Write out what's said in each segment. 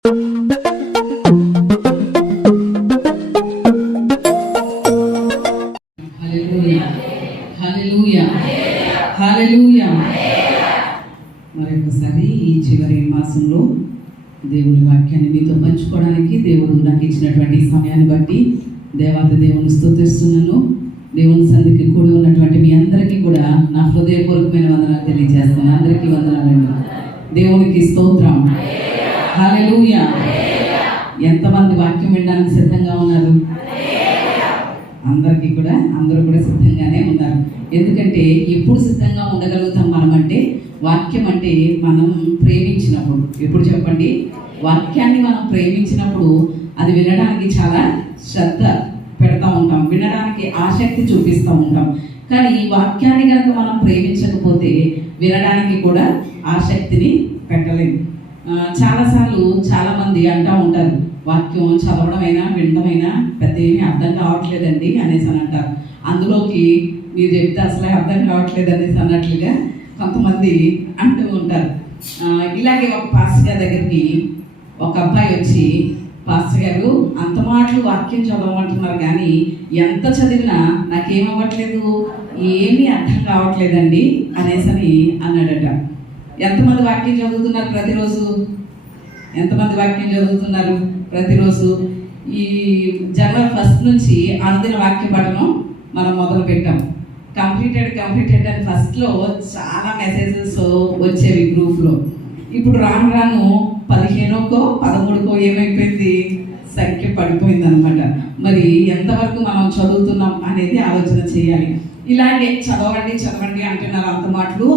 మరొకసారి ఈ చివరి మాసంలో దేవుని వాక్యాన్ని మీతో పంచుకోవడానికి దేవుడు నాకు ఇచ్చినటువంటి సమయాన్ని బట్టి దేవాది దేవుని స్తుతిస్తున్నాను. దేవుని సన్నిధికి కూడి ఉన్నటువంటి మీ అందరికీ కూడా నా హృదయపూర్వకమైన వందనాలు తెలియజేస్తున్నాను. అందరికీ వందనాలండి. దేవునికి స్తోత్రం. హల్లెలూయా. ఎంతమంది వాక్యం వినడానికి సిద్ధంగా ఉన్నారు? అందరూ కూడా సిద్ధంగానే ఉన్నారు. ఎందుకంటే ఎప్పుడు సిద్ధంగా ఉండగలుగుతాం మనం అంటే, వాక్యం అంటే మనం ప్రేమించినప్పుడు. ఎప్పుడు చెప్పండి? వాక్యాన్ని మనం ప్రేమించినప్పుడు అది వినడానికి చాలా శ్రద్ధ పెడతా ఉంటాం, వినడానికి ఆసక్తి చూపిస్తూ ఉంటాం. కానీ ఈ వాక్యాన్ని కనుక మనం ప్రేమించకపోతే వినడానికి కూడా ఆసక్తిని పెట్టలేము. చాలాసార్లు చాలామంది అంటూ ఉంటారు, వాక్యం చదవడమైనా వినడమైనా పెద్ద ఏమీ అర్థం కావట్లేదండి అనేసి అని అంటారు. అందులోకి మీరు చెప్తే అసలే అర్థం కావట్లేదు అనేసి అన్నట్లుగా కొంతమంది అంటూ ఉంటారు. ఇలాగే ఒక పాస్టర్ గారి దగ్గరికి ఒక అబ్బాయి వచ్చి, పాస్టర్ గారు అంత మాటలు వాక్యం చదవమంటున్నారు కానీ ఎంత చదివినా నాకేమవ్వట్లేదు, ఏమీ అర్థం కావట్లేదండి అనేసి అన్నాడట. ఎంతమంది వాక్యం చదువుతున్నారు ప్రతిరోజు? ఎంతమంది వాక్యం చదువుతున్నారు ప్రతిరోజు? ఈ జనవరి 1 నుంచి అనుదిన వాక్య పఠనం మనం మొదలు పెట్టాం. కంప్లీటెడ్ అని ఫస్ట్లో చాలా మెసేజెస్ వచ్చేవి గ్రూప్లో. ఇప్పుడు రాను 15కో 13కో ఏమైపోయింది, సంఖ్య పడిపోయింది అనమాట. మరి ఎంతవరకు మనం చదువుతున్నాం అనేది ఆలోచన చేయాలి. ఇలాగే చదవండి అంటున్నారు అంత మాటలు,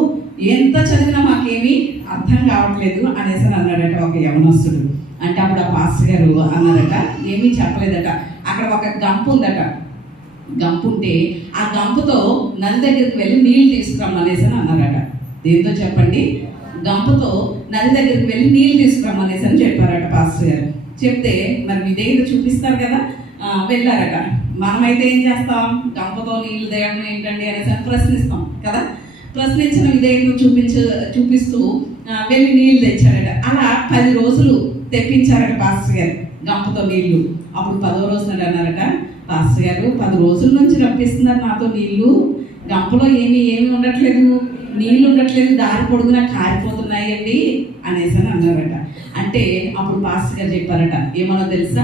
ఎంత చదివినా మాకేమీ అర్థం కావట్లేదు అనేసి అన్నాడట ఒక యవనస్తుడు. అంటే అప్పుడు ఆ పాస్టర్ గారు అన్నారట, ఏమీ చెప్పలేదట. అక్కడ ఒక గంప ఉందట. గంపు ఉంటే ఆ గంపుతో నది దగ్గరికి వెళ్ళి నీళ్ళు తీసుకురమ్మనేసి అన్నారట. దేంతో చెప్పండి? గంపతో నది దగ్గరికి వెళ్ళి నీళ్ళు తీసుకురమ్మనేసి అని చెప్పారట పాస్టర్ గారు. చెప్తే మరి మీ దగ్గర చూపిస్తారు కదా, వెళ్ళారట. మనమైతే ఏం చేస్తాం? గంపతో నీళ్ళు తేయడం ఏంటండి అనేసి ప్రశ్నిస్తాం కదా. ప్రశ్నించిన విధేయతను చూపిస్తూ వెళ్ళి నీళ్ళు తెచ్చారట. అలా 10 రోజులు తెప్పించారట పాస్టర్ గారు గంపతో నీళ్లు. అప్పుడు 10వ రోజు అన్నారట, పాస్టర్ గారు 10 రోజుల నుంచి రప్పిస్తున్నారు నాతో నీళ్లు, గంపలో ఏమీ ఉండట్లేదు, నీళ్ళు ఉండట్లేదు, దారి పొడుగునా కారిపోతున్నాయి అండి అనేసి అన్నారట. అంటే అప్పుడు పాస్టర్ గారు చెప్పారట, ఏమన్నా తెలుసా,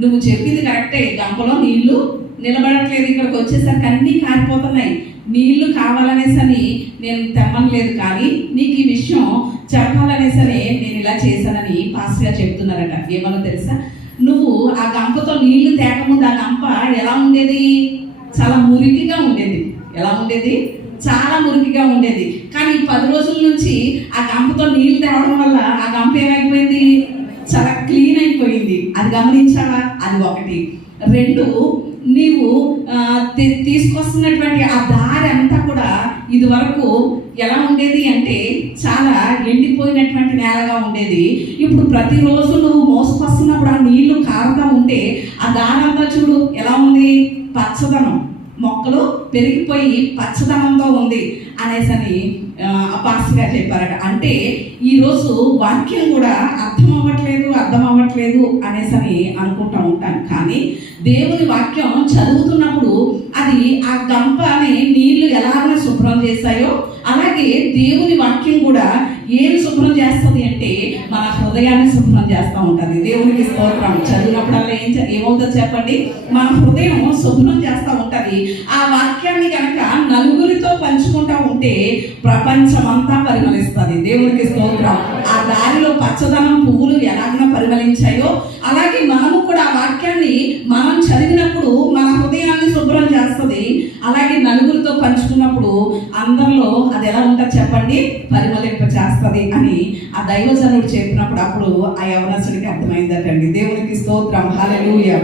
నువ్వు చెప్పింది కరెక్టే, గంపలో నీళ్లు నిలబడట్లేదు, ఇక్కడికి వచ్చేసరికి అన్నీ కారిపోతున్నాయి, నీళ్లు కావాలనేసని నేను తెమ్మలేదు, కానీ నీకు ఈ విషయం చెప్పాలనేసరి నేను ఇలా చేశానని పాస్టర్ గారు చెప్తున్నారట. ఏమన్నా తెలుసా, నువ్వు ఆ గంపతో నీళ్లు తేకముందు ఆ గంప ఎలా ఉండేది? చాలా మురికిగా ఉండేది. ఎలా ఉండేది? చాలా మురికిగా ఉండేది. కానీ 10 రోజుల నుంచి ఆ గంపతో నీళ్లు తేవడం వల్ల ఆ గంప ఏమైపోయింది? చాలా క్లీన్ అయిపోయింది. అది గమనించావా? అది ఒకటి. 2, నీవు తీసుకొస్తున్నటువంటి ఆ దారి అంతా కూడా ఇది వరకు ఎలా ఉండేది అంటే చాలా ఎండిపోయినటువంటి నేలగా ఉండేది. ఇప్పుడు ప్రతిరోజు నువ్వు మోసుకొస్తున్నప్పుడు ఆ నీళ్లు కారుతా ఉంటే ఆ దారి అంతా చూడు ఎలా ఉంది? పచ్చదనం, మొక్కలు పెరిగిపోయి పచ్చదనంతో ఉంది అనేసి పాస్టర్ గారు చెప్పారట. అంటే ఈరోజు వాక్యం కూడా అర్థం అవ్వట్లేదు అనేసి అనుకుంటూ ఉంటాను. కానీ దేవుని వాక్యం చదువుతున్నప్పుడు అది ఆ గంపని నీళ్లు ఎలాగ శుభ్రం చేశాయో అలాగే దేవుని వాక్యం కూడా ఏమి శుభ్రం చేస్తుంది అంటే మన హృదయాన్ని శుభ్రం చేస్తూ ఉంటుంది. దేవునికి స్తోత్రం. చదివినప్పుడల్లా ఏమవుతుంది చెప్పండి? మన హృదయం శుభ్రం చేస్తూ ఉంటుంది. ఆ వాక్యాన్ని కనుక నలుగురితో పంచుకుంటూ ఉంటే ప్రపంచమంతా పరిమళిస్తుంది. దేవునికి స్తోత్రం. ఆ దారిలో పచ్చదనం పువ్వులు ఎలాగ పరిమళించాయో అలాగే మనము కూడా ఆ వాక్యాన్ని మనం చదివినప్పుడు మన హృదయాన్ని శుభ్రం చేస్తుంది. అలాగే నలుగురితో పంచుకున్నప్పుడు అందరిలో అది ఎలా ఉంటుంది చెప్పండి? పరిమళింప చేస్తుంది అని ఆ దైవజనుడు చెప్పినప్పుడు అప్పుడు ఆ యవనస్తుడికి అర్థమైందటండి. దేవునికి స్తోత్రం. హల్లెలూయా.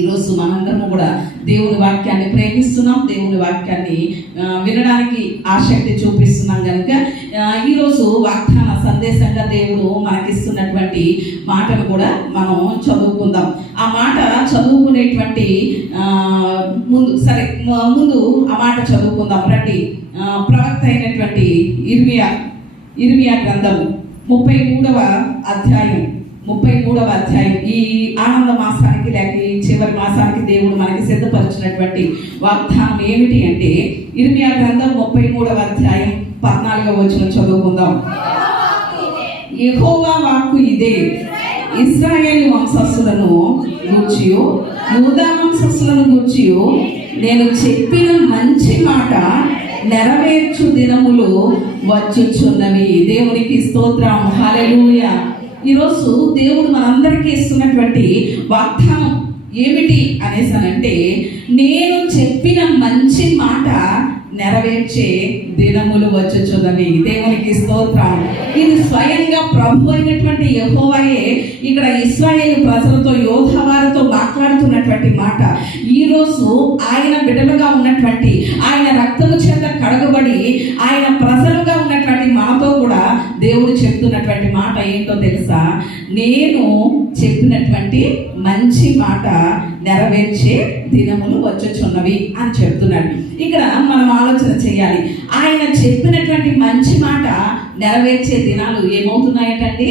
ఈరోజు మనందరము కూడా దేవుని వాక్యాన్ని ప్రేమిస్తున్నాం, దేవుని వాక్యాన్ని వినడానికి ఆసక్తి చూపిస్తున్నాం కనుక ఈరోజు వాగ్దాన సందేశంగా దేవుడు మనకిస్తున్నటువంటి మాటను కూడా మనం చదువుకుందాం. ఆ మాట చదువుకునేటువంటి ముందు ఆ మాట చదువుకుందాం రండి. ప్రవక్త అయినటువంటి ఇర్మియా గ్రంథము 33వ అధ్యాయం 33 33వ అధ్యాయం, ఈ ఆనంద మాసానికి లేక ఈ చివరి మాసానికి దేవుడు మనకి సిద్ధపరిచినటువంటి వాగ్దానం ఏమిటి అంటే, ఇర్మియా గ్రంథం 33వ అధ్యాయం 14వ వచనం చదువుకుందాం. యెహోవా వాక్కు ఇదే, ఇశ్రాయేలు వంశస్థులను గూర్చియు యూదా వంశస్థులను గూర్చియు నేను చెప్పిన మంచి మాట నెరవేర్చు దినములు వచ్చుచున్నవి. దేవునికి స్తోత్రం, హల్లెలూయా. ఈరోజు దేవుడు మనందరికీ ఇస్తున్నటువంటి వాగ్దానం ఏమిటి అనేసానంటే, నేను చెప్పిన మంచి మాట నెరవేర్చే దినములు వచ్చుచున్నవి. దేవునికి స్తోత్రం. ఇది స్వయంగా ప్రభు అయినటువంటి యెహోవాయే ఇక్కడ ఇశ్రాయేలు ప్రజలతో, యోధా వారితో మాట్లాడుతున్నటువంటి మాట. ఈరోజు ఆయన బిడ్డలుగా ఉన్నటువంటి, ఆయన రక్తము చేత కడగబడి ఆయన ప్రజలుగా ఉన్నటువంటి మనతో కూడా దేవుడు చెప్తున్నటువంటి మాట ఏంటో తెలుసా? నేను చెప్పినటువంటి మంచి మాట నెరవేర్చే దినములు వచ్చుచున్నవి అని చెప్తున్నాడు. ఇక్కడ మనం ఆలోచన చేయాలి. ఆయన చెప్పినటువంటి మంచి మాట నెరవేర్చే దినాలు ఏమవుతున్నాయటండి?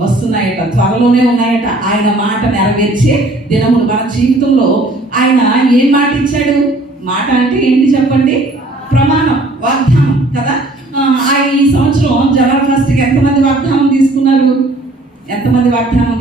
వస్తున్నాయట, త్వరలోనే ఉన్నాయట. ఆయన మాట నెరవేర్చే దినములు మన జీవితంలో ఆయన ఏం మాట ఇచ్చాడు? మాట అంటే ఏంటి చెప్పండి? ప్రమాణం, వాగ్దానం కదా. ఈ సంవత్సరం జనవరి 1కి ఎంతమంది వాగ్దానం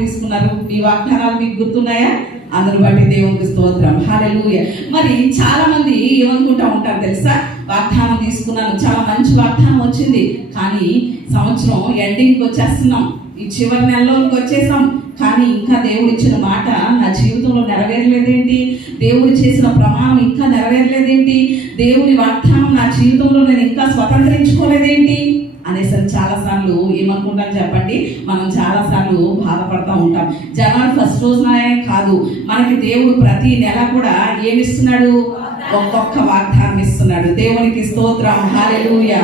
తీసుకున్నారు? మీ వాగ్దానాలు మీకు గుర్తున్నాయా? అందరూ బట్టి దేవునికి స్తోత్రం, హల్లెలూయా. మరి చాలా మంది ఏమనుకుంటా ఉంటారు తెలుసా? వాగ్దానం తీసుకున్నాను, చాలా మంచి వాగ్దానం వచ్చింది, కానీ సంవత్సరం ఎండింగ్కి వచ్చేస్తున్నాం, ఈ చివరి నెలలోకి వచ్చేసాం, కానీ ఇంకా దేవుడు ఇచ్చిన మాట నా జీవితంలో నెరవేరలేదేంటి? దేవుడు చేసిన ప్రమాణం ఇంకా నెరవేరలేదేంటి? దేవుడి వాగ్దానం నా జీవితంలో నేను ఇంకా స్వతంత్రించుకోలేదేంటి అనేసరి చాలాసార్లు ఏమనుకుంటాం చెప్పండి? మనం చాలాసార్లు బాధపడతా ఉంటాం. జనవరి 1 రోజున కాదు, మనకి దేవుడు ప్రతి నెల కూడా ఏమిస్తున్నాడు? ఒక్కొక్క వాగ్దానం ఇస్తున్నాడు. దేవునికి స్తోత్రం, హల్లెలూయా.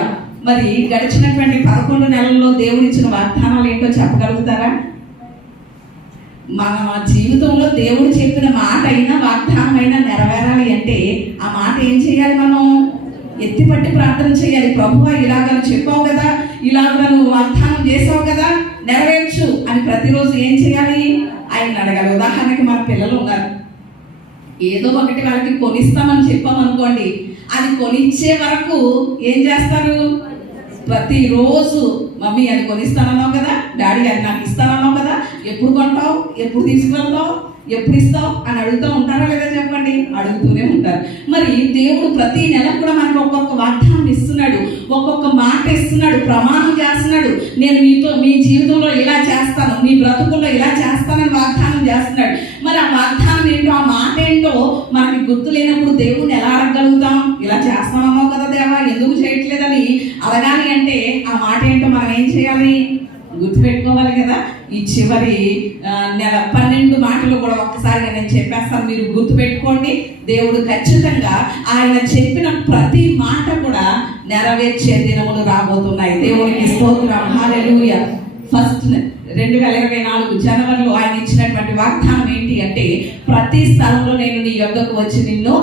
మరి గడిచినటువంటి 11 నెలల్లో దేవుడు ఇచ్చిన వాగ్దానాలు ఏంటో చెప్పగలుగుతారా? మన జీవితంలో దేవుడు చెప్పిన మాట అయినా, వాగ్దానం అయినా నెరవేరాలి అంటే ఆ మాట ఏం చేయాలి? మనం ఎత్తిపట్టి ప్రార్థన చేయాలి. ప్రభువా, ఇలాగ చెప్పావు కదా, ఇలాగ నువ్వు వాగ్దానం చేసావు కదా, నెరవేర్చు అని ప్రతిరోజు ఏం చేయాలి? ఆయన అడగాలి. ఉదాహరణకి మన పిల్లలు ఉన్నారు, ఏదో ఒకటి వాళ్ళకి కొనిస్తామని చెప్పామనుకోండి, అది కొనిచ్చే వరకు ఏం చేస్తారు? ప్రతిరోజు మమ్మీ అది కొనిస్తానన్నావు కదా, డాడీ అది నాకు ఇస్తానన్నావు కదా, ఎప్పుడు కొంటావు, ఎప్పుడు తీసుకువెళ్తావు, ఎప్పుడు ఇస్తావు అని అడుగుతూ ఉంటారా లేదా చెప్పండి? అడుగుతూనే ఉంటారు. మరి దేవుడు ప్రతి నెల కూడా మనకు ఒక్కొక్క వాగ్దానం ఇస్తున్నాడు, ఒక్కొక్క మాట ఇస్తున్నాడు, ప్రమాణం చేస్తున్నాడు. నేను మీ జీవితంలో ఇలా చేస్తాను, మీ బ్రతుకుల్లో ఇలా చేస్తానని వాగ్దానం చేస్తున్నాడు. మరి ఆ వాగ్దానం ఏంటో, ఆ మాట ఏంటో మనకి గుర్తు లేనప్పుడు దేవుడిని ఎలా అడగగలుగుతాం? ఇలా చేస్తామన్నావు కదా దేవా, ఎందుకు చేయట్లేదని అడగాలి అంటే ఆ మాట ఏంటో మనం ఏం చేయాలి? గుర్తుపెట్టుకోవాలి కదా. ఈ చివరి నెల 12 మాటలు కూడా ఒక్కసారిగా నేను చెప్పేస్తాను, మీరు గుర్తుపెట్టుకోండి. దేవుడు ఖచ్చితంగా ఆయన చెప్పిన ప్రతి మాట కూడా నెరవేర్చే దినములు రాబోతున్నాయి. దేవునికి స్తోత్రం, హల్లెలూయా. 2024 జనవరిలో ఆయన ఇచ్చినటువంటి వాగ్దానం ఏంటి అంటే, ప్రతి స్థలంలో నేను నీ యొద్దకు వచ్చి నిన్ను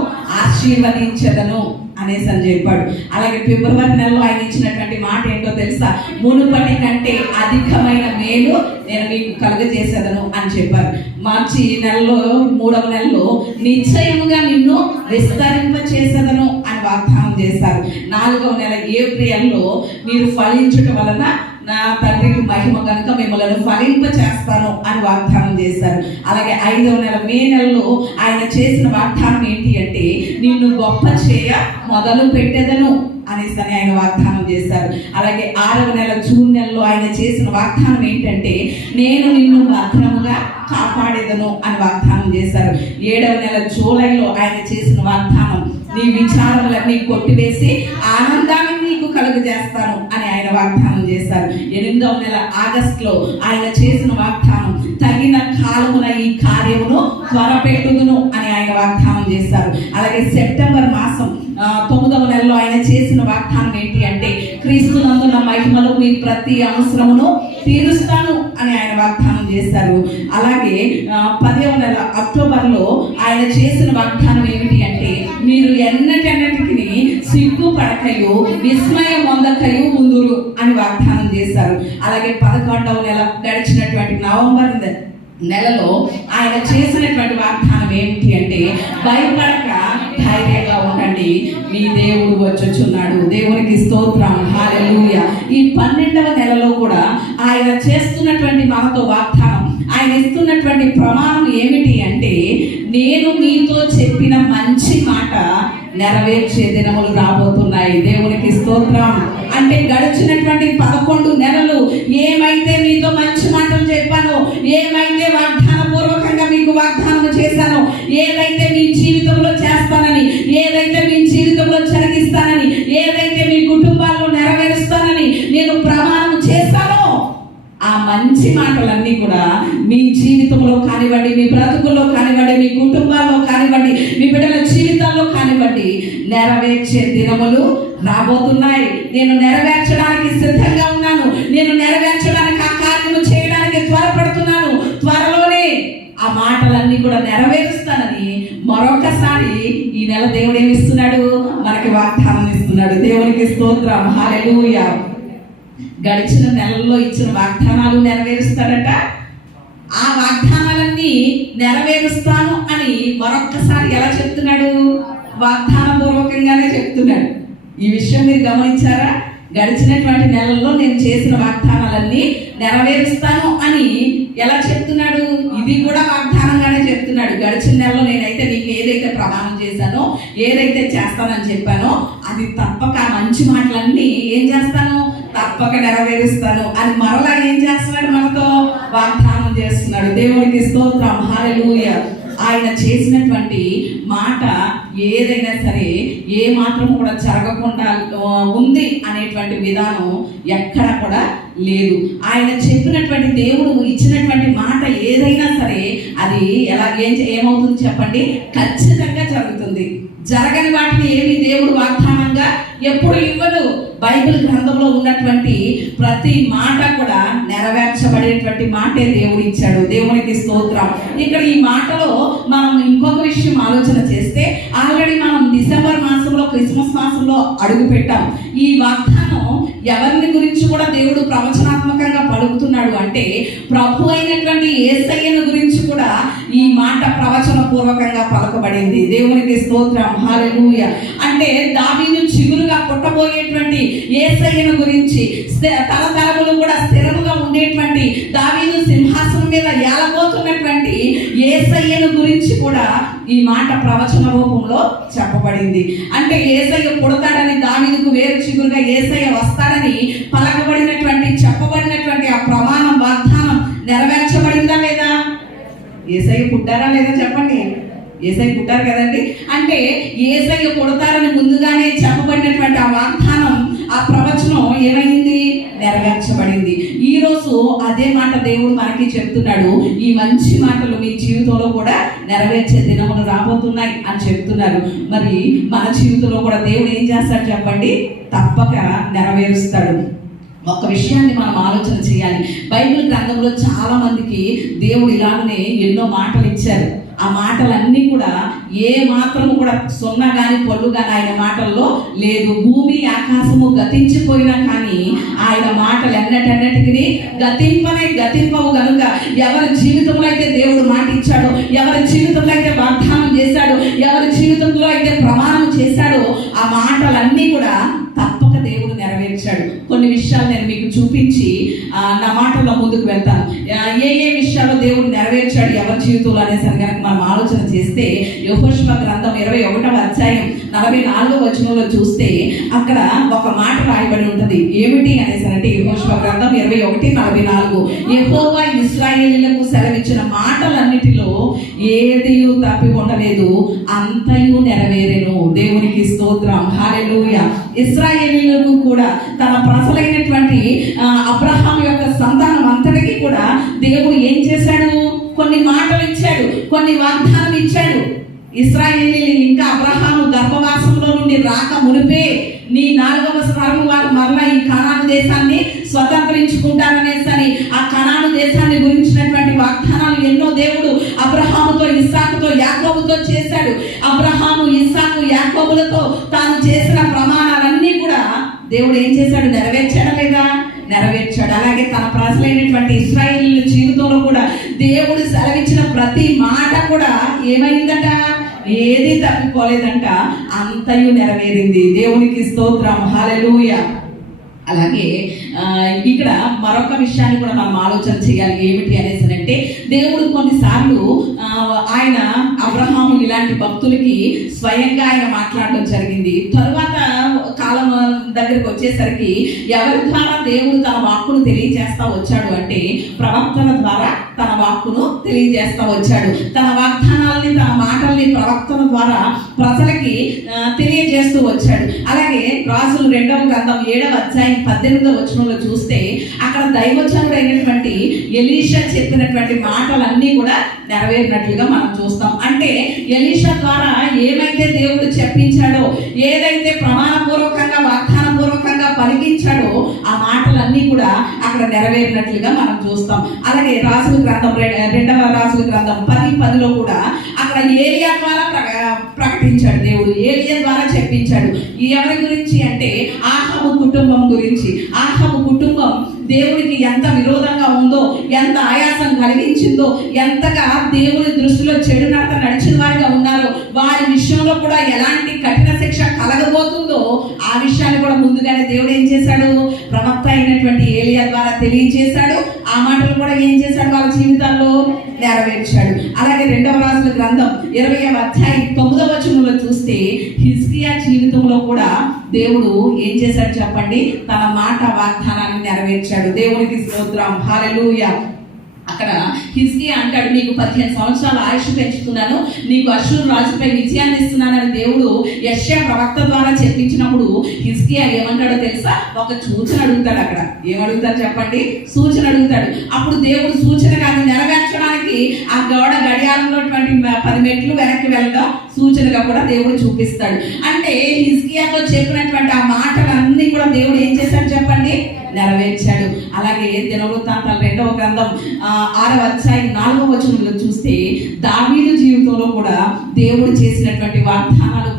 ఆశీర్వదించదను అనేసి అని చెప్పాడు. అలాగే ఫిబ్రవరి నెలలో ఆయన ఇచ్చినటువంటి మాట ఏంటో తెలుసా? మునుపటి కంటే అధికమైన మేలు నేను మీకు కలుగజేసేదను అని చెప్పారు. మార్చి నెలలో 3వ నెలలో నిశ్చయముగా నిన్ను విస్తరింప చేసేదను అని వాగ్దానం చేశారు. 4వ నెల ఏప్రిల్లో మీరు ఫలించటం వలన నా తండ్రికి మహిమ కనుక మిమ్మల్ని ఫలింప చేస్తాను అని వాగ్దానం చేశారు. అలాగే 5వ నెల మే నెలలో ఆయన చేసిన వాగ్దానం ఏంటి అంటే, నిన్ను గొప్ప చేయ మొదలు పెట్టేదను అనేసి ఆయన వాగ్దానం చేశారు. అలాగే 6వ నెల జూన్ నెలలో ఆయన చేసిన వాగ్దానం ఏంటంటే, నేను నిన్ను భద్రముగా కాపాడేదను అని వాగ్దానం చేశారు. 7వ నెల జూలైలో ఆయన చేసిన వాగ్దానం, నీ విచారములన్నీ కొట్టివేసి ఆనందాన్ని నీకు కలుగజేస్తాను అని ఆయన వాగ్దానం చేశారు. 8వ నెల ఆగస్టులో ఆయన చేసిన వాగ్దానం, తగిన కాలమున ఈ కార్యమును త్వరపెట్టుదును అని ఆయన వాగ్దానం చేశారు. అలాగే సెప్టెంబర్ మాసం 9వ నెలలో ఆయన చేసిన వాగ్దానం ఏంటి అంటే, క్రీస్తునందున మహిమలో మీ ప్రతి అవసరమును తీరుస్తాను అని ఆయన వాగ్దానం చేశారు. అలాగే 10వ నెల అక్టోబర్లో ఆయన చేసిన వాగ్దానం ఏమిటి అంటే, మీరు ఎన్నటన్నిటికీ సిగ్గుపడకయు విస్మయం పొందకయు ముందురు అని వాగ్దానం చేశారు. అలాగే 11వ నెల గడిచినటువంటి నవంబర్ నెలలో ఆయన చేసినటువంటి వాగ్దానం ఏమిటి అంటే, భయపడక ధైర్యంగా ఉండండి, మీ దేవుడు వచ్చుచున్నాడు. దేవునికి స్తోత్రం, హల్లెలూయా. ఈ 12వ నెలలో కూడా ఆయన చేస్తున్నటువంటి మనతో వాగ్దానం, ఆయన ఇస్తున్నటువంటి ప్రమాణం ఏమిటి అంటే, నేను మీతో చెప్పిన మంచి మాట నెరవేర్చే దినములు రాబోతున్నాయి. దేవునికి స్తోత్రం. అంటే గడిచినటువంటి 11 నెలలు ఏమైతే మీతో మంచి మాటలు చెప్పానో, ఏమైతే వాగ్దాన పూర్వకంగా మీకు వాగ్దానం చేశానో, ఏదైతే మీ జీవితంలో చేస్తానని, ఏదైతే మీ జీవితంలో జరిగిస్తానని, ఏదైతే మీ కుటుంబాల్లో నెరవేరుస్తానని నేను ప్రమాణం చేశానో, ఆ మంచి మాటలన్నీ కూడా మీ జీవితంలో కానివ్వండి, మీ బ్రతుకుల్లో కానివ్వండి, మీ కుటుంబాల్లో కానివ్వండి, మీ బిడ్డల జీవితాల్లో కానివ్వండి, నెరవేర్చే దినములు రాబోతున్నాయి. నేను నెరవేర్చడానికి సిద్ధంగా ఉన్నాను. నేను నెరవేర్చడానికి, ఆ కార్యము చేయడానికి త్వరపడుతున్నాను. త్వరలోనే ఆ మాటలన్నీ కూడా నెరవేరుస్తానని మరొకసారి ఈ నెల దేవుడు ఏమిస్తున్నాడు? మనకి వాగ్దానం ఇస్తున్నాడు. దేవునికి స్తోత్రం, హల్లెలూయా. గడిచిన నెలల్లో ఇచ్చిన వాగ్దానాలు నెరవేరుస్తాడట. ఆ వాగ్దానాలన్నీ నెరవేరుస్తాను అని మరొక్కసారి ఎలా చెప్తున్నాడు? వాగ్దాన పూర్వకంగానే చెప్తున్నాడు. ఈ విషయం మీరు గమనించారా? గడిచినటువంటి నెలల్లో నేను చేసిన వాగ్దానాలన్నీ నెరవేరుస్తాను అని ఎలా చెప్తున్నాడు? ఇది కూడా వాగ్దానంగానే చెప్తున్నాడు. గడిచిన నెలలో నేనైతే నీకు ఏదైతే ప్రమాణం చేశానో, ఏదైతే చేస్తానని చెప్పానో, అది తప్పక మంచి మాటలన్నీ ఏం చేస్తాను? తప్పక నెరవేరుస్తాను అని మరలా ఏం చేస్తున్నాడు? మనతో వాగ్దానం చేస్తున్నాడు. దేవునికి స్తోత్రం, హల్లెలూయా. ఆయన చేసినటువంటి మాట ఏదైనా సరే ఏ మాత్రం కూడా జరగకుండా ఉంది అనేటువంటి విధానం ఎక్కడ కూడా లేదు. ఆయన చెప్పినటువంటి, దేవుడు ఇచ్చినటువంటి మాట ఏదైనా సరే అది ఏమవుతుంది చెప్పండి? ఖచ్చితంగా జరుగుతుంది. జరగని వాటిని ఏమి దేవుడు వాగ్దానంగా ఎప్పుడు ఇవ్వడు. బైబిల్ గ్రంథంలో ఉన్నటువంటి ప్రతి మాట కూడా నెరవేర్చబడేటువంటి మాటే దేవుడు ఇచ్చాడు. దేవునికి స్తోత్రం. ఇక్కడ ఈ మాటలో మనం ఇంకొక విషయం ఆలోచన చేస్తే, ఆల్రెడీ మనం డిసెంబర్ మాసంలో, క్రిస్మస్ మాసంలో అడుగు పెట్టాం. ఈ వాగ్దానం ఎవరిని గురించి కూడా దేవుడు ప్రవచనాత్మకంగా పలుకుతున్నాడు అంటే, ప్రభు అయినటువంటి యేసయ్యను గురించి కూడా ఈ మాట ప్రవచన పూర్వకంగా పలకబడింది. దేవునికి స్తోత్రం, హల్లెలూయా. అంటే దావీదు చిగురుగా పుట్టబోయేటువంటి యేసయ్యను గురించి, తరతరములు కూడా స్థిరముగా ఉండేటువంటి, దావీదు సింహాసనం మీద ఏలబోతున్నటువంటి యేసయ్యను గురించి కూడా ఈ మాట ప్రవచన రూపంలో చెప్పబడింది. అంటే యేసయ్య పుడతాడని, దావీదుకు వేరు చిగురుగా యేసయ్య వస్తాడని పలకబడినటువంటి, చెప్పబడినటువంటి ఆ ప్రమాణం, వాగ్దానం నెరవేర్చబడిందా లేదా? యేసయ్య పుట్టారా లేదా చెప్పండి? యేసయ్య పుట్టారు కదండి. అంటే యేసయ్య పుడతారని ముందుగానే చెప్పబడినటువంటి ఆ వాగ్దానం, ఆ ప్రవచనం ఏమైంది? నెరవేర్చబడింది. ఈ రోజు అదే మాట దేవుడు మనకి చెప్తున్నాడు. ఈ మంచి మాటలు మీ జీవితంలో కూడా నెరవేర్చే దినములు రాబోతున్నాయి అని చెప్తున్నారు. మరి మన జీవితంలో కూడా దేవుడు ఏం చేస్తాడు చెప్పండి? తప్పక నెరవేరుస్తాడు. ఒక విషయాన్ని మనం ఆలోచన చేయాలి. బైబిల్ గ్రంథంలో చాలా మందికి దేవుడు ఇలాగనే ఎన్నో మాటలు ఇచ్చారు. ఆ మాటలన్నీ కూడా ఏ మాత్రము కూడా సున్నా కానీ పొల్లు కానీ ఆయన మాటల్లో లేదు. భూమి ఆకాశము గతించిపోయినా కానీ ఆయన మాటలు ఎన్నటన్నిటికీ గతింపవు కనుక, ఎవరి జీవితంలో అయితే దేవుడు మాట ఇచ్చాడో, ఎవరి జీవితంలో అయితే వాగ్దానం చేశాడో, ఎవరి జీవితంలో అయితే ప్రమాణం చేశాడో, ఆ మాటలన్నీ కూడా తప్పక దేవుడు నెరవేర్చాడు. కొన్ని విషయాలు నేను మీకు చూపించి నా మాటల్లో ముందుకు వెళ్తాను. ఏ విషయాల్లో దేవుడు నెరవేర్చాడు ఎవరి జీవితంలో అనేసరి కనుక మనం ఆలోచన చేస్తే, యెహోషువ గ్రంథం 21వ అధ్యాయం 44వ వచనంలో చూస్తే అక్కడ ఒక మాట రాయబడి ఉంటుంది. ఏమిటి అనేసి అంటే, యెహోషువ గ్రంథం 21:44, యెహోవా ఇశ్రాయేలీయులకు సెలవిచ్చిన మాటలన్నిటిలో ఏదియూ తప్పి ఉండలేదు, అంతయు నెరవేరెను. దేవునికి స్తోత్రం, హల్లెలూయా. ఇశ్రాయేలీయులకు కూడా తన ప్రజలైనటువంటి అబ్రహాము యొక్క సంతానం అంతటికి కూడా దేవుడు ఏం చేశాడు? కొన్ని మాటలు ఇచ్చాడు, కొన్ని వాగ్దానం ఇచ్చాడు. ఇశ్రాయేలీయులు ఇంకా అబ్రహాము గర్భవాసంలో నుండి రాక మునిపే నీ 4వ తరం వారు మరలా ఈ కనాను దేశాన్ని స్వతంత్రించుకుంటారనేసని, ఆ కనాను దేశాన్ని గురించినటువంటి వాగ్దానాలు ఎన్నో దేవుడు అబ్రహాముతో, ఇస్సాకుతో, యాకోబుతో చేశాడు. అబ్రహాము, ఇస్సాకు, యాకోబులతో తాను చేసిన ప్రమాణాలన్నీ కూడా దేవుడు ఏం చేశాడు? నెరవేర్చాడా లేదా? నెరవేర్చాడు. అలాగే తన ప్రజలైనటువంటి ఇశ్రాయేలీయుల జీవితంలో కూడా దేవుడు సెలవిచ్చిన ప్రతి మాట కూడా ఏమైందట? ఏది తప్పిపోలేదంట, అంతయు నెరవేరింది. దేవునికి స్తోత్రం, హల్లెలూయా. అలాగే ఇక్కడ మరొక విషయాన్ని కూడా మనం ఆలోచన చేయాలి. ఏమిటి అనేసి అంటే, దేవుడు కొన్నిసార్లు ఆయన అబ్రహాము ఇలాంటి భక్తులకి స్వయంగా ఆయన మాట్లాడడం జరిగింది. తరువాత కాలం దగ్గరికి వచ్చేసరికి ఎవరి ద్వారా దేవుడు తన వాక్కును తెలియజేస్తా వచ్చాడు అంటే, ప్రవక్తల ద్వారా తన వాక్కును తెలియజేస్తా వచ్చాడు. తన వాగ్దానాలని, తన మాటల్ని ప్రవక్తల ద్వారా ప్రజలకి తెలియజేస్తూ వచ్చాడు. అలాగే రాజులు 2వ గ్రంథం 7వ అధ్యాయం 18వ వచనంలో చూస్తే, అక్కడ దైవజనుడు అయినటువంటి ఎలీషా చెప్పినటువంటి మాటలన్నీ కూడా నెరవేరినట్లుగా మనం చూస్తాం. అంటే ఎలీషా ద్వారా ఏమైతే దేవుడు చెప్పించాడో, ఏదైతే ప్రమాణపూర్వకంగా వాగ్దానపూర్వకంగా పలికించాడో, ఆ మాటలన్నీ కూడా అక్కడ నెరవేరినట్లుగా మనం చూస్తాం. అలాగే రాజుల గ్రంథం 2వ రాజుల గ్రంథం 10:10లో కూడా అక్కడ ఏలియా ద్వారా ప్రకటించాడు. దేవుడు ఏలియా ద్వారా చెప్పించాడు. ఎవరి గురించి అంటే ఆహాబు కుటుంబం గురించి. ఆహాబు కుటుంబం దేవుడికి ఎంత విరోధంగా ఉందో, ఎంత ఆయాసం కలిగించిందో, ఎంతగా దేవుని దృష్టిలో చెడు నడత నడిచిన వారిగా ఉన్నారో, వారి విషయంలో కూడా ఎలాంటి కఠిన శిక్ష కలగబోతుందో ఆ విషయాన్ని కూడా ముందుగానే దేవుడు ఏం చేశాడు? ప్రవక్త అయినటువంటి ఏలియా ద్వారా తెలియజేశాడు. ఆ మాటలు కూడా ఏం చేశాడు? వాళ్ళ జీవితాల్లో నెరవేర్చాడు. అలాగే 2వ రాజుల గ్రంథం 20వ అధ్యాయం 9వ వచనంలో చూస్తే, హిజ్కియా జీవితంలో కూడా దేవుడు ఏం చేశాడు చెప్పండి? తన మాట వాగ్దానాన్ని నెరవేర్చాడు. దేవునికి స్తోత్రం, హల్లెలూయా. అక్కడ హిజ్కియా అంటాడు, నీకు 15 సంవత్సరాల ఆయుష్ పెంచుతున్నాను, నీకు అష్షూరు రాజుపై విజయాన్ని ఇస్తున్నానని దేవుడు యెషయా ప్రవక్త ద్వారా చెప్పించినప్పుడు హిజ్కియా ఏమంటాడో తెలుసా? ఒక సూచన అడుగుతాడు. అక్కడ ఏమడుగుతాడు చెప్పండి? సూచన అడుగుతాడు. అప్పుడు దేవుడు సూచనగా అది నెరవేర్చడానికి ఆ గోడ గడియారంలో 10 మెట్లు వెనక్కి వెళ్ళడం సూచనగా కూడా దేవుడు చూపిస్తాడు. అంటే హిజ్కియాతో చెప్పినటువంటి ఆ మాటలన్నీ కూడా దేవుడు ఏం చేశాడు చెప్పండి? నెరవేర్చాడు. అలాగే దినవృత్తాంతాలు 2వ గ్రంథం 6వ అధ్యాయం 4వ వచనంలో చూస్తే, దావీదు జీవితంలో కూడా దేవుడు చేసినటువంటి వాగ్దానాలు,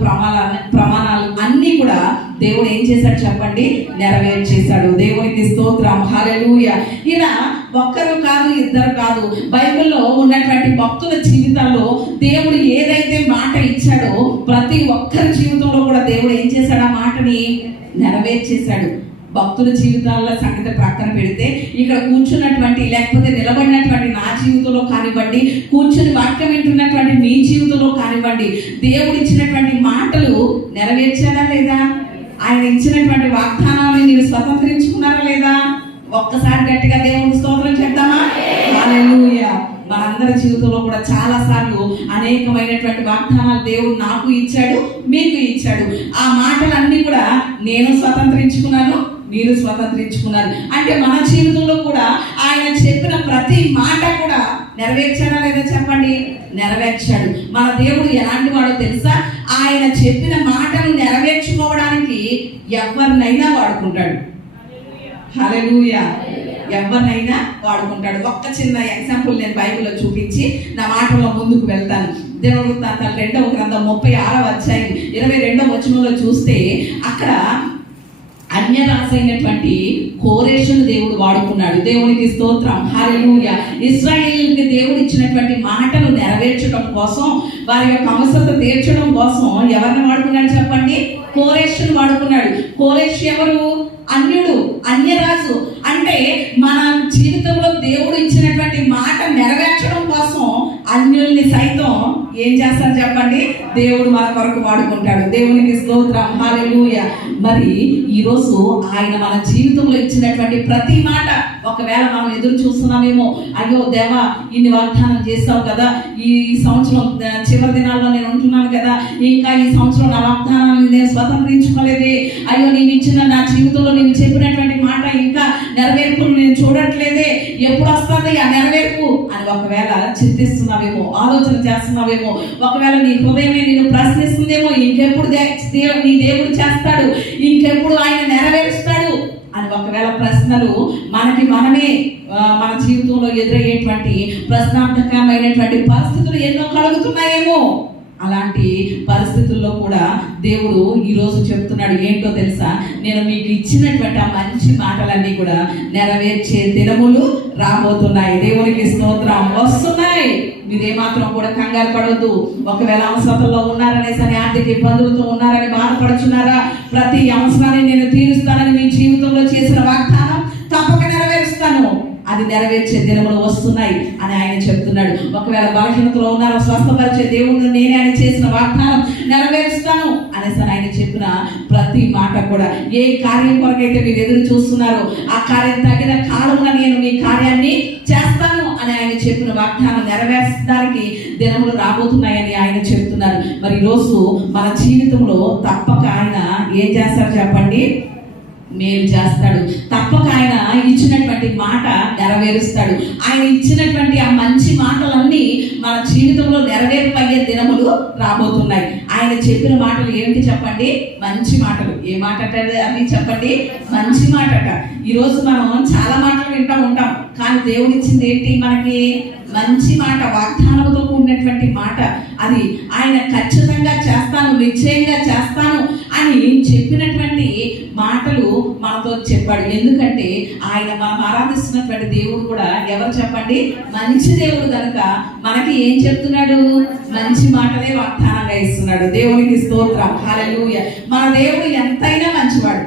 ప్రమాణాలు అన్నీ కూడా దేవుడు ఏం చేశాడు చెప్పండి? నెరవేర్చేశాడు. దేవునికి స్తోత్రం, హల్లెలూయా. ఇలా ఒక్కరు కాదు, ఇద్దరు కాదు, బైబిల్లో ఉన్నటువంటి భక్తుల జీవితాల్లో దేవుడు ఏదైతే మాట ఇచ్చాడో ప్రతి ఒక్కరి జీవితంలో కూడా దేవుడు ఏం చేశాడు? ఆ మాటని నెరవేర్చేశాడు. భక్తుల జీవితాల సంగతి ప్రక్కన పెడితే, ఇక్కడ కూర్చున్నటువంటి లేకపోతే నిలబడినటువంటి నా జీవితంలో కానివ్వండి, కూర్చుని వాక్యం వింటున్నటువంటి మీ జీవితంలో కానివ్వండి, దేవుడు ఇచ్చినటువంటి మాటలు నెరవేర్చారా లేదా? ఆయన ఇచ్చినటువంటి వాగ్దానాన్ని మీరు స్వతంత్రించుకున్నారా లేదా? ఒక్కసారి గట్టిగా దేవుడికి స్తోత్రం చెప్తామా? హల్లెలూయా. మనందరి జీవితంలో కూడా చాలా సార్లు అనేకమైనటువంటి వాగ్దానాలు దేవుడు నాకు ఇచ్చాడు, మీకు ఇచ్చాడు. ఆ మాటలన్నీ కూడా నేను స్వతంత్రించుకున్నాను, మీరు స్వతంత్రించుకున్నారు. అంటే మన జీవితంలో కూడా ఆయన చెప్పిన ప్రతి మాట కూడా నెరవేర్చాడా లేదా చెప్పండి? నెరవేర్చాడు. మన దేవుడు ఎలాంటి వాడో తెలుసా? ఆయన చెప్పిన మాటలు నెరవేర్చుకోవడానికి ఎవరినైనా వాడుకుంటాడు. హల్లెలూయా. ఎవరినైనా వాడుకుంటాడు. ఒక్క చిన్న ఎగ్జాంపుల్ నేను బైబిల్లో చూపించి నా మాటల్లో ముందుకు వెళ్తాను. దినవృత్తాంతాలు 2వ గ్రంథం 36వ అధ్యాయం 22వ వచనంలో చూస్తే, అక్కడ అన్యరాజైనటువంటి కోరేషును దేవుడు వాడుకున్నాడు. దేవునికి స్తోత్రం, హల్లెలూయా. ఇశ్రాయేలుకి దేవుడు ఇచ్చినటువంటి మాటను నెరవేర్చడం కోసం, వారి యొక్క అవసరత తీర్చడం కోసం ఎవరిని వాడుకున్నాడు చెప్పండి? కోరేషును వాడుకున్నాడు. కోరేష్ ఎవరు? అన్యుడు, అన్యరాజు. అంటే మన జీవితంలో దేవుడు ఇచ్చినటువంటి మాట నెరవేర్చడం కోసం అన్యుల్ని సైతం ఏం చేస్తారు చెప్పండి? దేవుడు మన కొరకు వాడుకుంటాడు. దేవునికి స్తోత్రం, హల్లెలూయా. మరి ఈరోజు ఆయన మన జీవితంలో ఇచ్చినటువంటి ప్రతి మాట, ఒకవేళ మనం ఎదురు చూస్తున్నామేమో, అయ్యో దేవా ఇన్ని వాగ్దానం చేస్తావు కదా, ఈ సంవత్సరం చివరి దినాల్లో నేను ఉంటున్నాను కదా, ఇంకా ఈ సంవత్సరం నా వాగ్దానాన్ని నేను స్వతంత్రించుకోలేదే, అయ్యో నేను ఇచ్చిన నా జీవితంలో నేను చెప్పినటువంటి మాట ఇంకా నెరవేర్పును నేను చూడట్లేదే, ఎప్పుడు వస్తుంది ఆ నెరవేర్పు అని ఒకవేళ చింతిస్తున్నావేమో, ఆలోచన చేస్తున్నావేమో, ఒకవేళ నీ హృదయమే నేను ప్రశ్నిస్తుందేమో, ఇంకెప్పుడు నీ దేవుడు చేస్తాడు, ఇంకెప్పుడు ఆయన నెరవేరుస్తాడు అని ఒకవేళ ప్రశ్నలు మనకి మనమే మన జీవితంలో ఎదురయ్యేటువంటి ప్రశ్నార్థకమైనటువంటి పరిస్థితులు ఎన్నో కలుగుతున్నాయేమో. అలాంటి పరిస్థితుల్లో కూడా దేవుడు ఈరోజు చెప్తున్నాడు ఏంటో తెలుసా, నేను మీకు ఇచ్చినటువంటి ఆ మంచి మాటలన్నీ కూడా నెరవేర్చే దినములు రాబోతున్నాయి. దేవునికి స్తోత్రం. వస్తున్నాయి. మీరేమాత్రం కూడా కంగారు పడవద్దు. ఒకవేళ అవసరంలో ఉన్నారనేసి అని, ఆర్థిక ఇబ్బందులతో ఉన్నారని బాధపడుచున్నారా, ప్రతి అవసరాన్ని నేను తీరుస్తానని మీ జీవితంలో చేసిన వాగ్దానం తప్పక నెరవేరుస్తాను. అది నెరవేర్చే దినములు వస్తున్నాయి అని ఆయన చెప్తున్నాడు. ఒకవేళ బలహీనతలో ఉన్నారో స్వస్థపరిచే దేవుడు నేనే అని చేసిన వాగ్దానం నెరవేరుస్తాను అనేసి ఆయన చెప్పిన ప్రతి మాట కూడా, ఏ కార్యం కొరకైతే మీరు ఎదురు చూస్తున్నారో ఆ కార్యం తగిన కాలమున నేను మీ కార్యాన్ని చేస్తాను అని ఆయన చెప్పిన వాగ్దానం నెరవేర్చడానికి దినములు రాబోతున్నాయని ఆయన చెప్తున్నారు. మరి ఈరోజు మన జీవితంలో తప్పక ఆయన ఏం చేస్తారు చెప్పండి? మేలు చేస్తాడు. తప్పక ఆయన ఇచ్చినటువంటి మాట నెరవేరుస్తాడు. ఆయన ఇచ్చినటువంటి ఆ మంచి మాటలన్నీ మన జీవితంలో నెరవేర్పయ్యే దినములు రాబోతున్నాయి. ఆయన చెప్పిన మాటలు ఏమిటి చెప్పండి? మంచి మాటలు. ఏ మాట అని చెప్పండి? మంచి మాటట. ఈరోజు మనం చాలా మాటలు వింటూ ఉంటాం, కానీ దేవుడు ఇచ్చింది ఏంటి మనకి? మంచి మాట, వాగ్దానంతో కూడినటువంటి మాట. అది ఆయన ఖచ్చితంగా చేస్తాను, నిశ్చయంగా చేస్తాను అని చెప్పినటువంటి మాటలు మనతో చెప్పాడు. ఎందుకంటే ఆయన మనం ఆరాధిస్తున్నటువంటి దేవుడు కూడా ఎవరు చెప్పండి? మంచి దేవుడు కనుక మనకి ఏం చెప్తున్నాడు? మంచి మాటలే వాగ్దానంగా ఇస్తున్నాడు. దేవునికి స్తోత్రం. హల్లెలూయా. మన దేవుడు ఎంతైనా మంచివాడు.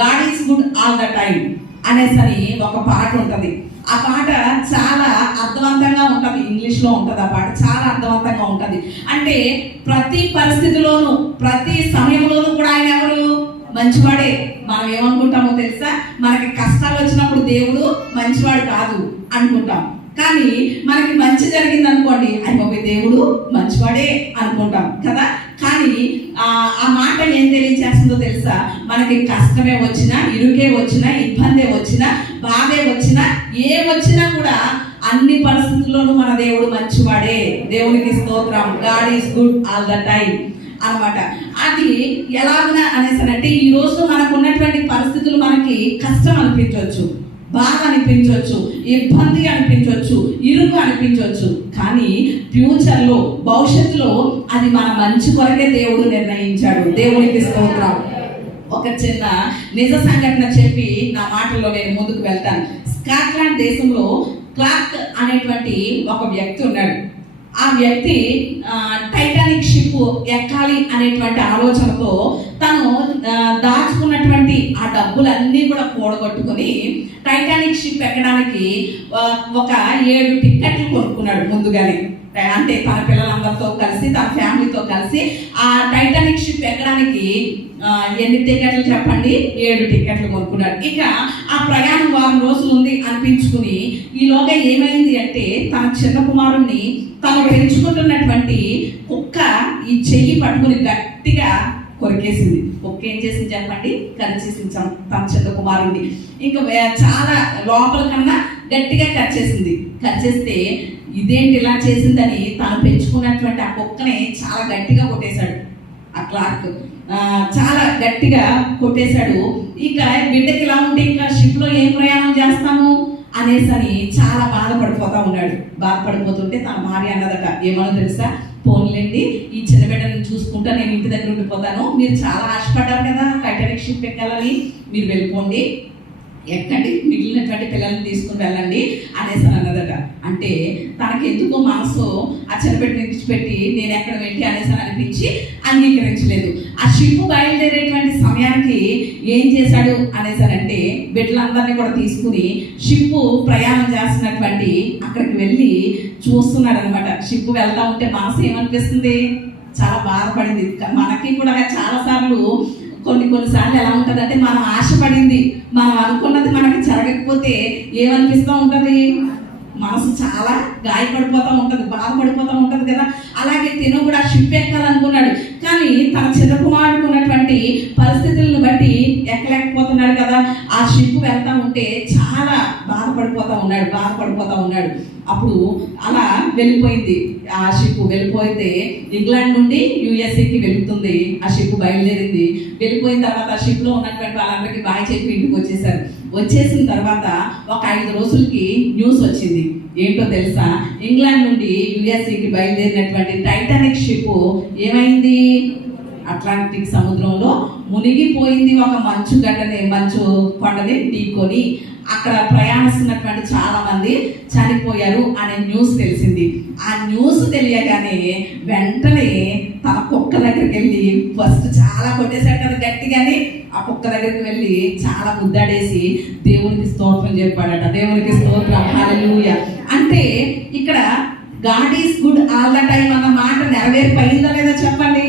God is good all the time అనేసని ఒక పాట ఉంటది. ఆ పాట చాలా అర్థవంతంగా ఉంటది. ఇంగ్లీష్ లో ఉంటది ఆ పాట, చాలా అర్థవంతంగా ఉంటది. అంటే ప్రతి పరిస్థితిలోనూ, ప్రతి సమయంలోనూ కూడా ఆయన ఎవరు? మంచివాడే. మనం ఏమనుకుంటామో తెలుసా? మనకి కష్టాలు వచ్చినప్పుడు దేవుడు మంచివాడు కాదు అనుకుంటాం, కానీ మనకి మంచి జరిగింది అనుకోండి, అయిపోయి దేవుడు మంచివాడే అనుకుంటాం కదా. కానీ ఆ మాట ఏం తెలియజేస్తుందో తెలుసా? మనకి కష్టమే వచ్చినా, ఇరుకే వచ్చినా, ఇబ్బందే వచ్చినా, బాధే వచ్చినా, ఏ వచ్చినా కూడా అన్ని పరిస్థితుల్లోనూ మన దేవుడు మంచివాడే. దేవునికి స్తోత్రం. God is good all the time అన్నమాట. అది ఎలాగునా అనేసనంటే, ఈ రోజు మనకు ఉన్నటువంటి పరిస్థితులు మనకి కష్టం అనిపించవచ్చు, బాధ అనిపించవచ్చు, ఇబ్బంది అనిపించవచ్చు, ఇరుకు అనిపించవచ్చు, కానీ ఫ్యూచర్లో, భవిష్యత్తులో అది మన మంచి కొరకే దేవుడు నిర్ణయించాడు. దేవునికి స్తోత్రం. ఒక చిన్న నిజ సంఘటన చెప్పి నా మాటల్లో నేను ముందుకు వెళ్తాను. స్కాట్లాండ్ దేశంలో క్లార్క్ అనేటువంటి ఒక వ్యక్తి ఉన్నాడు. ఆ వ్యక్తి టైటానిక్ షిప్ ఎక్కాలి అనేటువంటి ఆలోచనతో తను దాచుకున్నటువంటి ఆ డబ్బులన్నీ కూడా కూడగొట్టుకుని టైటానిక్ షిప్ ఎక్కడానికి ఒక 7 టికెట్లు కొనుక్కున్నాడు ముందుగానే. అంటే తన పిల్లలందరితో కలిసి, తన ఫ్యామిలీతో కలిసి ఆ టైటానిక్ షిప్ ఎక్కడానికి ఎన్ని టికెట్లు చెప్పండి? 7 టికెట్లు కొనుక్కున్నాడు. ఇక ఆ ప్రయాణం 1 రోజులు ఉంది అనిపించుకుని, ఈలోగా ఏమైంది అంటే తన చిన్న కుమారుణ్ణి తను పెంచుకుంటున్నటువంటి కుక్క ఈ చెయ్యి పట్టుకుని గట్టిగా కొరికేసింది. కుక్క ఏం చేసింది చెప్పండి? కరిచేసింది తన చిన్న కుమారుణ్ణి. ఇంకా చాలా లోపల కన్నా గట్టిగా కరిచేసింది. కరిచేస్తే ఇదేంటి ఇలా చేసిందని తను పెంచుకున్నటువంటి ఆ కుక్కని చాలా గట్టిగా కొట్టేశాడు. ఆ క్లార్క్ చాలా గట్టిగా కొట్టేశాడు. ఇక బిడ్డకి ఇలా ఉంటే ఇంకా షిప్ లో ఏం ప్రయాణం చేస్తాము అనేసని చాలా బాధపడిపోతా ఉన్నాడు. బాధపడిపోతుంటే తన భార్య అన్నదట, ఏమన్నా తెలుసా? పోన్లేండి, ఈ చిన్న బిడ్డని చూసుకుంటా నేను ఇంటి దగ్గర ఉండిపోతాను, మీరు చాలా ఆశపడ్డారు కదా టైటానిక్ షిప్ ఎక్కాలని, మీరు వెళ్ళిపోండి, ఎక్కండి, మిగిలినటువంటి పిల్లల్ని తీసుకుని వెళ్ళండి అనేసి అన్నదట. అంటే తనకి ఎందుకో మనసు ఆ చిన్నబిడ్డని విడిచిపెట్టి నేను ఎక్కడ పెట్టి అనేసి అనిపించి అంగీకరించలేదు. ఆ షిప్ బయలుదేరేటువంటి సమయానికి ఏం చేశాడు అనేసి అంటే, బిడ్డలందరినీ కూడా తీసుకుని షిప్ ప్రయాణం చేస్తున్నటువంటి అక్కడికి వెళ్ళి చూస్తున్నాడు అనమాట. షిప్ వెళ్తా ఉంటే మనసు ఏమనిపిస్తుంది? చాలా బాధపడింది. మనకి కూడా చాలా సార్లు కొన్నిసార్లు ఎలా ఉంటుందంటే, మనం ఆశపడింది, మనం అనుకున్నది మనకి జరగకపోతే ఏమనిపిస్తూ ఉంటుంది? మనసు చాలా గాయపడిపోతూ ఉంటుంది, బాధపడిపోతూ ఉంటుంది కదా. అలాగే తిను కూడా షిప్ ఎక్కాలనుకున్నాడు, కానీ తన చిన్న కుమారుడికి ఉన్నటువంటి పరిస్థితులను బట్టి ఎక్కలేకపోతున్నాడు కదా. ఆ షిప్ వెళ్తా ఉంటే చాలా బాధపడిపోతూ ఉన్నాడు. అప్పుడు అలా వెళ్ళిపోయింది. ఆ షిప్ వెళ్ళిపోతే ఇంగ్లాండ్ నుండి యుఎస్ఏకి వెళుతుంది. ఆ షిప్ బయలుదేరింది. వెళ్ళిపోయిన తర్వాత ఆ షిప్ లో ఉన్నటువంటి వాళ్ళందరికీ బాయ్ చెప్పి ఇంటికి వచ్చేసారు. వచ్చేసిన తర్వాత ఒక 5 రోజులకి న్యూస్ వచ్చింది. ఏంటో తెలుసా? ఇంగ్లాండ్ నుండి యుఎస్ఏకి బయలుదేరినటువంటి టైటానిక్ షిప్ ఏమైంది? అట్లాంటిక్ సముద్రంలో మునిగిపోయింది. ఒక మంచు కొండని ఢీకొని అక్కడ ప్రయాణిస్తున్నటువంటి చాలా మంది చనిపోయారు అనే న్యూస్ తెలిసింది. ఆ న్యూస్ తెలియగానే వెంటనే తన కుక్క దగ్గరికి వెళ్ళి ఫస్ట్ చాలా కొట్టేశాడు కదా గట్టిగాని. ఆ కుక్క దగ్గరికి వెళ్ళి చాలా ముద్దాడేసి దేవునికి స్తోత్రం చెప్పాడట. దేవునికి స్తోత్రం, హల్లెలూయా. అంటే ఇక్కడ God is good all the time అన్న మాట నెరవేరిపోయిందా లేదా చెప్పండి?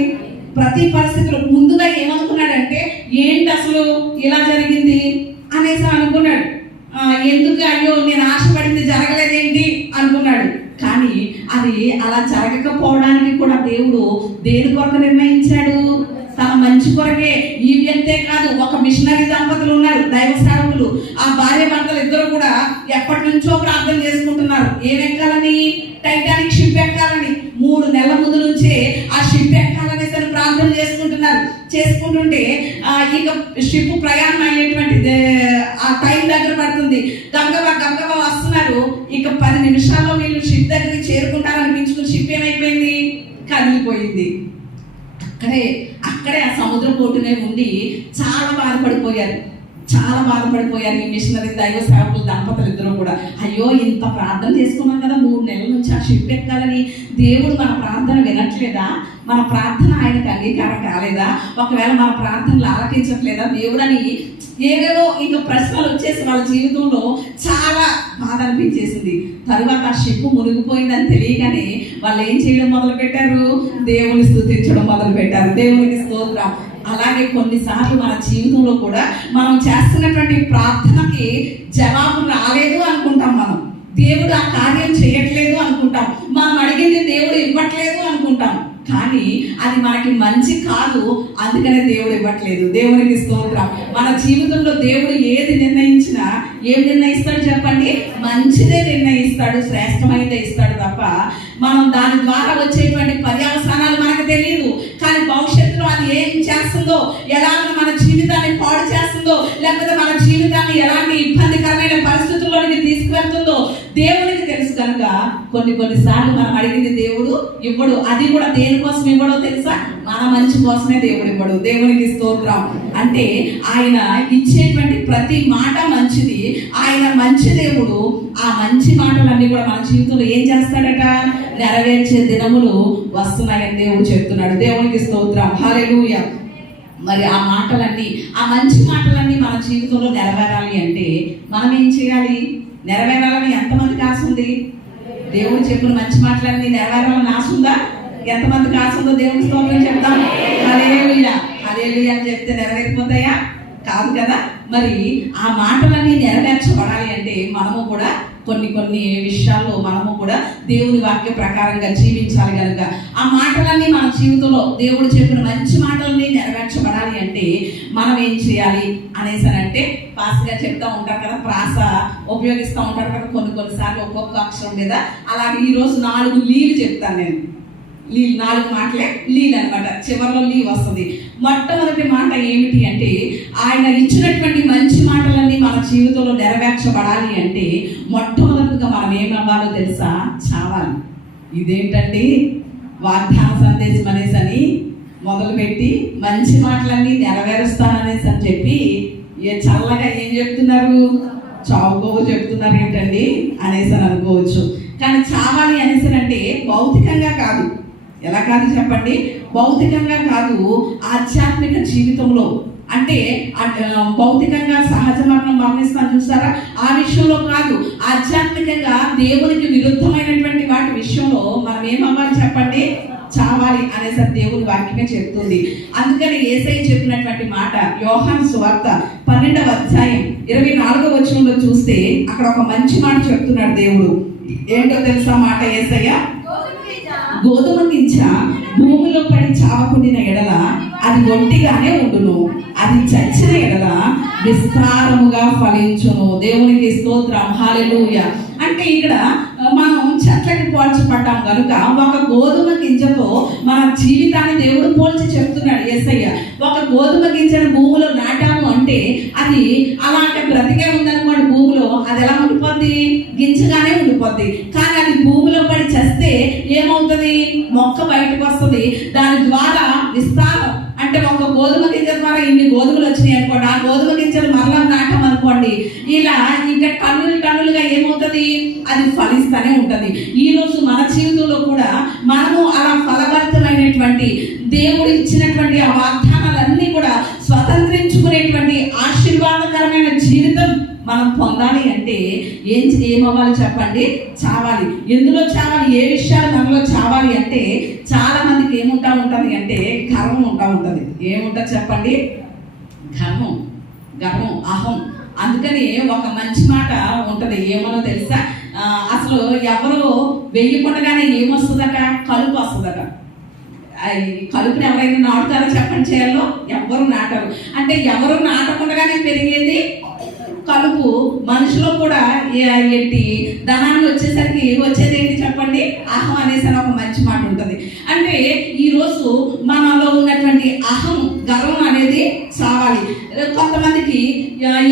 ప్రతి పరిస్థితిలో ముందుగా ఏమనుకున్నాడంటే, ఏంటి అసలు ఇలా జరిగింది అనేసి అనుకున్నాడు. ఎందుకు అయ్యో నేను ఆశపడింది జరగలేదేంటి అనుకున్నాడు. కానీ అది అలా జరగకపోవడానికి కూడా దేవుడు దేని కొరకు నిర్ణయించాడు? తన మంచి కొరకే. ఈ వ్యక్తే కాదు, ఒక మిషనరీ దంపతులు ఉన్నారు, దైవ సేవకులు. ఆ భార్య భర్తలు ఇద్దరు కూడా ఎప్పటి నుంచో ప్రార్థన చేసుకుంటున్నారు. ఏం ఎక్కాలని? Titanic ship ఎక్కాలని. 3 నెలల ముందు నుంచే ఆ షిప్ ఎక్కాలని తను ప్రార్థన చేసుకుంటుంటే ఇక షిప్ ప్రయాణం అయ్యేటువంటి ఆ టైం దగ్గర పడుతుంది. గబగబా వస్తున్నారు. ఇక 10 నిమిషాల్లో వీళ్ళు షిప్ దగ్గరికి చేరుకుంటారనిపించుకుని షిప్ ఏమైపోయింది? కదిలిపోయింది. అక్కడే ఆ సముద్ర పోటునే ఉండి చాలా బాధపడిపోయారు. ఈ మిషనరీ దైవ సేవకులు దంపతులు ఇద్దరు కూడా. అయ్యో ఇంత ప్రార్థన చేసుకున్నాం కదా 3 నెలల నుంచి ఆ షిప్ ఎక్కాలని, దేవుడు మన ప్రార్థన వినట్లేదా? మన ప్రార్థన ఆయనకు అంగీకారం కాలేదా? ఒకవేళ మన ప్రార్థనలు ఆలకించట్లేదా దేవుడు అని ఏవేవో ఇంకా ప్రశ్నలు వచ్చేసి వాళ్ళ జీవితంలో చాలా బాధ అనిపించేసింది. తరువాత ఆ షిప్ మునిగిపోయిందని తెలియగానే వాళ్ళు ఏం చేయడం మొదలు పెట్టారు? దేవుని స్తుతించడం మొదలు పెట్టారు. దేవునికి స్తోత్రం. అలాగే కొన్నిసార్లు మన జీవితంలో కూడా మనం చేస్తున్నటువంటి ప్రార్థనకి జవాబు రాలేదు అనుకుంటాం. మనం దేవుడు ఆ కార్యం చేయట్లేదు అనుకుంటాం. మనం అడిగింది దేవుడు ఇవ్వట్లేదు అనుకుంటాం. కానీ అది మనకి మంచి కాదు, అందుకనే దేవుడు ఇవ్వట్లేదు. దేవునికి స్తోత్రం. మన జీవితంలో దేవుడు ఏది నిర్ణయించినా ఏం నిర్ణయిస్తాడు చెప్పండి? మంచిదే నిర్ణయిస్తాడు, శ్రేష్టమైనదే ఇస్తాడు తప్ప మనం దాని ద్వారా వచ్చేటువంటి పర్యవసానాలు మనకు తెలియదు. కానీ భవిష్యత్తులో అది ఏం చేస్తుందో, ఎలా మన జీవితాన్ని పాడు చేస్తుందో, లేకపోతే మన జీవితాన్ని ఎలాంటి ఇబ్బందికరమైన పరిస్థితుల్లోనికి తీసుకువెళ్తుందో దేవునికి తెలుసు. కనుక కొన్నిసార్లు మనం అడిగింది దేవుడు ఇవ్వడు. అది కూడా దేనికోసం ఇవ్వడో తెలుసా? మన మంచి కోసమే దేవుడు ఇవ్వడు. దేవునికి స్తోత్రం. అంటే ఆయన ఇచ్చేటువంటి ప్రతి మాట మంచిది. ఆయన మంచి దేవుడు. ఆ మంచి మాటలన్నీ కూడా మన జీవితంలో ఏం చేస్తాడట? నెరవేర్చే దినములు వస్తున్నాయని దేవుడు చెప్తున్నాడు. దేవునికి స్తోత్రం, హల్లెలూయా. మరి ఆ మాటలన్నీ, ఆ మంచి మాటలన్నీ మన జీవితంలో నెరవేరాలి అంటే మనం ఏం చేయాలి? నెరవేరాలని ఎంతమందికి ఆశ ఉంది? దేవుడు చెప్పిన మంచి మాటలన్నీ నెరవేరాలని ఆశ ఉందా? ఎంతమందికి ఆశ ఉందో దేవుని స్తోత్రం చెప్తాం. హల్లెలూయా హల్లెలూయా అని చెప్తే నెరవేరిపోతాయా? కాదు కదా. మరి ఆ మాటలన్నీ నెరవేర్చబడాలి అంటే మనము కూడా కొన్ని విషయాల్లో మనము కూడా దేవుని వాక్య ప్రకారంగా జీవించాలి. కనుక ఆ మాటలన్నీ మన జీవితంలో దేవుడు చెప్పిన మంచి మాటలన్నీ నెరవేర్చబడాలి అంటే మనం ఏం చేయాలి అనేసి అంటే పాస్గా చెప్తా ఉంటారు కదా, ప్రాస ఉపయోగిస్తూ ఉంటారు కదా కొన్నిసార్లు ఒక్కొక్క అక్షరం మీద. అలాగే ఈరోజు 4 లీలు చెప్తాను నేను. 4 మాటలే లీల్ అనమాట. చివరిలో లీ వస్తుంది. మొట్టమొదటి మాట ఏమిటి అంటే, ఆయన ఇచ్చినటువంటి మంచి మాటలన్నీ మన జీవితంలో నెరవేర్చబడాలి అంటే మొట్టమొదటిగా మనం ఏమవ్వాలో తెలుసా? చావాలి. ఇదేంటండి వాగ్దాన సందేశం అనేసి అని మొదలుపెట్టి మంచి మాటలన్నీ నెరవేరుస్తాననేసి అని చెప్పి చల్లగా ఏం చెప్తున్నారు? చావుకోవు చెప్తున్నారు ఏంటండి అనేసి అని అనుకోవచ్చు. కానీ చావాలి అనేసి అంటే భౌతికంగా కాదు. ఎలా కాదు చెప్పండి? భౌతికంగా కాదు, ఆధ్యాత్మిక జీవితంలో. అంటే భౌతికంగా సహజ మరణం మరణిస్తాను చూస్తారా, ఆ విషయంలో కాదు. ఆధ్యాత్మికంగా దేవునికి విరుద్ధమైనటువంటి వాటి విషయంలో మనం ఏమవ్వాలి చెప్పండి? చావాలి అనేసి దేవుని వాక్యమే చెప్తుంది. అందుకని యేసయ్య చెప్పినటువంటి మాట యోహాను సువార్త 12వ అధ్యాయం 24వ వచనంలో చూస్తే అక్కడ ఒక మంచి మాట చెప్తున్నాడు దేవుడు. ఏంటో తెలుసా మాట? యేసయ్య గోధుమ గింజ భూమిలో పడి చావకుండిన ఎడల అది ఒంటిగానే ఉండును, అది చచ్చిన ఎడల విస్తారముగా ఫలించును. దేవునికి స్తోత్రం, హల్లెలూయా. అంటే ఇక్కడ మనం చెట్లకి పోల్చబడ్డాం కనుక ఒక గోధుమ గింజతో మన జీవితాన్ని దేవుడు పోల్చి చెప్తున్నాడు యేసయ్య. ఒక గోధుమ గింజను భూమిలో నాటాము అంటే అది అలాంటి బ్రతికే ఉందనుకోండి, భూమిలో అది ఎలా ఉండిపోద్ది? గింజగానే ఉండిపోద్ది. మొక్క బయటకు వస్తుంది. దాని ద్వారా విస్తారం అంటే ఒక గోధుమ గింజ ద్వారా ఇన్ని గోధుమలు వచ్చినాయి అనుకోండి, ఆ గోధుమ గింజలు మరలా నాటం అనుకోండి, ఇలా ఇంకా టన్నులుగా ఏమవుతుంది, అది ఫలిస్తూనే ఉంటుంది. ఈ రోజు మన జీవితంలో కూడా మనము అలా ఫలభరితమైనటువంటి దేవుడు ఇచ్చినటువంటి ఆ వాగ్దానాలన్నీ కూడా స్వతంత్రించుకునేటువంటి ఆశీర్వాదకరమైన జీవితం మనం పొందాలి అంటే ఏమవ్వాలి చెప్పండి? చావాలి. ఎందులో చావాలి? ఏ విషయాలు మనలో చావాలి అంటే చాలా మందికి ఏముంటుంది అంటే గర్వం ఉంటుంది. ఏముంటుంది చెప్పండి? గర్వం, అహం. అందుకని ఒక మంచి మాట ఉంటుంది, ఏమనో తెలుసా? అసలు ఎవరు వెయ్యకుండగానే ఏమొస్తుందట? కలుపు వస్తుందట. కలుపుని ఎవరైనా నాటుతారో చెప్పండి? చేయాలో ఎవరు నాటరు. అంటే ఎవరు నాటకుండగానే పెరిగేది కలుపు. మనిషిలో కూడా ఏంటి ధనాన్ని వచ్చేసరికి వచ్చేది ఏంటి చెప్పండి? అహం అనేసి ఒక మంచి మాట ఉంటుంది. అంటే ఈరోజు మనలో ఉన్నటువంటి అహం, గర్వం అనేది చావాలి. కొంతమందికి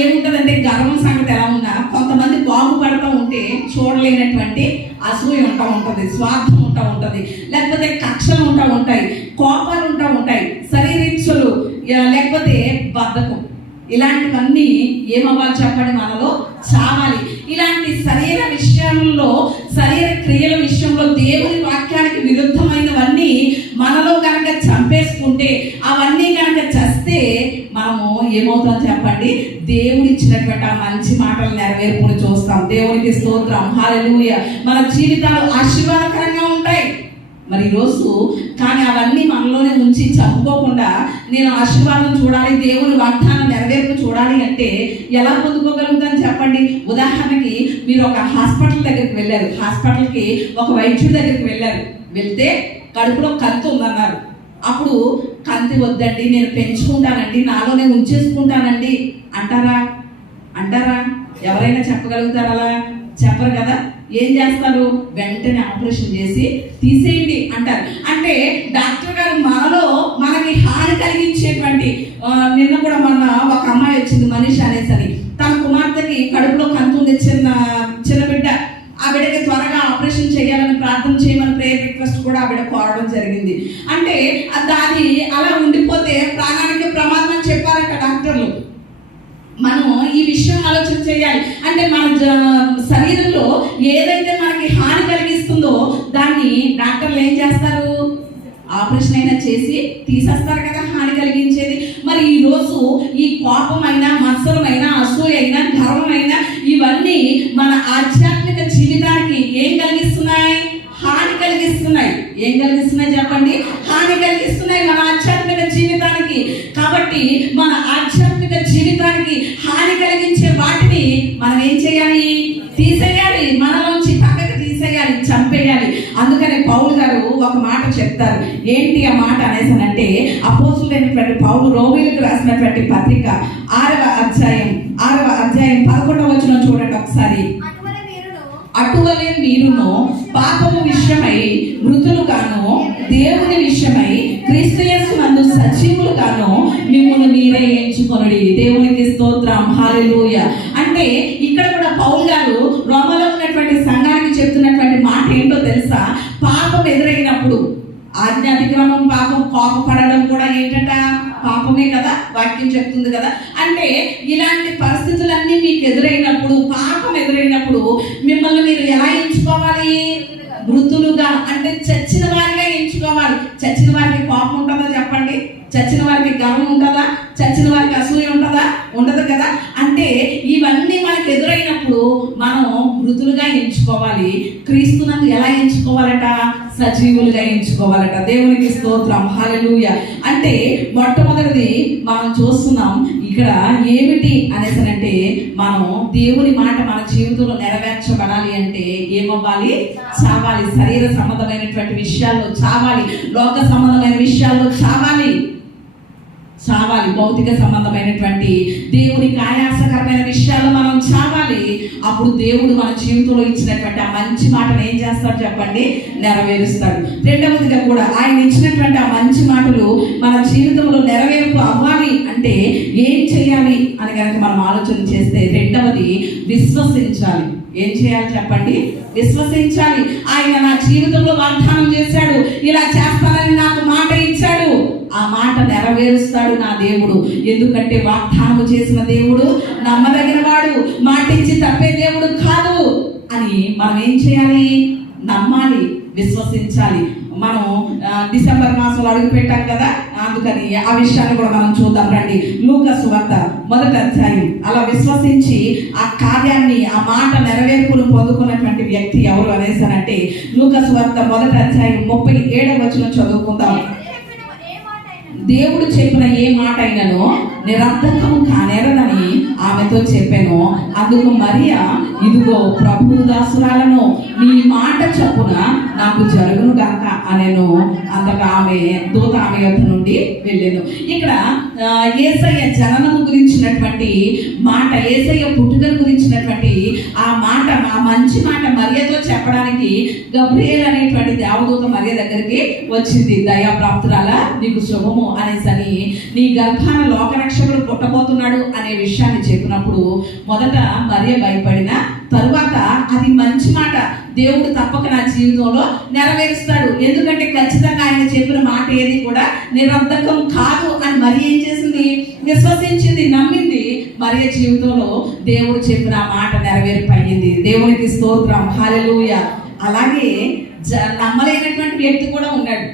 ఏముంటుందంటే గర్వం సంగతి ఎలా ఉన్నా కొంతమంది బాగుపడుతూ ఉంటే చూడలేనటువంటి అసూయ ఉంటుంది, స్వార్థం ఉంటుంది, లేకపోతే కక్షలు ఉంటాయి, కోపాలు ఉంటాయి, శరీరీచ్ఛలు, లేకపోతే బద్ధకం. ఇలాంటివన్నీ ఏమవ్వాలి చెప్పండి? మనలో చావాలి. ఇలాంటి శరీర విషయంలో, శరీర క్రియల విషయంలో దేవుని వాక్యానికి విరుద్ధమైనవన్నీ మనలో కనుక చంపేసుకుంటే, అవన్నీ కనుక చస్తే మనము ఏమవుతాం చెప్పండి? దేవుడు ఇచ్చినటువంటి ఆ మంచి మాటలు నెరవేర్పుని చూస్తాం. దేవునికి స్తోత్రం, హల్లెలూయా. మన జీవితాలు ఆశీర్వాదకరంగా ఉంటాయి. మరి ఈరోజు కానీ అవన్నీ మనలోనే ఉంచి చంపుకోకుండా నేను ఆశీర్వాదం చూడాలి, దేవుని వాగ్దానం నెరవేర్పు చూడాలి అంటే ఎలా పొందుకోగలుగుతాను చెప్పండి? ఉదాహరణకి మీరు ఒక హాస్పిటల్ దగ్గరికి వెళ్ళారు, హాస్పిటల్కి ఒక వైద్యుడి దగ్గరికి వెళ్తే కడుపులో కంతి ఉందన్నారు. అప్పుడు కంతి వద్దండి, నేను పెంచుకుంటానండి, నాలోనే ఉంచేసుకుంటానండి అంటారా? ఎవరైనా చెప్పగలుగుతారా? అలా చెప్పరు కదా. ఏం చేస్తారు? వెంటనే ఆపరేషన్ చేసి తీసేయండి అంటారు. అంటే డాక్టర్ గారు మనకి హాని కలిగించేటువంటి, నిన్న కూడా మొన్న ఒక అమ్మాయి వచ్చింది, మనీష్ అనేసరి, తన కుమార్తెకి కడుపులో కంతుంది, చిన్న బిడ్డ. ఆ బిడ్డకి త్వరగా ఆపరేషన్ చేయాలని ప్రార్థన చేయమని ప్రేయర్ రిక్వెస్ట్ కూడా ఆ బిడ్డ కోరడం జరిగింది. అంటే అది అలా ఉండిపోతే ప్రాణానికి ప్రమాదం అని చెప్పారట డాక్టర్లు. మనం ఈ విషయం ఆలోచన చేయాలి. అంటే మన శరీరంలో ఏదైతే మనకి హాని కలిగిస్తుందో దాన్ని డాక్టర్లు ఏం చేస్తారు? ఆపరేషన్ అయినా చేసి తీసేస్తారు కదా, హాని కలిగించేది. మరి ఈరోజు ఈ కోపమైనా, మత్సరమైనా, అసూయ అయినా, గర్వమైనా ఇవన్నీ మన ఆధ్యాత్మిక జీవితానికి ఏం కలిగిస్తున్నాయి? హాని కలిగిస్తున్నాయి. ఏం కలిగిస్తున్నాయి చెప్పండి? హాని కలిగిస్తున్నాయి మన ఆధ్యాత్మిక జీవితానికి. కాబట్టి మన ఆధ్యాత్మిక జీవితానికి హాని కలిగించే వాటిని మనం ఏం చేయాలి? తీసేయాలి, మనలోంచి పక్కకి తీసేయాలి, చంపేయాలి. అందుకని పౌలు గారు ఒక మాట చెప్తారు. ఏంటి ఆ మాట అనేసానంటే, అపోస్తులైనటువంటి పౌలు రోమీయులకు రాసినటువంటి పత్రిక 6వ అధ్యాయం 11వ వచనం చూడండి ఒకసారి. అటువలే మీరును పాపము విషయమై మృతులుగాను, దేవుని విషయమై క్రీస్తు యేసునందు సజీవులుగాను మిమ్మును మీరే ఎంచుకొనుడి. దేవునికి స్తోత్రం, హల్లెలూయా. అంటే ఇక్కడ కూడా పౌలు గారు రోమలో ఉన్నటువంటి సంఘానికి చెప్తున్నటువంటి మాట ఏంటో తెలుసా? పాపం ఎదురైనప్పుడు, ఆజ్ఞాతిక్రమం పాపం, కోపపడడం కూడా ఏంటంట? పాపమే కదా, వాక్యం చెప్తుంది కదా. అంటే ఇలాంటి పరిస్థితులన్నీ మీకు ఎదురైనప్పుడు, పాపం ఎదురైనప్పుడు మిమ్మల్ని మీరు ఎలా ఎంచుకోవాలి? మృతులుగా, అంటే చచ్చిన వారిగా ఎంచుకోవాలి. చచ్చిన వారికి కోపం ఉంటుందా చెప్పండి? చచ్చిన వారికి గర్వం ఉంటుందా? చచ్చిన వారికి అసూయ ఉంటుందా? ఉండదు కదా. అంటే ఇవన్నీ మనకు ఎదురైనప్పుడు మనం మృతులుగా ఎంచుకోవాలి. క్రీస్తునందు ఎలా ఎంచుకోవాలట? సజీవులుగా ఎంచుకోవాలట. దేవునికి స్తోత్రం, హల్లెలూయా. అంటే మొట్టమొదటిది మనం చూస్తున్నాం ఇక్కడ ఏమిటి అనేసనంటే, మనం దేవుని మాట మన జీవితంలో నెరవేర్చబడాలి అంటే ఏమవ్వాలి? చావాలి. శరీర సంబంధమైనటువంటి విషయాల్లో చావాలి, లోక సంబంధమైన విషయాల్లో చావాలి. భౌతిక సంబంధమైనటువంటి దేవునికి ఆయాసకరమైన విషయాలు మనం చావాలి. అప్పుడు దేవుడు మన జీవితంలో ఇచ్చినటువంటి ఆ మంచి మాటను ఏం చేస్తాడు చెప్పండి? నెరవేరుస్తాడు. రెండవదిగా కూడా ఆయన ఇచ్చినటువంటి ఆ మంచి మాటలు మన జీవితంలో నెరవేర్పు అవ్వాలి అంటే ఏం చేయాలి అని కనుక మనం ఆలోచన చేస్తే, రెండవది విశ్వసించాలి. ఏం చేయాలి చెప్పండి? విశ్వసించాలి. ఆయన నా జీవితంలో వాగ్దానం చేశాడు, ఇలా చేస్తానని నాకు మాట ఇచ్చాడు, ఆ మాట నెరవేరుస్తాడు నా దేవుడు. ఎందుకంటే వాగ్దానం చేసిన దేవుడు నమ్మదగిన వాడు, మాట ఇచ్చి తప్పే దేవుడు కాదు అని మనం ఏం చేయాలి? నమ్మాలి, విశ్వసించాలి. మనం డిసెంబర్ మాసంలో అడుగు పెట్టాం కదా, అందుకని ఆ విషయాన్ని కూడా మనం చూద్దాం రండి. లూకా సువార్త 1వ అధ్యాయం. అలా విశ్వసించి ఆ కార్యాన్ని, ఆ మాట నెరవేర్పును పొందుకున్నటువంటి వ్యక్తి ఎవరు అనేసానంటే లూకా సువార్త 1వ అధ్యాయం 37వ వచనం చదువుకుందాం. దేవుడు చెప్పిన ఏ మాట అయినను నిరర్థకం కానేరదని ఆమెతో చెప్పాను. అందుకు మరియా, ఇదిగో ప్రభు దాసురాలను, నీ మాట చొప్పున నాకు జరుగును గాక అనేను. అంతగా దూత ఆమె యొద్ద నుండి వెళ్ళాను. ఇక్కడ యేసయ్య జననము గురించినటువంటి మాట, యేసయ్య పుట్టుదల గురించినటువంటి ఆ మాట, ఆ మంచి మాట మరియతో చెప్పడానికి గబ్రియేల్ అనేటువంటి దేవదూత మరియ దగ్గరికి వచ్చింది. దయాప్రాప్తురాల, నీకు శుభము అనేసని, నీ గర్భాన లోకరక్షకుడు పుట్టబోతున్నాడు అనే విషయాన్ని చెప్పినప్పుడు మొదట మరియ భయపడిన తరువాత అది మంచి మాట, దేవుడు తప్పక నా జీవితంలో నెరవేరుస్తాడు, ఎందుకంటే ఖచ్చితంగా ఆయన చెప్పిన మాట ఏది కూడా నిరర్థకం కాదు అని మరి ఏం చేసింది? విశ్వసించింది, నమ్మింది. మరియ జీవితంలో దేవుడు చెప్పిన మాట నెరవేరిపోయింది. దేవునికి స్తోత్రం, హల్లెలూయా. అలాగే నమ్మలేనటువంటి వ్యక్తి కూడా ఉన్నాడు,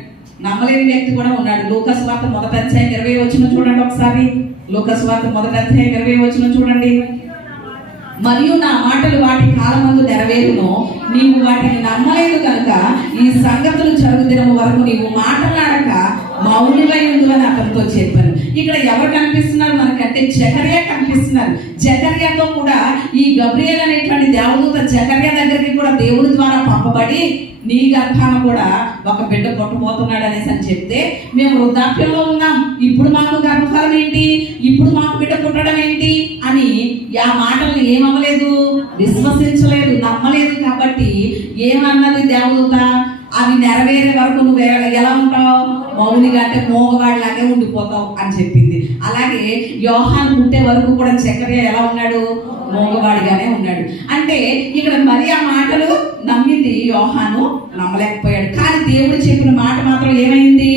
నమ్మలేని వ్యక్తి కూడా ఉన్నాడు. లూకా సువార్త 1వ అధ్యాయం 20వ వచనం చూడండి ఒకసారి. లూకా సువార్త 1వ అధ్యాయం 20వ వచనం చూడండి. మరియు నా మాటలు వాటి కాలమందు నెరవేరును, నీవు వాటిని నమ్మలేదు కనుక ఈ సంగతులు జరుగు దినము వరకు నీవు మాటలాడక మౌనివై ఉండు అని అతనితో చెప్పాను. ఇక్కడ ఎవరు కనిపిస్తున్నారు మనకంటే? జకర్యా కనిపిస్తున్నారు. జకర్యాతో కూడా ఈ గబ్రియేల్ అనేటువంటి దేవదూత జకర్యా దగ్గరికి కూడా దేవుడి ద్వారా పంపబడి, నీ గర్భాన కూడా ఒక బిడ్డ పుట్టబోతున్నాడు అనేసి అని చెప్తే, మేము వృద్ధాప్యంలో ఉన్నాం, ఇప్పుడు మాకు గర్భఫలం ఏంటి, ఇప్పుడు మాకు బిడ్డ పుట్టడం ఏంటి అని ఆ మాటలు ఏమవ్వలేదు, విశ్వసించలేదు, నమ్మలేదు. కాబట్టి ఏమన్నది దేవదూత? అవి నెరవేరే వరకు నువ్వు ఎలా ఉంటావు? మౌనిగా, అంటే మోగవాడిలాగే ఉండిపోతావు అని చెప్పింది. అలాగే యోహాను పుట్టే వరకు కూడా జకర్యా ఎలా ఉన్నాడు? మోగవాడిగానే ఉన్నాడు. అంటే ఇక్కడ మరి ఆ మాటలు నమ్మింది, యోహాను నమ్మలేకపోయాడు. కానీ దేవుడు చెప్పిన మాట మాత్రం ఏమైంది?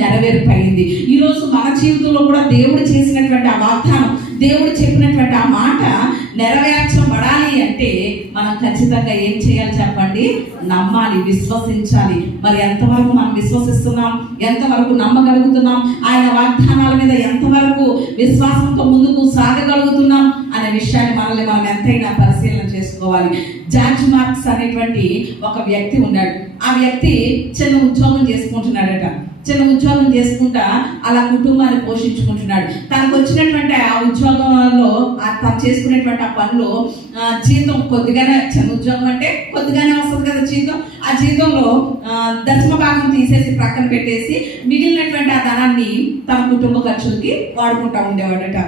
నెరవేరిపోయింది. ఈరోజు మన జీవితంలో కూడా దేవుడు చేసినటువంటి ఆ వాగ్దానం, దేవుడు చెప్పినటువంటి ఆ మాట నెరవేర్చబడాలి అంటే మనం ఖచ్చితంగా ఏం చేయాలి చెప్పండి? నమ్మాలి, విశ్వసించాలి. మరి ఎంతవరకు మనం విశ్వసిస్తున్నాం, ఎంతవరకు నమ్మగలుగుతున్నాం, ఆయన వాగ్దానాల మీద ఎంతవరకు విశ్వాసంతో ముందుకు సాగగలుగుతున్నాం అనే విషయాన్ని మనల్ని మనం ఎంతైనా పరిశీలన చేసుకోవాలి. జార్జ్ మార్క్స్ అనేటువంటి ఒక వ్యక్తి ఉన్నాడు. ఆ వ్యక్తి చిన్న ఉద్యోగం చేసుకుంటున్నాడట. చిన్న ఉద్యోగం చేసుకుంటా అలా కుటుంబాన్ని పోషించుకుంటున్నాడు. తనకు వచ్చినటువంటి ఆ ఉద్యోగంలో, తను చేసుకునేటువంటి ఆ పనిలో జీతం కొద్దిగానే, చిన్న ఉద్యోగం అంటే కొద్దిగానే వస్తుంది కదా జీతం. ఆ జీతంలో దశమ భాగం తీసేసి ప్రక్కన పెట్టేసి మిగిలినటువంటి ఆ ధనాన్ని తన కుటుంబ ఖర్చులకి వాడుకుంటా ఉండేవాడట.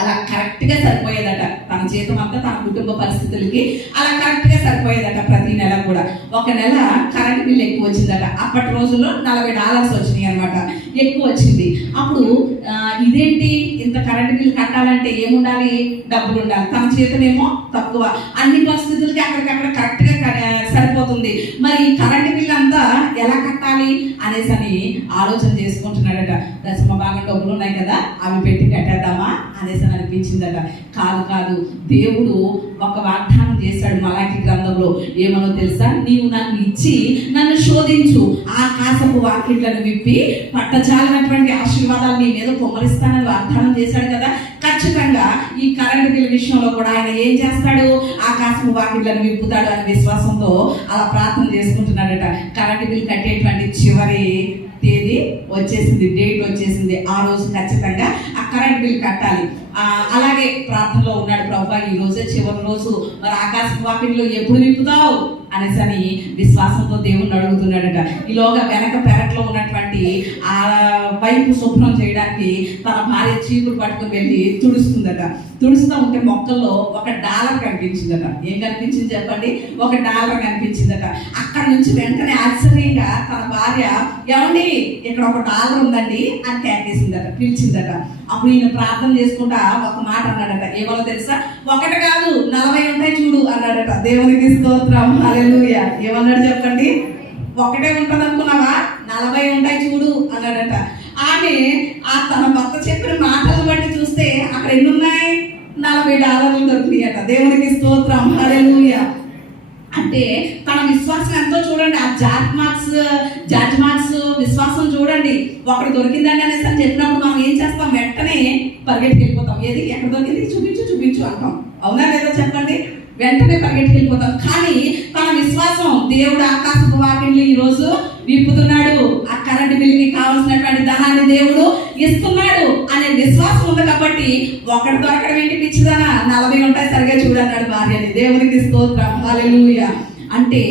అలా కరెక్ట్గా సరిపోయేదట. తన జీతం అంతా తన కుటుంబ పరిస్థితులకి అలా కరెక్ట్గా సరిపోయేదట. ప్రతి నెల కూడా ఒక నెల కరెంట్ బిల్ ఎక్కువ వచ్చిందట. అప్పటి రోజుల్లో $40 వచ్చినాయి అనమాట, ఎక్కువ వచ్చింది. అప్పుడు ఇదేంటి, ఇంత కరెంట్ బిల్ కట్టాలంటే ఏముండాలి? డబ్బులు ఉండాలి. తన జీతమేమో తక్కువ, అన్ని పరిస్థితులకి అక్కడికక్కడ కరెక్ట్గా సరిపోతుంది. మరి కరెంట్ బిల్ అంతా ఎలా కట్టాలి అనేసి అని ఆలోచన చేసుకుంటున్నాడట. దశమ భాగం డబ్బులు ఉన్నాయి కదా, అవి పెట్టి కట్టేద్దామా అనేసి అనిపించిందట. కాదు, దేవుడు ఒక వాగ్దానం చేశాడు మలాకి గ్రంథంలో. ఏమనో తెలుసా? నీవు నన్ను ఇచ్చి నన్ను శోధించు, ఆకాశపు వాకిట్లను విప్పి పట్టజాలనటువంటి ఆశీర్వాదాలు నీ మీద కుమ్మరిస్తానని వాగ్దానం చేశాడు కదా. ఖచ్చితంగా ఈ కరెంట్ బిల్ విషయంలో కూడా ఆయన ఏం చేస్తాడు? ఆకాశపు వాకిట్లను విప్పుతాడు అనే విశ్వాసంతో అలా ప్రార్థన చేసుకుంటున్నాడట. కరెంట్ బిల్ కట్టేటువంటి చివరి తేదీ వచ్చేసింది, డేట్ వచ్చేసింది. ఆ రోజు ఖచ్చితంగా ఆ కరెంట్ బిల్ కట్టాలి. అలాగే ప్రార్థనలో ఉన్నాడు. ప్రభువా, ఈ రోజే చివరి రోజు, మరి ఆకాశ వాకిట్లో ఎప్పుడు విప్పుతావు అనేసి అని విశ్వాసంతో దేవుణ్ణి అడుగుతున్నాడట. ఈలోగా వెనక పెరట్లో ఉన్నటువంటి ఆ వైపు శుభ్రం చేయడానికి తన భార్య చీపురు పట్టుకుని వెళ్ళి తుడుస్తుందట. తుడుస్తూ ఉంటే మొక్కల్లో ఒక డాలర్ కనిపించిందట. ఏం కనిపించింది చెప్పండి? ఒక డాలర్ కనిపించిందట. అక్కడ నుంచి వెంటనే ఆశ్చర్యంగా తన భార్య, ఏమండి ఇక్కడ $1 ఉందండి అని కేకేసిందట, పిలిచిందట. అప్పుడు ఈయన ప్రార్థన చేసుకుంటా ఒక మాట అన్నాడట. ఏమో తెలుసా? 1 కాదు 40 ఉంటాయి చూడు అన్నాడట. దేవునికి స్తోత్రం, హల్లెలూయా. ఏమన్నాడు చెప్పండి? 1 ఉంటుంది అనుకున్నావా? 40 ఉంటాయి చూడు అన్నాడట. ఆమె తన భర్త చెప్పిన మాటలు బట్టి చూస్తే అక్కడ ఎన్ని ఉన్నాయి? $40 దొరికినాయట. దేవునికి స్తోత్రం, హల్లెలూయా. అంటే తన విశ్వాసం ఎంతో చూడండి. ఆ జార్జ్ మార్క్స్ విశ్వాసం చూడండి. ఒకటి దొరికిందండి అనేసి అని చెప్పినప్పుడు మనం ఏం చేస్తాం? వెంటనే పరిగెట్టుకు వెళ్ళిపోతాం. ఏది ఎక్కడ దొరికింది? చూపించు అంటాం. అవునా లేదా చెప్పండి? వెంటనే పరిగెట్టుకు వెళ్ళిపోతాం. కానీ తన విశ్వాసం, దేవుడు ఆకాశపు వాకిళ్ళు ఈరోజు విప్పుతున్నాడు, ఆ కరెంటు బిల్లుకి కావాల్సినటువంటి ధనాన్ని దేవుడు ఇస్తున్నాడు అనే విశ్వాసం ఉంది కాబట్టి ఒకటి దొరకడం ఏంటి పిచ్చిదనా? 40 ఉంటాయి సరిగా చూడన్నాడు భార్యని. దేవునికి స్తోత్రం, హల్లెలూయా. అంటే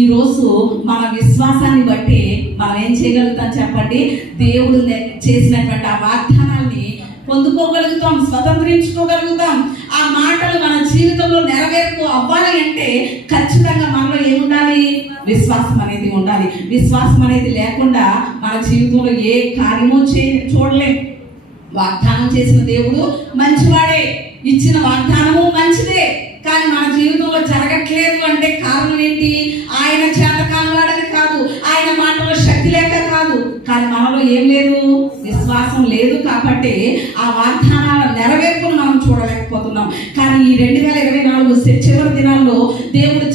ఈరోజు మన విశ్వాసాన్ని బట్టి మనం ఏం చేయగలుగుతాం చెప్పండి? దేవుడు చేసినటువంటి ఆ వాగ్దానాల్ని పొందుకోగలుగుతాం, స్వతంత్రించుకోగలుగుతాం. ఆ మాటలు మన జీవితంలో నెరవేర్పు అవ్వాలి అంటే ఖచ్చితంగా మనలో ఏముండాలి? విశ్వాసం అనేది ఉండాలి. విశ్వాసం అనేది లేకుండా మన జీవితంలో ఏ కార్యమో చూడలేం. వాగ్దానం చేసిన దేవుడు మంచివాడే, ఇచ్చిన వాగ్దానము మంచిదే. కానీ మన జీవితంలో జరగట్లేదు అంటే కారణం ఏంటి? ఆయన చేతకాని వాడని కాదు, ఆయన మాటలో శక్తి లేక కాదు, కానీ మనలో ఏం లేదు? విశ్వాసం లేదు. కాబట్టి ఆ వాగ్దానాల నెరవేర్పును మనం చూడలేకపోతున్నాం. కానీ ఈ 2024 చివరి దినాల్లో దేవుడు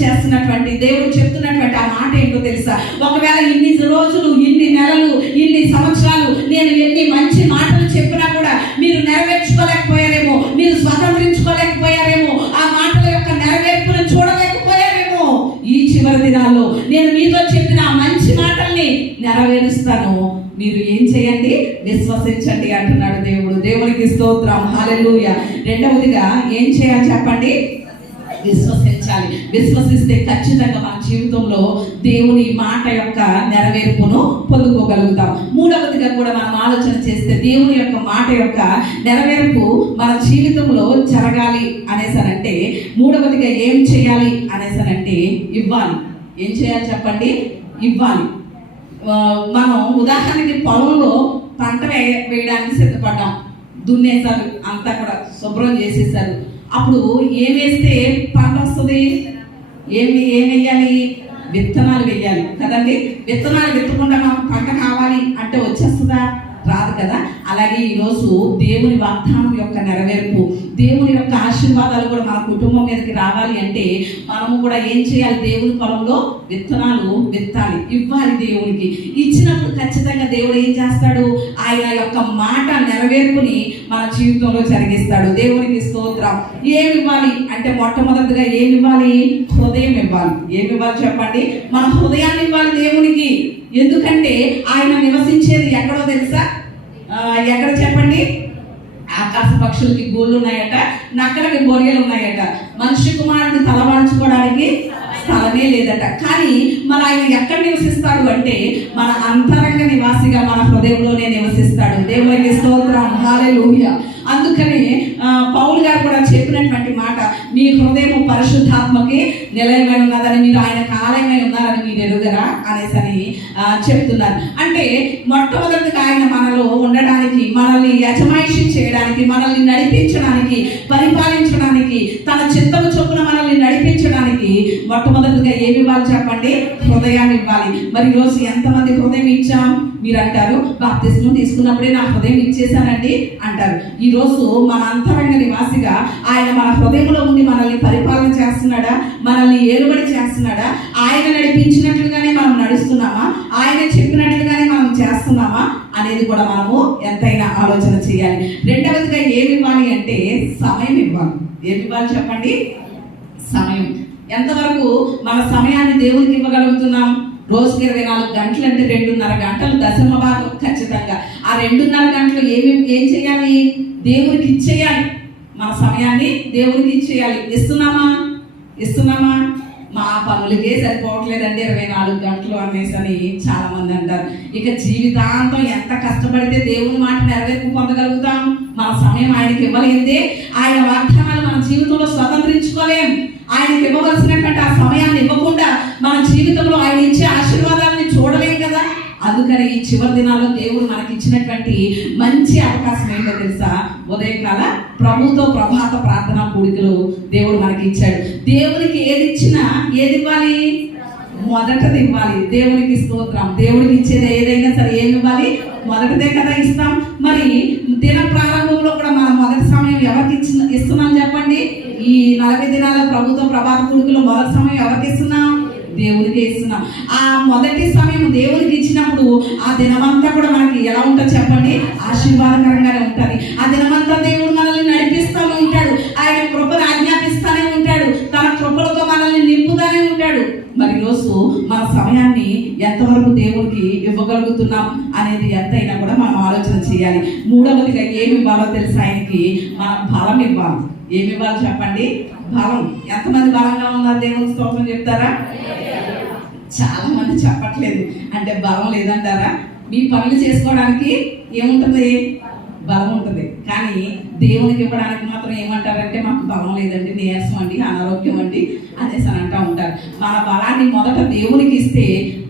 చెప్తున్నటువంటి ఆ మాట ఏంటో తెలుసా? ఒకవేళ ఇన్ని రోజులు, ఇన్ని నెలలు, ఇన్ని సంవత్సరాలు నేను ఎన్ని మంచి మాటలు చెప్పినా కూడా మీరు నెరవేర్చుకోలేకపోయారేమో, మీరు స్వతంత్రించుకోలేకపోయారేమో, ఆ మాటల యొక్క నెరవేర్పును చూడలేకపోయారేమో. ఈ చివరి దినాల్లో నేను మీతో చెప్పిన ఆ మంచి మాటల్ని నెరవేరుస్తాను, మీరు ఏం చేయండి? విశ్వసించండి అంటున్నాడు దేవుడు. దేవునికి స్తోత్రం, హల్లెలూయా. రెండవదిగా ఏం చేయాలి చెప్పండి? విశ్వసించాలి. విశ్వసిస్తే ఖచ్చితంగా మన జీవితంలో దేవుని మాట యొక్క నెరవేర్పును పొందుకోగలుగుతాం. మూడవదిగా కూడా మనం ఆలోచన చేస్తే దేవుని యొక్క మాట యొక్క నెరవేర్పు మన జీవితంలో జరగాలి అనేసనంటే మూడవదిగా ఏం చేయాలి అనేసనంటే ఇవ్వాలి. ఏం చేయాలి చెప్పండి? ఇవ్వాలి. మనం ఉదాహరణకి పొలంలో పంట వేయడానికి సిద్ధపడ్డాం. దున్నేశారు, అంతా కూడా శుభ్రం చేసేసారు. అప్పుడు ఏం వేస్తే పంట వస్తుంది? ఏం వేయాలి? విత్తనాలు వేయాలి కదండి. విత్తనాలు విత్తకుండా మనకు పంట కావాలి అంటే వచ్చేస్తుందా? రాదు కదా. అలాగే ఈరోజు దేవుని వాగ్దానం యొక్క నెరవేర్పు, దేవుని యొక్క ఆశీర్వాదాలు కూడా మన కుటుంబం మీదకి రావాలి అంటే మనము కూడా ఏం చేయాలి? దేవుని పొలంలో విత్తనాలు విత్తాలి, ఇవ్వాలి. దేవునికి ఇచ్చినప్పుడు ఖచ్చితంగా దేవుడు ఏం చేస్తాడు? ఆయన యొక్క మాట నెరవేర్పుని మన జీవితంలో జరిగిస్తాడు. దేవునికి స్తోత్రం. ఏమి ఇవ్వాలి అంటే మొట్టమొదటిగా ఏమి ఇవ్వాలి? హృదయం ఇవ్వాలి. ఏమి ఇవ్వాలి చెప్పండి? మన హృదయాన్ని ఇవ్వాలి దేవునికి. ఎందుకంటే ఆయన నివసించేది ఎక్కడో తెలుసా? ఎక్కడ చెప్పండి? ఆకాశ పక్షులకి గూళ్ళు ఉన్నాయట, నక్కలకి బొరియలు ఉన్నాయట, మనిషి కుమారుడిని తలవాల్చుకోవడానికి స్థలమే లేదట. కానీ మరి ఆయన ఎక్కడ నివసిస్తాడు అంటే మన అంతరంగ నివాసిగా మన హృదయంలోనే నివసిస్తాడు. దేవునికి స్తోత్రం, హల్లెలూయా. అందుకనే పౌలు గారు కూడా చెప్పినటువంటి మాట, మీ హృదయం పరిశుద్ధాత్మకి నిలయమై ఉన్నదని, మీరు ఆయన ఆలయమై ఉన్నారని మీరు ఎరుగరా అనేసని చెప్తున్నారు. అంటే మొట్టమొదటిగా ఆయన మనలో ఉండడానికి, మనల్ని యజమాయిషి చేయడానికి, మనల్ని నడిపించడానికి, పరిపాలించడానికి, తన చిత్తము చొప్పున మనల్ని నడిపించడానికి మొట్టమొదటిగా ఏమి ఇవ్వాలి చెప్పండి? హృదయాన్ని ఇవ్వాలి. మరి ఈరోజు ఎంతమంది హృదయం ఇచ్చాం? మీరు అంటారు, బాప్తిస్మం తీసుకున్నప్పుడే నా హృదయం ఇచ్చేసానండి అంటారు. ఈరోజు మన అంతరంగ నివాసిగా ఆయన మన హృదయంలో ఉండి మనల్ని పరిపాలన చేస్తున్నాడా? మనల్ని ఏలుబడి చేస్తున్నాడా? ఆయన నడిపించినట్లుగానే మనం నడుస్తున్నామా? ఆయన చెప్పినట్లుగానే మనం చేస్తున్నామా అనేది కూడా మనము ఎంతైనా ఆలోచన చేయాలి. రెండవదిగా ఏమి ఇవ్వాలి అంటే సమయం ఇవ్వాలి. ఏమి ఇవ్వాలి చెప్పండి? సమయం. ఎంతవరకు మన సమయాన్ని దేవునికి ఇవ్వగలుగుతున్నాం? రోజుకి 24 గంటలు అంటే 2.5 గంటలు దశమ భాగం ఖచ్చితంగా. ఆ 2.5 గంటలు ఏం చేయాలి? దేవునికి ఇచ్చేయాలి. మన సమయాన్ని దేవునికి ఇచ్చేయాలి. ఇస్తున్నామా? మా పనులకే సరిపోవట్లేదండి 24 గంటలు అనేసి చాలా మంది అంటారు. ఇక జీవితాంతం ఎంత కష్టపడితే దేవుని మాట నెరవేర్పు పొందగలుగుతాం? మన సమయం ఆయనకి ఇవ్వలేదే ఆయన వాగ్దానాలు మన జీవితంలో స్వతంత్రించుకోలేం. ఆయనకి ఇవ్వవలసినటువంటి ఆ సమయాన్ని ఇవ్వకుండా మన జీవితంలో ఆయన ఇచ్చే ఆశీర్వాదాన్ని చూడలేం కదా. అందుకని ఈ చివరి దినాల్లో దేవుడు మనకి ఇచ్చినటువంటి మంచి అవకాశం ఏంటో తెలుసా? ఉదయకాల ప్రభుతో ప్రభాత ప్రార్థన కూడికలు దేవుడు మనకి ఇచ్చాడు. దేవునికి ఏది ఇచ్చినా ఏది ఇవ్వాలి? మొదటది ఇవ్వాలి. దేవునికి స్తోత్రం. దేవుడికి ఇచ్చేది ఏదైనా సరే ఏమి ఇవ్వాలి? మొదటిదే కదా ఇస్తాం. మరి దిన ప్రారంభంలో కూడా మనం మొదటి సమయం ఎవరికి ఇస్తున్నాం చెప్పండి? ఈ 40 దినాల ప్రభుత్వ ప్రభాత కూడికలో మొదటి సమయం ఎవరికి ఇస్తున్నాం? దేవుడికి ఇస్తున్నాం. ఆ మొదటి సమయం దేవుడికి ఇచ్చినప్పుడు ఆ దినమంతా కూడా మనకి ఎలా ఉంటుందో చెప్పండి? ఆశీర్వాదకరంగానే ఉంటుంది. ఆ దినమంతా దేవుడు మనల్ని నడిపిస్తూనే ఉంటాడు. ఆయన కృపను ఆజ్ఞాపిస్తూనే ఉంటాడు. తన కృపలతో మనల్ని నింపుతానే ఉంటాడు. మరి రోజు మన సమయాన్ని ఎంతవరకు దేవుడికి ఇవ్వగలుగుతున్నాం అనేది ఎంతైనా కూడా మనం ఆలోచన చేయాలి. మూడవదిగా ఏమి ఇవ్వాలో తెలుసు? ఆయనకి మనం బలం ఇవ్వాలి. ఏమి ఇవ్వాలి చెప్పండి? బలం. ఎంతమంది బలంగా ఉన్నారు? దేవుని స్తోత్రం చెప్తారా? చాలా మంది చెప్పట్లేదు. అంటే బలం లేదంటారా? మీ పనులు చేసుకోవడానికి ఏముంటుంది? బలం ఉంటుంది. కానీ దేవునికి ఇవ్వడానికి మాత్రం ఏమంటారంటే మాకు బలం లేదండి, నీరసం అండి, అనారోగ్యం అండి అనేసి అని అంటూ ఉంటారు. మన బలాన్ని మొదట దేవునికి ఇస్తే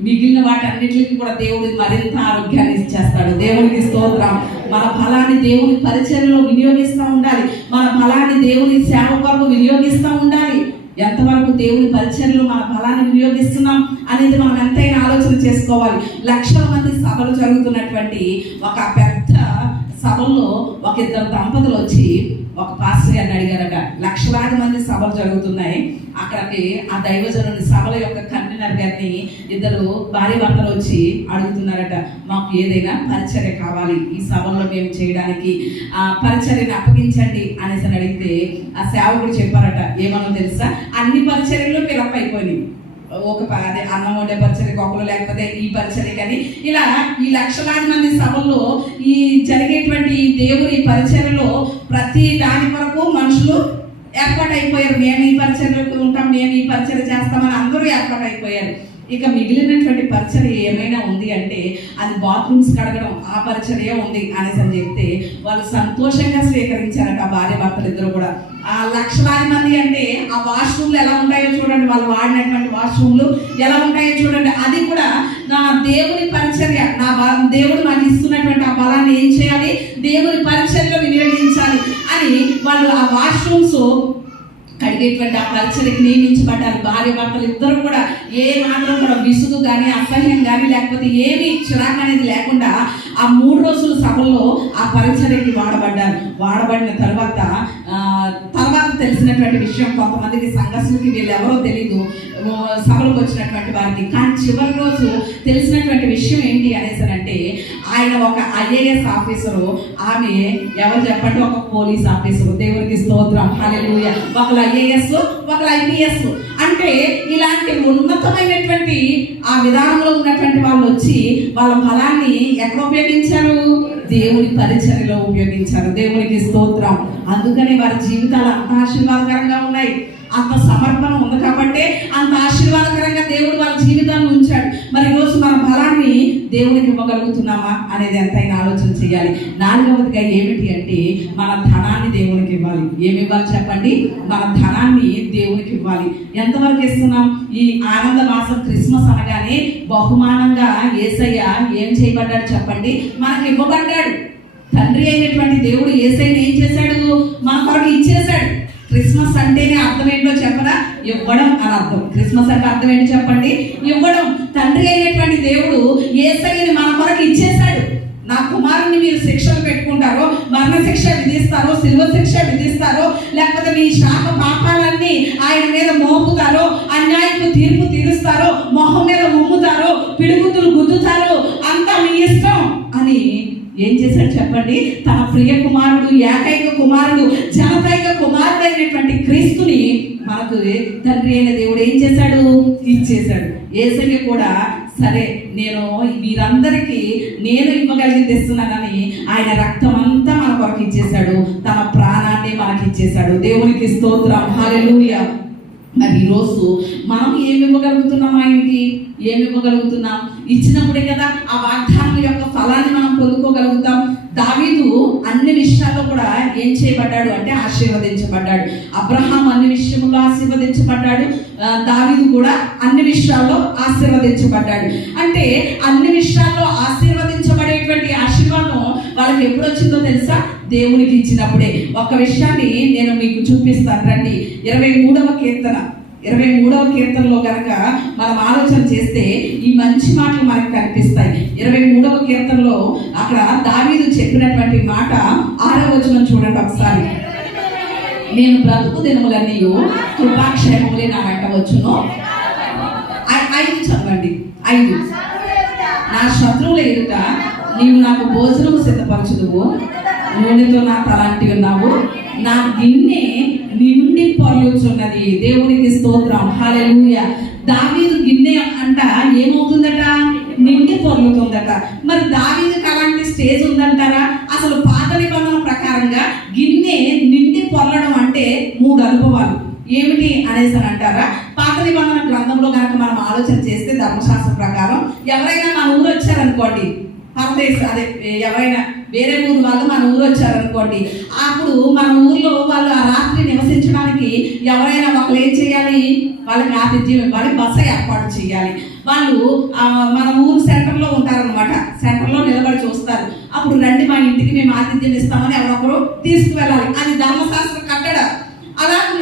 మిగిలిన వాటన్నిటికి కూడా దేవుడు మరింత ఆరోగ్యాన్ని ఇచ్చేస్తాడు. దేవునికి స్తోత్రం. మన బలాన్ని దేవుని పరిచర్యలో వినియోగిస్తూ ఉండాలి. మన బలాన్ని దేవుని సేవ కొరకు వినియోగిస్తూ ఉండాలి. ఎంతవరకు దేవుని పరిచర్యలో మన బలాన్ని వినియోగిస్తున్నాం అనేది మనం ఎంతైనా ఆలోచన చేసుకోవాలి. లక్షల మంది సభలు జరుగుతున్నటువంటి ఒక పెద్ద సభల్లో ఒక ఇద్దరు దంపతులు వచ్చి ఒక పాస్టర్ గారిని అడిగారట. లక్షలాది మంది సభలు జరుగుతున్నాయి. అక్కడికి ఆ దైవజనుని సభల యొక్క కన్వీనర్ గారిని ఇద్దరు భార్య భర్తలు వచ్చి అడుగుతున్నారట, మాకు ఏదైనా పరిచర్య కావాలి, ఈ సభల్లో మేము చేయడానికి ఆ పరిచర్యని అప్పగించండి అనేసి అడిగితే ఆ సేవకుడు చెప్పారట, ఏమన్నా తెలుసా? అన్ని పరిచర్యలు ఫిలప్ అయిపోయినాయి. ఒక అదే అన్నం వండే పరిచర్యకి ఒకరు, లేకపోతే ఈ పరిచర్య, కానీ ఇలా ఈ లక్షలాది మంది సభల్లో ఈ జరిగేటువంటి దేవుని పరిచర్యలో ప్రతి దాని కొరకు మనుషులు ఏర్పాటైపోయారు. మేము ఈ పరిచర్యలో ఉంటాం, మేము ఈ పరిచర్య చేస్తామని అందరూ ఏర్పాటైపోయారు. ఇక మిగిలినటువంటి పరిచర్య ఏమైనా ఉంది అంటే అది బాత్రూమ్స్ కడగడం, ఆ పరిచర్య ఉంది అనేసి అని చెప్తే వాళ్ళు సంతోషంగా స్వీకరించారట ఆ భార్య భర్తలు ఇద్దరు కూడా. ఆ లక్షలాది మంది అంటే ఆ వాష్రూమ్లు ఎలా ఉంటాయో చూడండి, వాళ్ళు వాడినటువంటి వాష్రూమ్లు ఎలా ఉంటాయో చూడండి. అది కూడా నా దేవుని పరిచర్య, నా దేవుడు నాకు ఇస్తున్నటువంటి ఆ బలాన్ని ఏం చేయాలి? దేవుని పరిచర్యలో వినియోగించాలి అని వాళ్ళు ఆ వాష్రూమ్స్ కడిగేటువంటి ఆ పరిచర్యకి నియమించబడ్డారు. భార్య భర్తలు ఇద్దరు కూడా ఏ మాత్రం కూడా విసుగు కానీ అసహ్యం కానీ లేకపోతే ఏమి చిరాకు అనేది లేకుండా ఆ 3 రోజుల సభల్లో ఆ పరిచర్యకి వాడబడ్డారు. వాడబడిన తర్వాత తెలిసినటువంటి విషయం, కొంతమందికి సంఘస్థులకి వీళ్ళు ఎవరో తెలీదు సభలకు వచ్చినటువంటి వారికి, కానీ చివరి రోజు తెలిసినటువంటి విషయం ఏంటి అనేసి అంటే ఆయన ఒక IAS ఆఫీసరు, ఆమె ఎవరు చెప్పండి? ఒక పోలీస్ ఆఫీసరు. దేవునికి స్తోత్రం, హల్లెలూయా. ఒకరు IAS, ఒకరు IPS. అంటే ఇలాంటి ఉన్నతమైనటువంటి ఆ విధానంలో ఉన్నటువంటి వాళ్ళు వచ్చి వాళ్ళ బలాన్ని ఎక్కడ ఉపయోగించారు? దేవుని పరిచర్యలో ఉపయోగించారు. దేవునికి స్తోత్రం. అందుకని వారి జీవితాలు అంత ఆశీర్వాదకరంగా ఉన్నాయి. అంత సమర్పణ ఉంది కాబట్టి అంత ఆశీర్వాదకరంగా దేవుడు వాళ్ళ జీవితాన్ని ఉంచాడు. మరి ఈరోజు మన బలాన్ని దేవునికి ఇవ్వగలుగుతున్నామా అనేది ఎంతైనా ఆలోచన చేయాలి. 4వదిగా ఏమిటి అంటే మన ధనాన్ని దేవునికి ఇవ్వాలి. ఏమి ఇవ్వాలి చెప్పండి? మన ధనాన్ని దేవునికి ఇవ్వాలి. ఎంతవరకు ఇస్తున్నాం? ఈ ఆనంద మాసం క్రిస్మస్ అనగానే బహుమానంగా యేసయ్య ఏం చేయబడ్డాడు చెప్పండి? మనకి ఇవ్వబడ్డాడు. తండ్రి అయినటువంటి దేవుడు యేసయ్యని ఏం చేశాడు? మన కొరకు ఇచ్చేశాడు. క్రిస్మస్ అంటేనే అర్థం ఏంటో చెప్పరా? ఇవ్వడం అని అర్థం. క్రిస్మస్ అంటే అర్థం ఏంటి చెప్పండి? ఇవ్వడం. తండ్రి అయినటువంటి దేవుడు యేసయ్యని మన కొరకు ఇచ్చేశాడు. నా కుమారుని మీరు శిక్షలు పెట్టుకుంటారో, మరణ శిక్ష విధిస్తారో, సిల్వ శిక్ష విధిస్తారో, లేకపోతే మీ శాప పాపాలన్నీ ఆయన మీద మోపుతారో, అన్యాయపు తీర్పు తీరుస్తారో, మొహం మీద ఉమ్ముతారో, పిడుగుతులు గుద్దుతారో, అంతా మీ ఇష్టం అని ఏం చేశాడు చెప్పండి? తన ప్రియ కుమారుడు, ఏకైక కుమారుడు, జనకైక కుమారుడు అయినటువంటి క్రీస్తుని మనకు తండ్రి అయిన దేవుడు ఏం చేశాడు? ఇచ్చేశాడు. యేసయ్య కూడా సరే నేను వీరందరికీ నేను ఇవ్వగలిగింది ఇస్తున్నానని ఆయన రక్తం అంతా మన కొరకు ఇచ్చేశాడు. తన ప్రాణాన్ని మనకి ఇచ్చేశాడు. దేవునికి స్తోత్రం, హల్లెలూయా. మరి ఈరోజు మనం ఏమి ఇవ్వగలుగుతున్నాం? ఆయనకి ఏమి ఇవ్వగలుగుతున్నాం? ఇచ్చినప్పుడే కదా ఆ వాగ్దానం యొక్క ఫలాన్ని మనం పొందుకోగలుగుతాం. దావీదు అన్ని విషయాల్లో కూడా ఏం చేయబడ్డాడు అంటే ఆశీర్వదించబడ్డాడు. అబ్రహాం అన్ని విషయంలో ఆశీర్వదించబడ్డాడు, దావీదు కూడా అన్ని విషయాల్లో ఆశీర్వదించబడ్డాడు. అంటే అన్ని విషయాల్లో ఆశీర్వదించబడేటువంటి ఆశీర్వాదం వాళ్ళకి ఎప్పుడు వచ్చిందో తెలుసా? దేవునికి ఇచ్చినప్పుడే. ఒక విషయాన్ని నేను మీకు చూపిస్తాను రండి. 23వ కీర్తనలో కనుక మనం ఆలోచన చేస్తే ఈ మంచి మాటలు మనకు కనిపిస్తాయి. 23వ కీర్తనలో అక్కడ దావీదు చెప్పినటువంటి మాట 6వ వచనం చూడండి ఒకసారి. నేను బ్రతుకు దినములన్నీ కృపాక్షేమములే నా వెంట వచ్చును. 5 చదవండి. 5 నా శత్రువుల ఎదుట నీవు నాకు భోజనం సిద్ధపరచుదువు, నూనెతో నా తలాంటి ఉన్నావు, నా గిన్నె నిండి పొర్లుచున్నది. దేవునికి స్తోత్రం, హల్లెలూయా. దావీదు గిన్నె అంట ఏమవుతుందట? నిండి పొర్లుతుందట. మరి దావీదుకి అలాంటి స్టేజ్ ఉందంటారా? అసలు పాత నిబంధన ప్రకారంగా గిన్నె నిండి పొర్లడం అంటే 3 అనుభవాలు. ఏమిటి అనేసి అని అంటారా? పాత నిబంధన గ్రంథంలో కనుక మనం ఆలోచన చేస్తే ధర్మశాస్త్రం ప్రకారం ఎవరైనా మన ఊరు వచ్చారనుకోండి, ఎవరైనా వేరే ఊరు వాళ్ళు మన ఊరు వచ్చారనుకోండి, అప్పుడు మన ఊర్లో వాళ్ళు ఆ రాత్రి నివసించడానికి ఎవరైనా ఒకరు ఏం చేయాలి? వాళ్ళకి ఆతిథ్యం ఇవ్వాలి, బస ఏర్పాటు చేయాలి. వాళ్ళు మన ఊరు సెంటర్లో ఉంటారనమాట. సెంటర్లో నిలబడి చూస్తారు. అప్పుడు రండి మా ఇంటికి మేము ఆతిథ్యం ఇస్తామని ఎవరొకరు తీసుకువెళ్ళాలి. అది ధర్మశాస్త్ర కట్టడ. అలాగే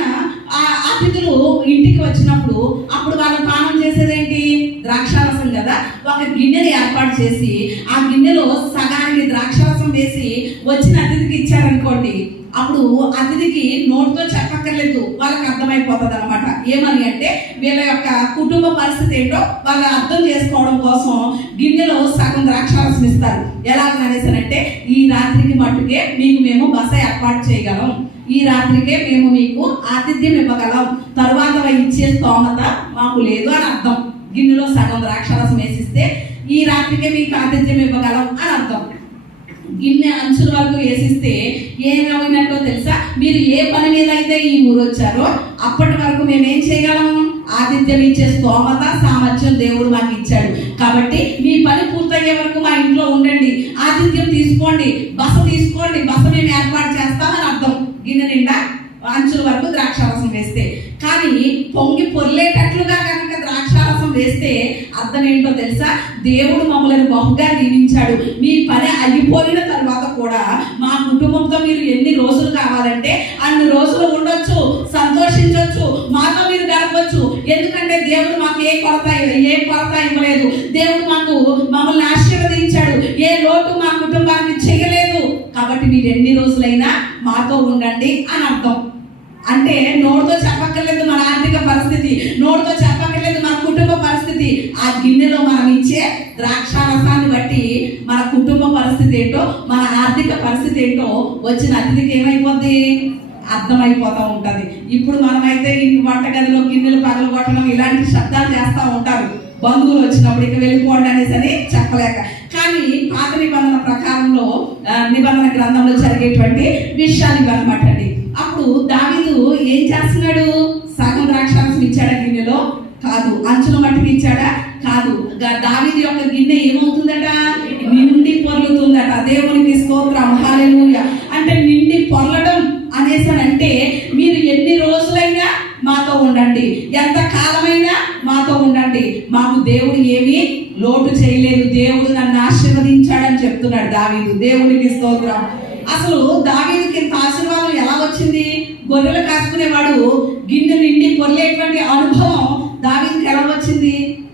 ఆ అతిథులు ఇంటికి వచ్చినప్పుడు అప్పుడు వాళ్ళు పానం చేసేదేంటి? ద్రాక్షారసం కదా. ఒక గిన్నెని ఏర్పాటు చేసి ఆ గిన్నెలో సగానికి ద్రాక్షారసం వేసి వచ్చిన అతిథికి ఇచ్చారనుకోండి, అప్పుడు అతిథికి నోటితో చెప్పక్కర్లేదు, వాళ్ళకి అర్థమైపోతుంది అనమాట. ఏమని అంటే వీళ్ళ యొక్క కుటుంబ పరిస్థితి ఏంటో వాళ్ళు అర్థం చేసుకోవడం కోసం గిన్నెలో సగం ద్రాక్షారసం ఇస్తారు. ఎలాగనేసానంటే ఈ రాత్రికి మట్టుకే మీకు మేము బస ఏర్పాటు చేయగలం, ఈ రాత్రికే మేము మీకు ఆతిథ్యం ఇవ్వగలం, తరువాత ఇచ్చే స్తోమత మాకు లేదు అని అర్థం. గిన్నెలో సగం ద్రాక్షారసం వేసిస్తే ఈ రాత్రికే మీకు ఆతిథ్యం ఇవ్వగలం అని అర్థం. గిన్నె అంచుల వరకు వేసిస్తే ఏమైనట్టో తెలుసా? మీరు ఏ పని మీద అయితే ఈ ఊరు వచ్చారో అప్పటి వరకు మేమేం చేయగలం? ఆతిథ్యం ఇచ్చే స్తోమత సామర్థ్యం దేవుడు మాకు ఇచ్చాడు. కాబట్టి మీ పని పూర్తయ్యే వరకు మా ఇంట్లో ఉండండి, ఆతిథ్యం తీసుకోండి, బస తీసుకోండి, బస మేము ఏర్పాటు చేస్తామని అర్థం. గిన్నె నిండా అంచుల వరకు ద్రాక్షారసం వేస్తే. కానీ పొంగి పొర్లేటట్లుగా కనుక ద్రాక్షారసం వేస్తే అర్థం ఏంటో తెలుసా? దేవుడు మమ్మల్ని బహుగా దీవించాడు, మీ పని అయిపోయిన తర్వాత కూడా మా కుటుంబంతో మీరు ఎన్ని రోజులు కావాలంటే అన్ని రోజులు ఉండొచ్చు, సంతోషించవచ్చు, మాతో మీరు గడపచ్చు. ఎందుకంటే దేవుడు మాకు ఏ కొరత ఇవ్వలేదు. దేవుడు మమ్మల్ని ఆశీర్వదించాడు, ఏ లోటు మా కుటుంబానికి చేయలేదు. కాబట్టి మీరు ఎన్ని రోజులైనా మాతో ఉండండి అని అర్థం. అంటే నోటితో చెప్పక్కర్లేదు మన ఆర్థిక పరిస్థితి, నోటితో చెప్పక్కర్లేదు మన కుటుంబ పరిస్థితి. ఆ గిన్నెలో మనం ఇచ్చే ద్రాక్షారసాన్ని బట్టి మన కుటుంబ పరిస్థితి ఏంటో, మన ఆర్థిక పరిస్థితి ఏంటో వచ్చిన అతిథికి ఏమైపోద్ది? అర్థమైపోతూ ఉంటుంది. ఇప్పుడు మనమైతే వంటగదిలో గిన్నెలు పగలగొట్టడం ఇలాంటి శబ్దాలు చేస్తూ ఉంటారు బంధువులు వచ్చినప్పుడు, ఇక వెళ్ళిపోండి అనేసి అని చెప్పలేక. కానీ పాత నిబంధన ప్రకారంలో నిబంధన గ్రంథంలో జరిగేటువంటి విషయాలు ఇవన్నమాట అండి. అప్పుడు దావీదు ఏం చేస్తున్నాడు? సగం ద్రాక్షారసం ఇచ్చాడా గిన్నెలో? కాదు. అంచుల మట్టుకు ఇచ్చాడా? కాదు. దావీదు యొక్క గిన్నె ఏమవుతుందట? నిండి పొర్లుతుందట. దేవునికి స్తోత్రం, హల్లెలూయా. అంటే నిండి పొర్లడం అనేసానంటే మీరు ఎన్ని రోజులైనా మాతో ఉండండి, ఎంత కాలమైనా మాతో ఉండండి, మాకు దేవుడు ఏమీ లోటు చేయలేదు, దేవుడు నన్ను ఆశీర్వదించాడని చెప్తున్నాడు దావీదు. దేవునికి స్తోత్రం. అసలు దావీదుకి ఇంత ఆశీర్వాదం ఎలా వచ్చింది? గొర్రెలు కాసుకునేవాడు గిన్నె నిండి పొర్లేటువంటి అనుభవం దావీదుకి ఎలా వచ్చింది?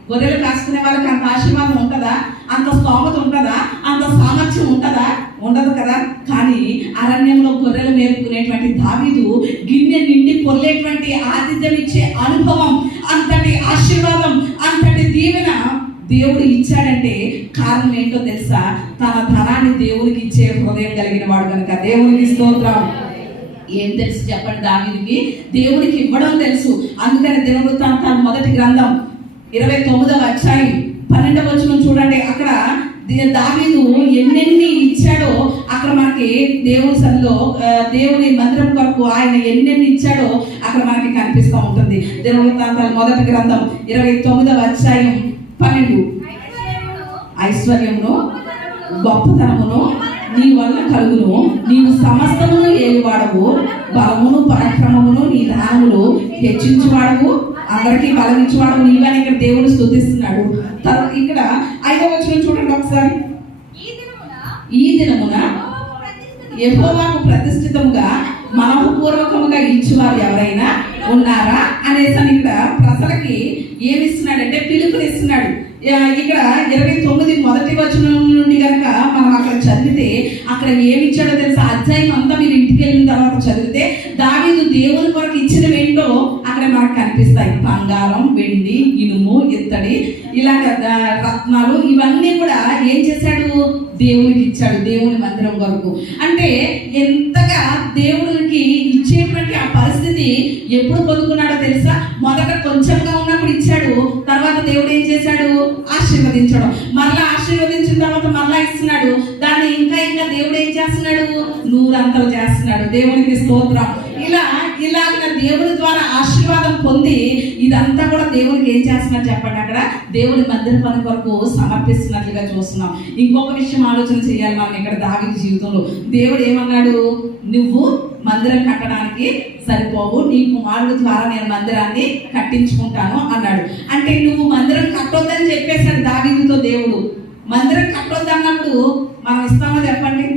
గొర్రెలు కాసుకునే వాళ్ళకి అంత ఆశీర్వాదం ఉంటుందా? అంత స్తోమత ఉంటుందా? అంత సామర్థ్యం ఉంటుందా? ఉండదు కదా. కానీ అరణ్యంలో గొర్రెలు మేపుకునేటువంటి దావీదు గిన్నె నిండి పొర్లేటువంటి ఆతిథ్యం ఇచ్చే అనుభవం, అంతటి ఆశీర్వాదం, అంతటి దీవెన దేవుడు ఇచ్చాడంటే కారణం ఏంటో తెలుసా? తన ధనాన్ని దేవుడికి ఇచ్చే హృదయం కలిగిన వాడు కనుక. దేవునికి స్తోత్రం. ఏం తెలుసు చెప్పండి దావీదుకి? దేవుడికి ఇవ్వడం తెలుసు. అందుకని దినవృత్తాంతాల మొదటి గ్రంథం 29వ అధ్యాయం 12వ వచనం చూడండి. అక్కడ దావీదు ఎన్నెన్ని ఇచ్చాడో అక్కడ మనకి దేవుని సన్నిధిలో దేవుని మందిరం కొరకు ఆయన ఎన్నెన్ని ఇచ్చాడో అక్కడ మనకి కనిపిస్తూ ఉంటుంది. దినవృత్తాంతాల మొదటి గ్రంథం 29వ అధ్యాయం 12. ఐశ్వర్యమును, గొప్పతనమును, నీ వల్ల కలుగును, నీవు సమస్తమును ఏలివాడవు, బలమును పరాక్రమమును నీ దానములు హెచ్చించువాడవు, అందరికీ బలమిచ్చేవాడు నీవని ఇక్కడ దేవుడు స్తుతిస్తున్నాడు. ఇక్కడ 5వ వచనం చూడండి ఒకసారి. ఈ దినమున యెహోవాకు ప్రతిష్ఠితముగా మనఃపూర్వకముగా ఇచ్చేవారు ఎవరైనా ఉన్నారా అనేసి అని ఇక్కడ ప్రజలకి ఏమిస్తున్నాడంటే పిలుపునిస్తున్నాడు. ఇక్కడ 29 మొదటి వచనం నుండి కనుక మనం అక్కడ చదివితే అక్కడ ఏమిచ్చాడో తెలుసా? అధ్యాయం అంతా మీరు ఇంటికి వెళ్ళిన తర్వాత చదివితే దావీదు దేవుని కొరకు ఇచ్చినవేంటో అక్కడ మనకు కనిపిస్తాయి. బంగారం, వెండి, ఇనుము, ఇత్తడి, ఇలాగ రత్నాలు ఇవన్నీ కూడా ఏం చేశాడు? దేవునికి ఇచ్చాడు, దేవుని మందిరం కొరకు. అంటే ఎంతగా దేవుడికి ఇచ్చేటువంటి ఆ పరిస్థితి ఎప్పుడు పొందుకున్నాడో తెలుసా? మొదట కొంచెంగా ఉన్నప్పుడు ఇచ్చాడు, తర్వాత దేవుడు ఏం చేశాడు? ఆశీర్వదించడం. మరలా ఆశీర్వదించిన తర్వాత మరలా ఇస్తున్నాడు. దాన్ని ఇంకా ఇంకా దేవుడు ఏం చేస్తున్నాడు? నూరంతలు చేస్తున్నాడు. దేవునికి స్తోత్రం. ఇలాగ దేవుని ద్వారా ఆశీర్వాదం పొంది ఇదంతా కూడా దేవునికి ఏం చేస్తున్నారు చెప్పండి? అక్కడ దేవుని మందిర పని కొరకు సమర్పిస్తున్నట్లుగా చూస్తున్నాం. ఇంకొక విషయం ఆలోచన చేయాలి మనం ఇక్కడ దావీదు జీవితంలో. దేవుడు ఏమన్నాడు? నువ్వు మందిరం కట్టడానికి సరిపోవు, నీ కుమారుడు ద్వారా నేను మందిరాన్ని కట్టించుకుంటాను అన్నాడు. అంటే నువ్వు మందిరం కట్టొద్దని చెప్పేశాడు దావీదుతో దేవుడు. మందిరం కట్టొద్దన్నప్పుడు మనం ఇస్తామో చెప్పండి?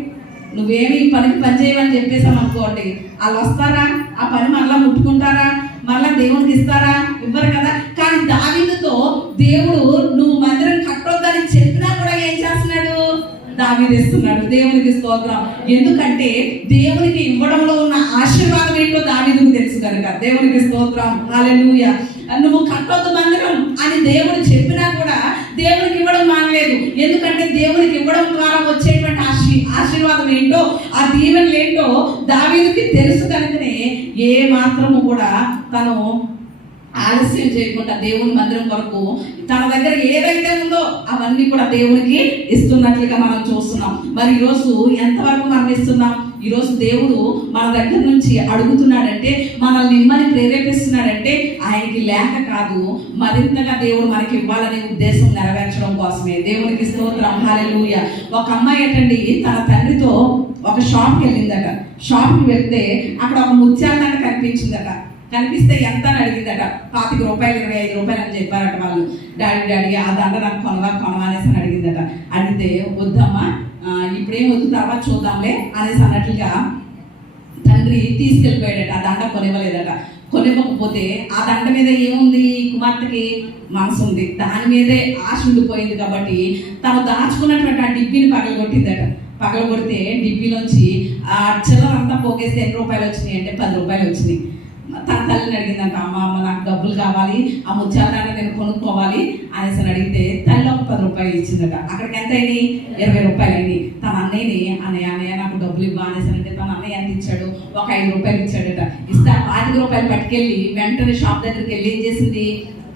నువ్వేమి ఈ పనికి పని చేయమని చెప్పేసాం అనుకోండి, వాళ్ళు వస్తారా? ఆ పని మళ్ళా ముట్టుకుంటారా? మళ్ళా దేవునికి ఇస్తారా? ఇవ్వరు కదా. కానీ దావీదుతో దేవుడు నువ్వు మందిరం కట్టొద్దని చెప్పినా కూడా ఏం చేస్తున్నాడు? దావీదు ఇస్తున్నాడు. దేవునికి స్తోత్రం. ఎందుకంటే దేవునికి ఇవ్వడంలో ఉన్న ఆశీర్వాదం ఏంటో దావీదుకు తెలుసు కనుక. దేవునికి స్తోత్రం. హల్లెలూయా. నువ్వు కట్టొద్దు మందిరం అని దేవుడు చెప్పినా కూడా దేవునికి ఇవ్వడం మానలేదు. ఎందుకంటే దేవునికి ఇవ్వడం ద్వారా వచ్చేటువంటి ఆశీర్వాదం ఏంటో, ఆ దీవెనలు ఏంటో దావీదుకి తెలుసు కనుకనే ఏ మాత్రము కూడా తను ఆలస్యం చేయకుండా దేవుని మందిరం కొరకు తన దగ్గర ఏదైతే ఉందో అవన్నీ కూడా దేవునికి ఇస్తున్నట్లుగా మనం చూస్తున్నాం. మరి ఈరోజు ఎంతవరకు మనం ఇస్తున్నాం? ఈరోజు దేవుడు మన దగ్గర నుంచి అడుగుతున్నాడంటే, మనల్ని ఇమ్మని ప్రేరేపిస్తున్నాడంటే ఆయనకి లేక కాదు, మరింతగా దేవుడు మనకి ఇవ్వాలనే ఉద్దేశం నెరవేర్చడం కోసమే. దేవునికి స్తోత్రం. హల్లెలూయా. ఒక అమ్మాయి ఏంటండి తన తండ్రితో ఒక షాప్కి వెళ్ళిందట. షాప్కి వెళ్తే అక్కడ ఒక ముత్యాల దండ కనిపించిందట. కనిపిస్తే ఎంత అని అడిగిందట. 25 రూపాయలు 25 రూపాయలు అని చెప్పారట వాళ్ళు. డాడీ ఆ దండ నాకు కొనవా అనేసి అని అడిగిందట. అడిగితే వద్దమ్మా, ఇప్పుడేం వద్దు, తర్వాత చూద్దాంలే అనేసి అన్నట్లుగా తండ్రి తీసుకెళ్ళిపోయాడట. ఆ దండ కొనివ్వలేదట. కొనివ్వకపోతే ఆ దండ మీద ఏముంది? కుమార్తెకి మనసు ఉంది, దాని మీదే ఆశ ఉండిపోయింది. కాబట్టి తను దాచుకున్నటువంటి ఆ డిబ్బీని పగలగొట్టిందట. పగలగొడితే డిబ్బీలోంచి ఆ చిల్లరంతా పోగేస్తే ఎన్ని రూపాయలు వచ్చినాయి అంటే 10 రూపాయలు వచ్చినాయి. తన తల్లిని అడిగిందంట, అమ్మ నాకు డబ్బులు కావాలి, ఆ ముత్యాలను నేను కొనుక్కోవాలి అనేసి అడిగితే తల్లి ఒక 10 రూపాయలు ఇచ్చిందట. అక్కడికి ఎంత అయినాయి? 20 రూపాయలు అయినాయి. తన అన్నయ్యని అన్నయ్య నాకు డబ్బులు ఇవ్వ అనేసి అంటే తన అన్నయ్య ఎంత ఇచ్చాడు? ఒక 5 రూపాయలు ఇచ్చాడట. ఇస్తే 25 రూపాయలు పట్టుకెళ్ళి వెంటనే షాప్ దగ్గరికి వెళ్ళి ఏం చేసింది?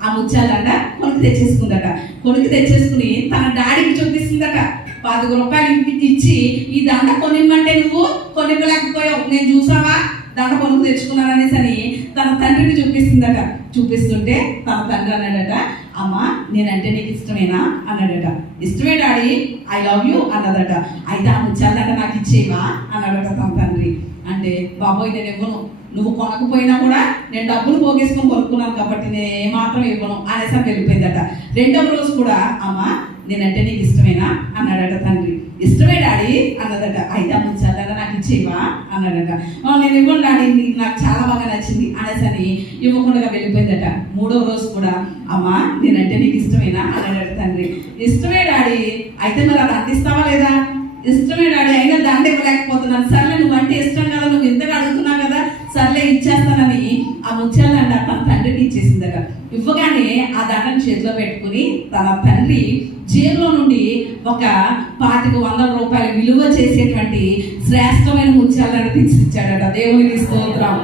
ఆ ముత్యాలంట కొనుక్కు తెచ్చేసుకుందట. కొనుక్కు తెచ్చేసుకుని తన డాడీకి చూపిస్తుందట. 25 రూపాయలు ఇచ్చి ఈ దండ కొనిమ్మంటే నువ్వు కొనివ్వలేకపోయావు, నేను చూసావా దండ కొనుక్కు తెచ్చుకున్నాను అనేసి అని తన తండ్రికి చూపిస్తుందట. చూపిస్తుంటే తన తండ్రి అన్నాడట, అమ్మ నేనంటే నీకు ఇష్టమేనా అన్నాడట. ఇష్టమే డాడీ, ఐ లవ్ యూ అన్నదట. అయితే ఆ ముత్యాలంట నాకు ఇచ్చేవా అన్నాడట తన తండ్రి. అంటే బాబోయ్ నేను ఇవ్వను, నువ్వు కొనకపోయినా కూడా నేను డబ్బులు పోగేసుకొని కొనుక్కున్నాను కాబట్టి నేను ఏమాత్రం ఇవ్వను అనేసి వెళ్ళిపోయిందట. 2వ రోజు కూడా అమ్మ నేనంటే నీకు ఇష్టమేనా అన్నాడట తండ్రి. ఇష్టమే డాడీ అన్నదట. అయితే ఆ ముత్యాలంట నాకు ఇచ్చేవా అన్నాడట. నేను ఇవ్వను డాడీ, నాకు చాలా బాగా నచ్చింది అనేసి అని ఇవ్వకుండా వెళ్ళిపోయిందట. 3వ రోజు కూడా అమ్మ నేనంటే నీకు ఇష్టమేనా అన్నాడట తండ్రి. ఇష్టమే డాడీ, అయితే మరి అది అందిస్తావా లేదా? ఇష్టమే డాడీ, అయినా దాంట్లో ఇవ్వలేకపోతున్నాను. సర్లే నువ్వంటే ఇష్టం కదా, నువ్వు ఇంతగా అడుగుతున్నావు కదా, సర్లే ఇచ్చేస్తానని ఆ ముత్యాలంట తన తండ్రికి ఇచ్చేసిందట. ఇవ్వగానే ఆ దండను చేతిలో పెట్టుకుని తన తండ్రి జేబులో నుండి ఒక 2500 రూపాయలు విలువ చేసేటువంటి శ్రేష్టమైన ముత్యాలను తీసిచ్చాడట. దేవునికి స్తోత్రం.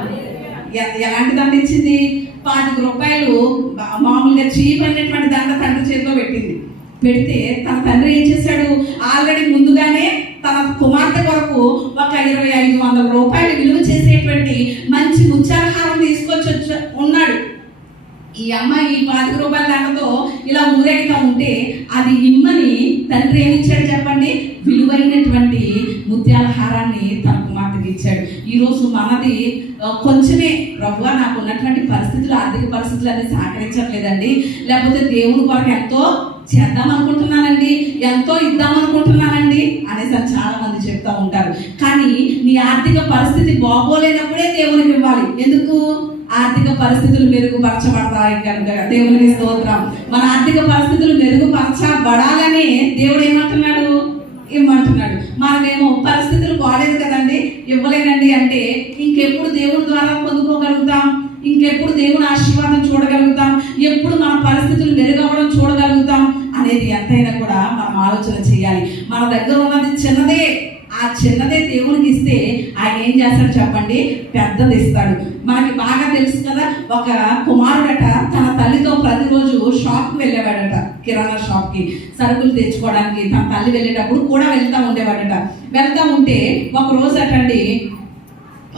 ఎలాంటి దండ ఇచ్చింది? 25 రూపాయలు మామూలుగా చీప్ అయినటువంటి దండ తండ్రి చేతిలో పెట్టింది. పెడితే తన తండ్రి ఏం చేశాడు? ఆల్రెడీ ముందుగానే తన కుమార్తె కొరకు ఒక 2500 రూపాయలు విలువ చేసేటువంటి మంచి ముత్యాలహారం తీసుకొచ్చి ఉన్నాడు. ఈ అమ్మాయి 25 రూపాయల దండతో ఇలా ఊరేగుతూ ఉంటే అది ఇమ్మని తండ్రి ఏమిచ్చాడు చెప్పండి? విలువైనటువంటి ముత్యాల హారాన్ని తన కుమార్తెకి ఇచ్చాడు. ఈరోజు మనది కొంచెమే, ప్రభువా నాకు ఉన్నటువంటి పరిస్థితులు, ఆర్థిక పరిస్థితులు అనేది సహకరించట్లేదండి, లేకపోతే దేవుని కొరకు ఎంతో చేద్దాం అనుకుంటున్నానండి, ఎంతో ఇద్దాం అనుకుంటున్నానండి అనేసి చాలా మంది చెప్తా ఉంటారు. కానీ నీ ఆర్థిక పరిస్థితి బాగోలేనప్పుడే దేవునికి ఇవ్వాలి. ఎందుకు? ఆర్థిక పరిస్థితులు మెరుగుపరచబడతాయి కనుక. దేవునికి స్తోత్రం. మన ఆర్థిక పరిస్థితులు మెరుగుపరచబడాలని దేవుడు ఏమంటున్నాడు? ఇవ్వమంటున్నాడు. మనమేమో పరిస్థితులు బాగాలేదు కదండి, ఇవ్వలేనండి అంటే ఇంకెప్పుడు దేవుని ద్వారా పొందుకోగలుగుతాం? ఇంకెప్పుడు దేవుని ఆశీర్వాదం చూడగలుగుతాం? ఎప్పుడు మన పరిస్థితులు మెరుగవడం చూడగలుగుతాం అనేది ఎంతైనా కూడా మనం ఆలోచన చేయాలి. మన దగ్గర ఉన్నది చిన్నదే, ఆ చిన్నదే దేవునికి ఇస్తే ఆయన ఏం చేస్తాడు చెప్పండి? పెద్దది ఇస్తాడు. మనకి బాగా తెలుసు కదా, ఒక కుమారుడట తన తల్లితో ప్రతిరోజు షాప్కి వెళ్ళేవాడట, కిరాణా షాప్కి సరుకులు తెచ్చుకోవడానికి. తన తల్లి వెళ్ళేటప్పుడు కూడా వెళ్తూ ఉండేవాడట. వెళ్తూ ఉంటే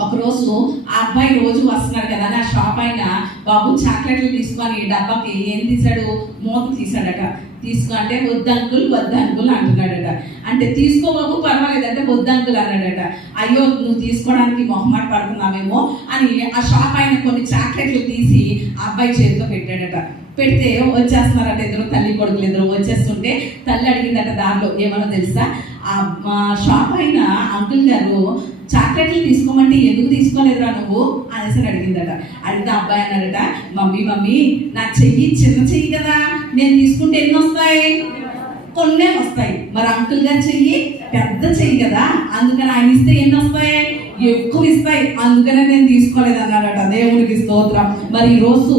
ఒకరోజు ఆ అబ్బాయి రోజు వస్తున్నాడు కదా, ఆ షాప్ అయిన బాబు చాక్లెట్లు తీసుకొని డబ్బాకి ఏం తీసాడు? మూత తీసాడట. తీసుకుంటే వద్దంకుల్ అంటున్నాడట. అంటే తీసుకో బాబు పర్వాలేదంటే వద్దంకుల్ అన్నాడట. అయ్యో నువ్వు తీసుకోవడానికి మొహమాట పడుతున్నావేమో అని ఆ షాప్ ఆయన కొన్ని చాక్లెట్లు తీసి ఆ అబ్బాయి చేతిలో పెట్టాడట. పెడితే వచ్చేస్తున్నారట ఇద్దరు, తల్లి కొడుకులు ఇద్దరు వచ్చేస్తుంటే తల్లి అడిగిందట దారిలో, ఏమన్నా తెలుసా? ఆ షాప్ అయిన అంకుల్ గారు చాక్లెట్లు తీసుకోమంటే ఎందుకు తీసుకోలేదురా నువ్వు అనేసి అడిగిందట. అడిగితే అబ్బాయి అన్నాడట, మమ్మీ నా చెయ్యి చిన్న చెయ్యి కదా, నేను తీసుకుంటే ఎన్ని వస్తాయి? కొన్నే వస్తాయి. మరి అంకుల్ గారు చెయ్యి పెద్ద చెయ్యి కదా, అందుకని ఆయన ఇస్తే ఎన్ని వస్తాయి? ఎక్కువ ఇస్తాయి, అందుకనే నేను తీసుకోలేదు అన్నాడట. దేవునికి స్తోత్రం. మరి ఈరోజు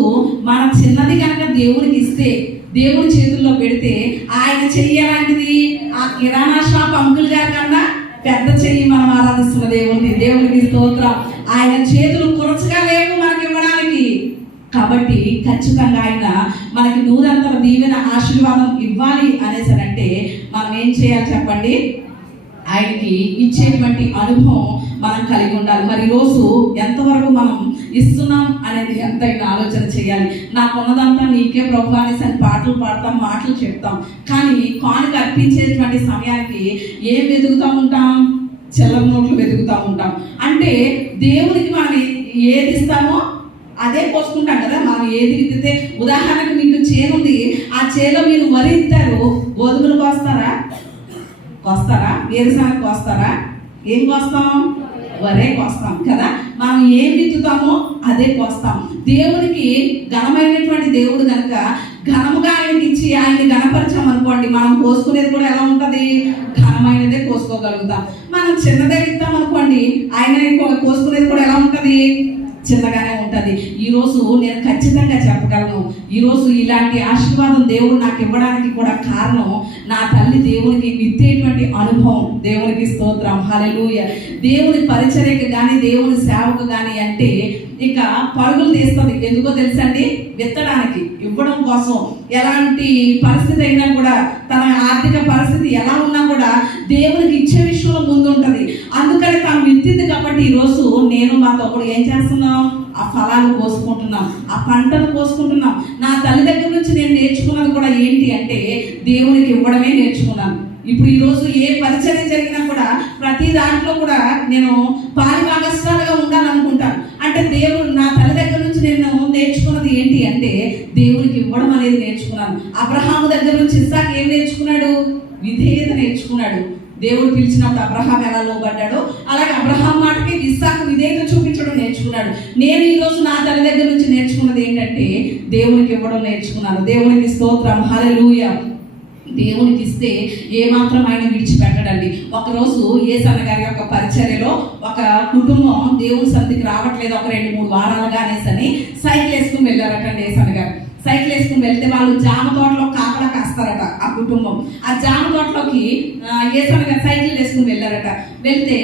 మన చిన్నది కనుక దేవునికి ఇస్తే, దేవుని చేతుల్లో పెడితే ఆయన చెయ్యి ఎలాంటిది? ఆ కిరాణా షాప్ అంకుల్ గారి కన్నా పెద్ద చెయ్యి మనం ఆరాధిస్తున్న దేవుని. దేవునికి స్తోత్రం. ఆయన చేతులు కురచగా లేవు మనకి ఇవ్వడానికి. కాబట్టి ఖచ్చితంగా ఆయన మనకి నూరంతల దీవెన ఆశీర్వాదం ఇవ్వాలి అనేసి అంటే మనం ఏం చేయాలి చెప్పండి? ఆయనకి ఇచ్చేటువంటి అనుభవం మనం కలిగి ఉండాలి. మరి ఈరోజు ఎంతవరకు మనం ఇస్తున్నాం అనేది ఎంతైనా ఆలోచన చేయాలి. నాకున్నదంతా నీకే ప్రభు అనేసి అని పాటలు పాడతాం, మాటలు చెప్తాం. కానీ కానుక అర్పించేటువంటి సమయానికి ఏం వెతుకుతూ ఉంటాం? చిల్లర నోట్లు వెతుకుతూ ఉంటాం. అంటే దేవునికి మనం ఏది ఇస్తామో అదే పోసుకుంటాం కదా. మనం ఏది విత్తితే, ఉదాహరణకు మీకు చేనుంది, ఆ చేలో మీరు వరి ఇస్తారు, గోధుమలు కోస్తారా? వేరుశనగ కోస్తారా? ఏం కోస్తాం? వరే కోస్తాం కదా. మనం ఏం విత్తుతామో అదే కోస్తాం. దేవునికి ఘనమైనటువంటి దేవుడు కనుక ఘనముగా ఆయనకి ఇచ్చి ఆయన్ని ఘనపరిచాం అనుకోండి, మనం కోసుకునేది కూడా ఎలా ఉంటుంది? ఘనమైనదే కోసుకోగలుగుతాం. మనం చిన్నదే విత్తాం అనుకోండి, ఆయన కోసుకునేది కూడా ఎలా ఉంటుంది? చిన్నగానే ఉంటుంది. ఈరోజు నేను ఖచ్చితంగా చెప్పగలను, ఈరోజు ఇలాంటి ఆశీర్వాదం దేవుడు నాకు ఇవ్వడానికి కూడా కారణం నా తల్లి దేవునికి విత్తేటువంటి అనుభవం. దేవునికి స్తోత్రం. హల్లెలూయా. దేవుని పరిచర్యకు కానీ దేవుని సేవకు కానీ అంటే ఇక పరుగులు తీస్తుంది. ఎందుకో తెలుసండి? విత్తడానికి, ఇవ్వడం కోసం. ఎలాంటి పరిస్థితి అయినా కూడా, తన ఆర్థిక పరిస్థితి ఎలా ఉన్నా కూడా దేవునికి ఇచ్చే విషయంలో ముందు ఉంటుంది. అందుకని తాను విత్తింది కాబట్టి ఈరోజు నేను మా తమ్ముడు ఏం చేస్తున్నాం? ఆ ఫలాలు కోసుకుంటున్నాం, ఆ పంటను కోసుకుంటున్నాం. నా తల్లి దగ్గర నుంచి నేను నేర్చుకున్నది కూడా ఏంటి అంటే దేవునికి ఇవ్వడమే నేర్చుకున్నాను. ఇప్పుడు ఈరోజు ఏ పరిచర్య జరిగినా కూడా ప్రతి దాంట్లో కూడా నేను పాలిభాగస్వాలుగా ఉండాలనుకుంటాను. అంటే దేవుడు నా తల్లి దగ్గర నుంచి నేను నేర్చుకున్నది ఏంటి అంటే దేవునికి ఇవ్వడం అనేది నేర్చుకున్నాను. అబ్రహాము దగ్గర నుంచి ఇస్సాకు ఏం నేర్చుకున్నాడు? విధేయత నేర్చుకున్నాడు. దేవుడు పిలిచినప్పుడు అబ్రహాం ఎలా లోబడ్డాడో అలాగే అబ్రహాం మాటకి ఇస్సాకు విధేయత చూపించడం నేర్చుకున్నాడు. నేను ఈరోజు నా తల్లి దగ్గర నుంచి నేర్చుకున్నది ఏంటంటే దేవునికి ఇవ్వడం నేర్చుకున్నాను. దేవునికి స్తోత్రం. హల్లెలూయా. దేవునికి ఇస్తే ఏమాత్రం ఆయన విడిచిపెట్టడండి. ఒకరోజు యేసన్న గారి యొక్క పరిచర్యలో ఒక కుటుంబం దేవుని సన్నిధికి రావట్లేదు, ఒక 2-3 వారాలుగా అనేసని సైకిల్ వేసుకుని వెళ్ళారటండి. యేసన్న గారు సైకిల్ వేసుకుని వెళ్తే వాళ్ళు జామ తోటలో కాపలా కాస్తారట ఆ కుటుంబం. ఆ జామ తోటలోకి యేసన్న గారు సైకిల్ వేసుకుని వెళ్ళారట. వెళ్తే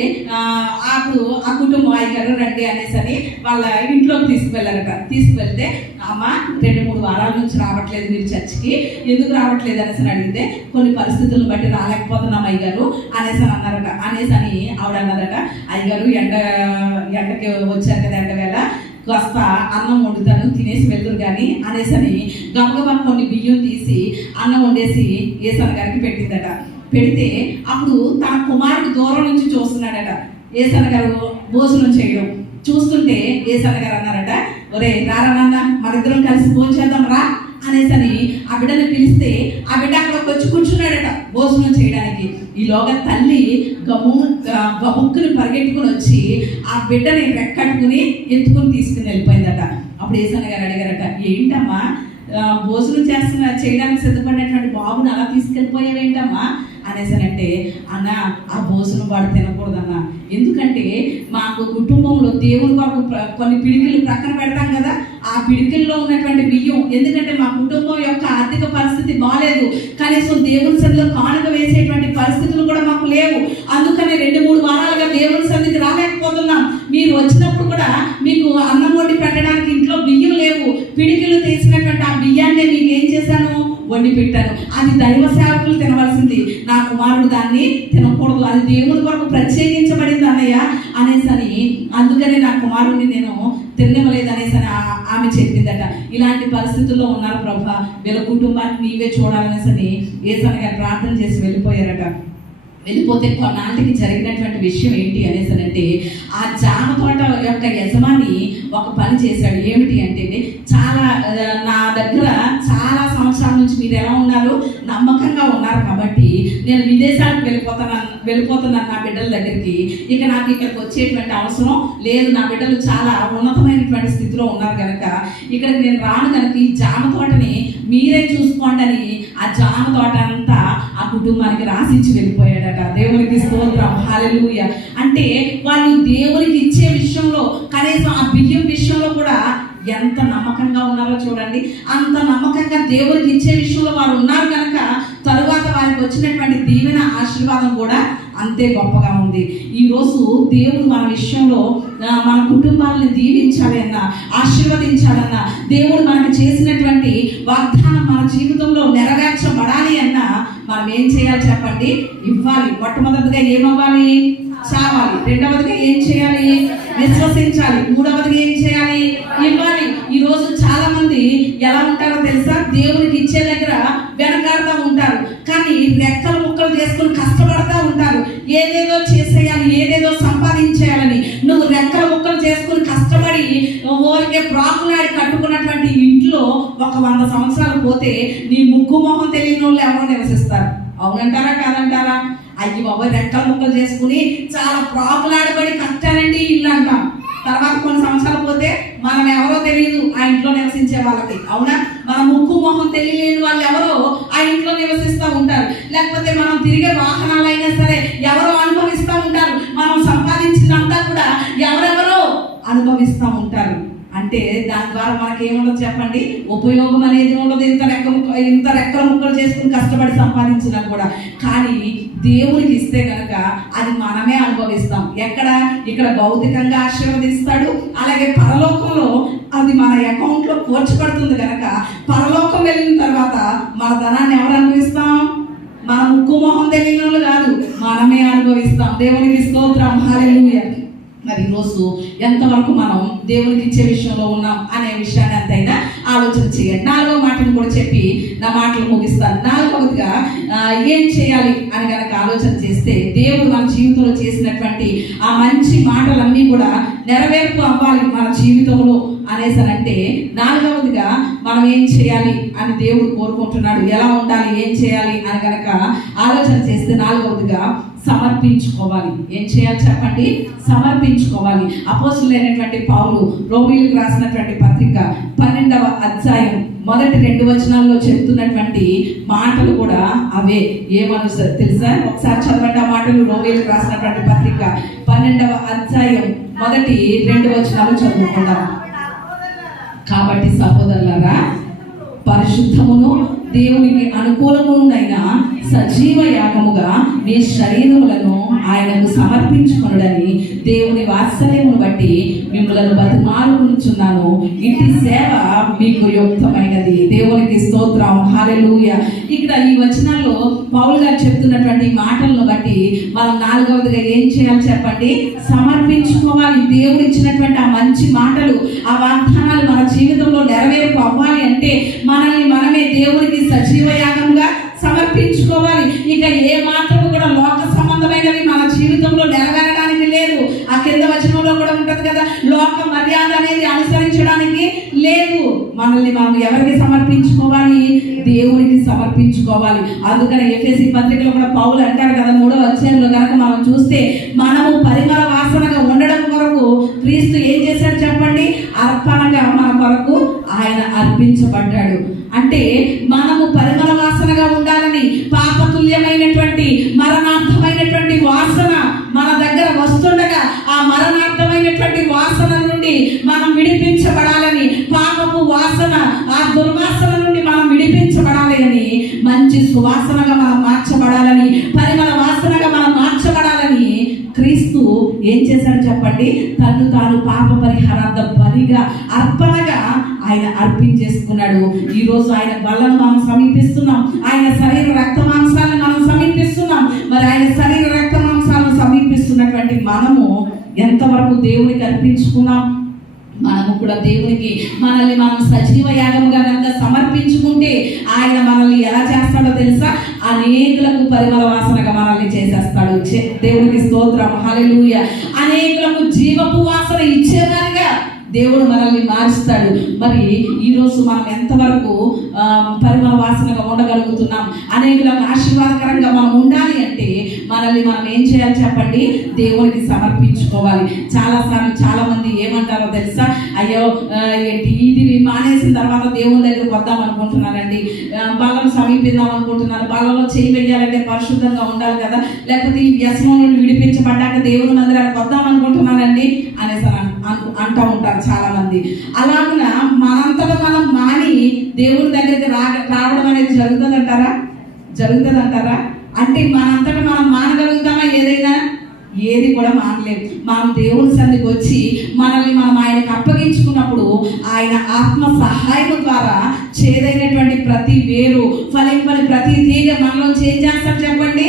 అప్పుడు ఆ కుటుంబం అయ్యగారు రండి అనేసని వాళ్ళ ఇంట్లోకి తీసుకువెళ్ళారట. తీసుకువెళ్తే అమ్మ 2-3 వారాల నుంచి రావట్లేదు మీరు చర్చికి, ఎందుకు రావట్లేదు అనేసి అడిగితే కొన్ని పరిస్థితులను బట్టి రాలేకపోతున్నాం అయ్యగారు అనేసి అన్నారట. అనేసని ఆవిడ అన్నారట, అయ్యగారు ఎండకి వచ్చారు కదా, ఎండవేళ కాస్త అన్నం వండుతాను, తినేసి వెళ్తురు కానీ అనేసని గబగబా కొన్ని బియ్యం తీసి అన్నం వండేసి ఏసన్న గారికి పెట్టిందట. పెడితే అప్పుడు తన కుమారుడు దూరం నుంచి చూస్తున్నాడట ఏసన్న గారు భోజనం చేయడం. చూస్తుంటే ఏసన్న గారు అన్నారట, ఒరే రారా నాన్న మనిద్దరం కలిసి భోజనం చేద్దాం రా అనేసని ఆ బిడ్డను పిలిస్తే ఆ బిడ్డ అక్కడికి వచ్చి కూర్చున్నాడట భోజనం చేయడానికి. ఈలోగా తల్లి గబుక్కుని పరిగెట్టుకుని వచ్చి ఆ బిడ్డని రెక్కట్టుకుని ఎత్తుకుని తీసుకుని వెళ్ళిపోయిందట. అప్పుడు ఏసన్న గారు అడిగారట, ఏంటమ్మా భోజనం చేయడానికి సిద్ధపడినటువంటి బాబుని అలా తీసుకెళ్ళిపోయావేంటమ్మా అనేసనంటే, అన్న ఆ భోజనం వాడు తినకూడదన్న, ఎందుకంటే మాకు కుటుంబంలో దేవుని కొరకు కొన్ని పిడికిలు ప్రక్కన పెడతాం కదా, ఆ పిడికిల్లో ఉన్నటువంటి బియ్యం, ఎందుకంటే మా కుటుంబం యొక్క ఆర్థిక పరిస్థితి బాగాలేదు, కనీసం దేవుని సన్నిధిలో కానుక వేసేటువంటి పరిస్థితులు కూడా మాకు లేవు, అందుకని 2-3 వారాలుగా దేవుని సన్నిధికి రాలేకపోతున్నాం. మీరు వచ్చినప్పుడు కూడా మీకు అన్నం వండి పెట్టడానికి ఇంట్లో బియ్యం లేవు, పిడికిలు తీసినటువంటి ఆ బియ్యాన్ని మీకు ఏం చేశాను, వండి పెట్టాను. అది దైవ సేవకులు తినవలసింది, నా కుమారుడు దాన్ని తినకూడదు, అది దేవుని కొరకు ప్రత్యేకించబడింది అన్నయ్య అనేసని, అందుకనే నా కుమారుడిని నేను తినలేదని అనేసని ఆమె చెప్పిందట. ఇలాంటి పరిస్థితుల్లో ఉన్నారు ప్రభా, వీళ్ళ కుటుంబాన్ని నీవే చూడాలనేసని ఏసన్న గారు ప్రార్థన చేసి వెళ్ళిపోయారట. వెళ్ళిపోతే కొన్నాళ్ళకి జరిగినటువంటి విషయం ఏంటి అనేసనంటే, ఆ జామ తోట యొక్క యజమాని ఒక పని చేశాడు. ఏమిటి అంటే, నా దగ్గర చాలా సంవత్సరాల నుంచి మీరు ఎలా ఉన్నారు, నమ్మకంగా ఉన్నారు కాబట్టి నేను విదేశాలకు వెళ్ళిపోతున్నాను నా బిడ్డల దగ్గరికి, ఇక నాకు ఇక్కడికి వచ్చేటువంటి అవసరం లేదు, నా బిడ్డలు చాలా ఉన్నతమైనటువంటి స్థితిలో ఉన్నారు కనుక ఇక్కడికి నేను రాను కనుక ఈ జామ తోటని మీరే చూసుకోండి అని ఆ జామ తోట అంతా ఆ కుటుంబానికి రాసిచ్చి వెళ్ళిపోయాడట. దేవునికి స్తోత్రం, హల్లెలూయా. అంటే వాళ్ళు దేవునికి ఇచ్చే విషయంలో, కనీసం ఆ బియ్యం విషయంలో కూడా ఎంత నమ్మకంగా ఉన్నారో చూడండి. అంత నమ్మకంగా దేవునికి ఇచ్చే విషయంలో వారు ఉన్నారు కనుక తరువాత వారికి వచ్చినటువంటి దీవెన ఆశీర్వాదం కూడా అంతే గొప్పగా ఉంది. ఈరోజు దేవుడు మన విషయంలో మన కుటుంబాలను దీవించాలి అన్నా, ఆశీర్వదించాలన్నా, దేవుడు మనకు చేసినటువంటి వాగ్దానం మన జీవితంలో నెరవేర్చబడాలి అన్నా మనం ఏం చేయాలి చెప్పండి, ఇవ్వాలి. మొట్టమొదటిగా ఏమవ్వాలి, చావాలి. రెండవదిగా ఏం చేయాలి, విశ్వసించాలి. మూడవదిగా ఏం చేయాలి, ఇవ్వాలి. ఈ రోజు చాలా మంది ఎలా ఉంటారో తెలుసా, దేవునికి ఇచ్చే దగ్గర వెనకాడుతూ ఉంటారు, కానీ రెక్కలు ముక్కలు చేసుకుని కష్టపడతా ఉంటారు. ఏదేదో చేసేయాలి, ఏదేదో సంపాదించేయాలని నువ్వు రెక్కలు ముక్కలు చేసుకుని కష్టపడి ఊరికే ప్రాకులాడి కట్టుకున్నటువంటి ఇంట్లో ఒక 100 సంవత్సరాలు పోతే నీ ముక్కు మొహం తెలియని వాళ్ళు ఎవరో నివసిస్తారు. అవునంటారా కాదంటారా? అయ్యి బాబా రెక్కలు ముక్కలు చేసుకుని చాలా ప్రాకులాడబడి కట్టానండి ఇల్లు అంటాం. తర్వాత కొన్ని సంవత్సరాలు పోతే మనం ఎవరో తెలియదు ఆ ఇంట్లో నివసించే వాళ్ళకి, అవునా? మన ముక్కు మొహం తెలియలేని వాళ్ళు ఎవరో ఆ ఇంట్లో నివసిస్తూ ఉంటారు. లేకపోతే మనం తిరిగే వాహనాలైనా సరే ఎవరో అనుభవిస్తూ ఉంటారు. మనం సంపాదించినంతా కూడా ఎవరెవరో అనుభవిస్తూ ఉంటారు. అంటే దాని ద్వారా మనకి ఏముండదు చెప్పండి, ఉపయోగం అనేది ఉండదు. ఇంత రెక్కల ముక్కలు చేసుకుని కష్టపడి సంపాదించినా కూడా. కానీ దేవునికి ఇస్తే కనుక అది మనమే అనుభవిస్తాం. ఇక్కడ భౌతికంగా ఆశీర్వదిస్తాడు, అలాగే పరలోకంలో అది మన అకౌంట్లో కూర్చబడుతుంది కనుక పరలోకం వెళ్ళిన తర్వాత మన ధనాన్ని ఎవరు అనుభవిస్తాం, మన ముక్కు మొహం తెలియని వాళ్ళు కాదు, మనమే అనుభవిస్తాం. దేవునికి స్తోత్రం, హల్లెలూయా. మరి ఈరోజు ఎంతవరకు మనం దేవునికి ఇచ్చే విషయంలో ఉన్నాం అనే విషయాన్ని అంతైనా ఆలోచన చేయండి. 4వ మాటను కూడా చెప్పి నా మాటలు ముగిస్తాను. 4వదిగా ఏం చేయాలి అని కనుక ఆలోచన చేస్తే, దేవుడు మన జీవితంలో చేసినటువంటి ఆ మంచి మాటలన్నీ కూడా నెరవేర్పు అవ్వాలి మన జీవితంలో అనేసనంటే, 4వదిగా మనం ఏం చేయాలి అని దేవుడు కోరుకుంటున్నాడు. ఎలా ఉండాలి, ఏం చేయాలి అని కనుక ఆలోచన చేస్తే 4వదిగా సమర్పించుకోవాలి. ఏం చేయాలి చెప్పండి, సమర్పించుకోవాలి. అపోస్తలుడైనటువంటి పౌలు రోమీయులకు రాసినటువంటి పత్రిక 12వ అధ్యాయం మొదటి 2 వచనాల్లో చెప్తున్నటువంటి మాటలు కూడా అవే. ఏమను తెలుసా? ఒకసారి చదవండి ఆ మాటలు. రోమీయులకు రాసినటువంటి పత్రిక 12వ అధ్యాయం మొదటి 2 వచనాలు చదువుకుందాం. కాబట్టి సహోదరులారా, పరిశుద్ధమును దేవునికి అనుకూలమునైన సజీవ యాగముగా మీ శరీరములను ఆయనకు సమర్పించుకొనుడని దేవుని వాత్సల్యమును బట్టి మిమ్మలను బతిమాలుకొనుచున్నాను. ఇట్టి సేవ మీకు యుక్తమైనది. దేవునికి స్తోత్రం, హల్లెలూయా. ఇక్కడ ఈ వచనాల్లో పౌలు గారు చెప్తున్నటువంటి మాటలను బట్టి మనం 4వదిగా ఏం చేయాలి చెప్పండి? సమర్పించుకోవాలి. దేవుడు ఇచ్చినటువంటి ఆ మంచి మాటలు, ఆ వాగ్దానాలు మన జీవితంలో నెరవేర్పు అవ్వాలి అంటే మనల్ని మనమే దేవుడికి సజీవ యాగంగా సమర్పించుకోవాలి. ఇక ఏ మాత్రము కూడా లోక సంబంధమైనవి మన జీవితంలో నెరవేరడానికి లేదు. ఆ కింద వచనంలో కూడా ఉంటది కదా, లోక మర్యాద అనేది అనుసరించడానికి లేదు. మనల్ని మనం ఎవరికి సమర్పించుకోవాలి? దేవునికి సమర్పించుకోవాలి. అందుకని ఎఫెసీ పత్రికలో కూడా పౌలు అంటారు కదా, 3వ అధ్యాయంలో కనుక మనం చూస్తే, మనము పరిమళ వాసనగా ఉండడం కొరకు క్రీస్తు ఏం చేశాడు చెప్పండి? అర్పణగా మన కొరకు ఆయన అర్పించబడ్డాడు. అంటే మనము పరిమళ వాసనగా ఉండాలని, పాపతుల్యమైనటువంటి మరణార్థమైనటువంటి వాసన మన దగ్గర వస్తుండగా ఆ మరణార్థమైనటువంటి వాసన నుండి మనం విడిపించబడాలని, పాపపు వాసన, ఆ దుర్వాసన నుండి మనం విడిపించబడాలి అని, మంచి సువాసనగా మనం మార్చబడాలని, పరిమళ వాసనగా మనం మార్చబడాలని క్రీస్తు ఏం చేశాడు చెప్పండి? తను తాను పాప పరిహారార్థ బలిగా, అర్పణగా ఆయన అర్పించేసుకున్నాడు. ఈరోజు ఆయన బలను మనం సమీపిస్తున్నాం. ఆయన శరీర రక్త మాంసాలను మనం సమీపిస్తున్నాం. మరి ఆయన శరీర రక్త మాంసాలను సమీపిస్తున్నటువంటి మనము ఎంతవరకు దేవునికి అర్పించుకున్నాం? మనము కూడా దేవునికి మనల్ని మనం సజీవ యాగముగా కనుక సమర్పించుకుంటే ఆయన మనల్ని ఎలా చేస్తాడో తెలుసా? అనేకులకు పరిమళ వాసనగా మనల్ని చేసేస్తాడు. దేవునికి స్తోత్రం, హల్లెలూయా. అనేకులకు జీవపు వాసన ఇచ్చేవారిగా దేవుడు మనల్ని మారుస్తాడు. మరి ఈరోజు మనం ఎంతవరకు పరిమళ వాసనగా ఉండగలుగుతున్నాం? అనేకులకు ఆశీర్వాదకరంగా మనం ఉండాలి అంటే మనల్ని మనం ఏం చేయాలి చెప్పండి? దేవునికి సమర్పించుకోవాలి. చాలాసార్లు చాలా మంది ఏమంటారో తెలుసా? అయ్యో ఇది మానేసిన తర్వాత దేవుని దగ్గరకు వద్దాం అనుకుంటున్నానండి, బలం సమీపిద్దాం అనుకుంటున్నాను, బలంలో చేయి వేయాలంటే పరిశుద్ధంగా ఉండాలి కదా, లేకపోతే ఈ వ్యసనం నుండి విడిపించబడ్డాక దేవుని మందిరానికి వద్దాం అనుకుంటున్నానండి అనేసి అంటూ ఉంటారు చాలా మంది. అలాగున మనంతటా మనం మాని దేవుని దగ్గరికి రావడం అనేది జరుగుతుందంటారా? జరుగుతుందంటారా? అంటే మనంతటా మనం మానగలుగుతామా? ఏదైనా ఏది కూడా మానలేము. మనం దేవుని సన్నిధికి వచ్చి మనల్ని మనం ఆయనకు అప్పగించుకున్నప్పుడు ఆయన ఆత్మ సహాయం ద్వారా చేదైనటువంటి ప్రతి వేరు, ఫలింపని ప్రతి తీగ మనలో చేంజ్ చేస్తాడు చెప్పండి.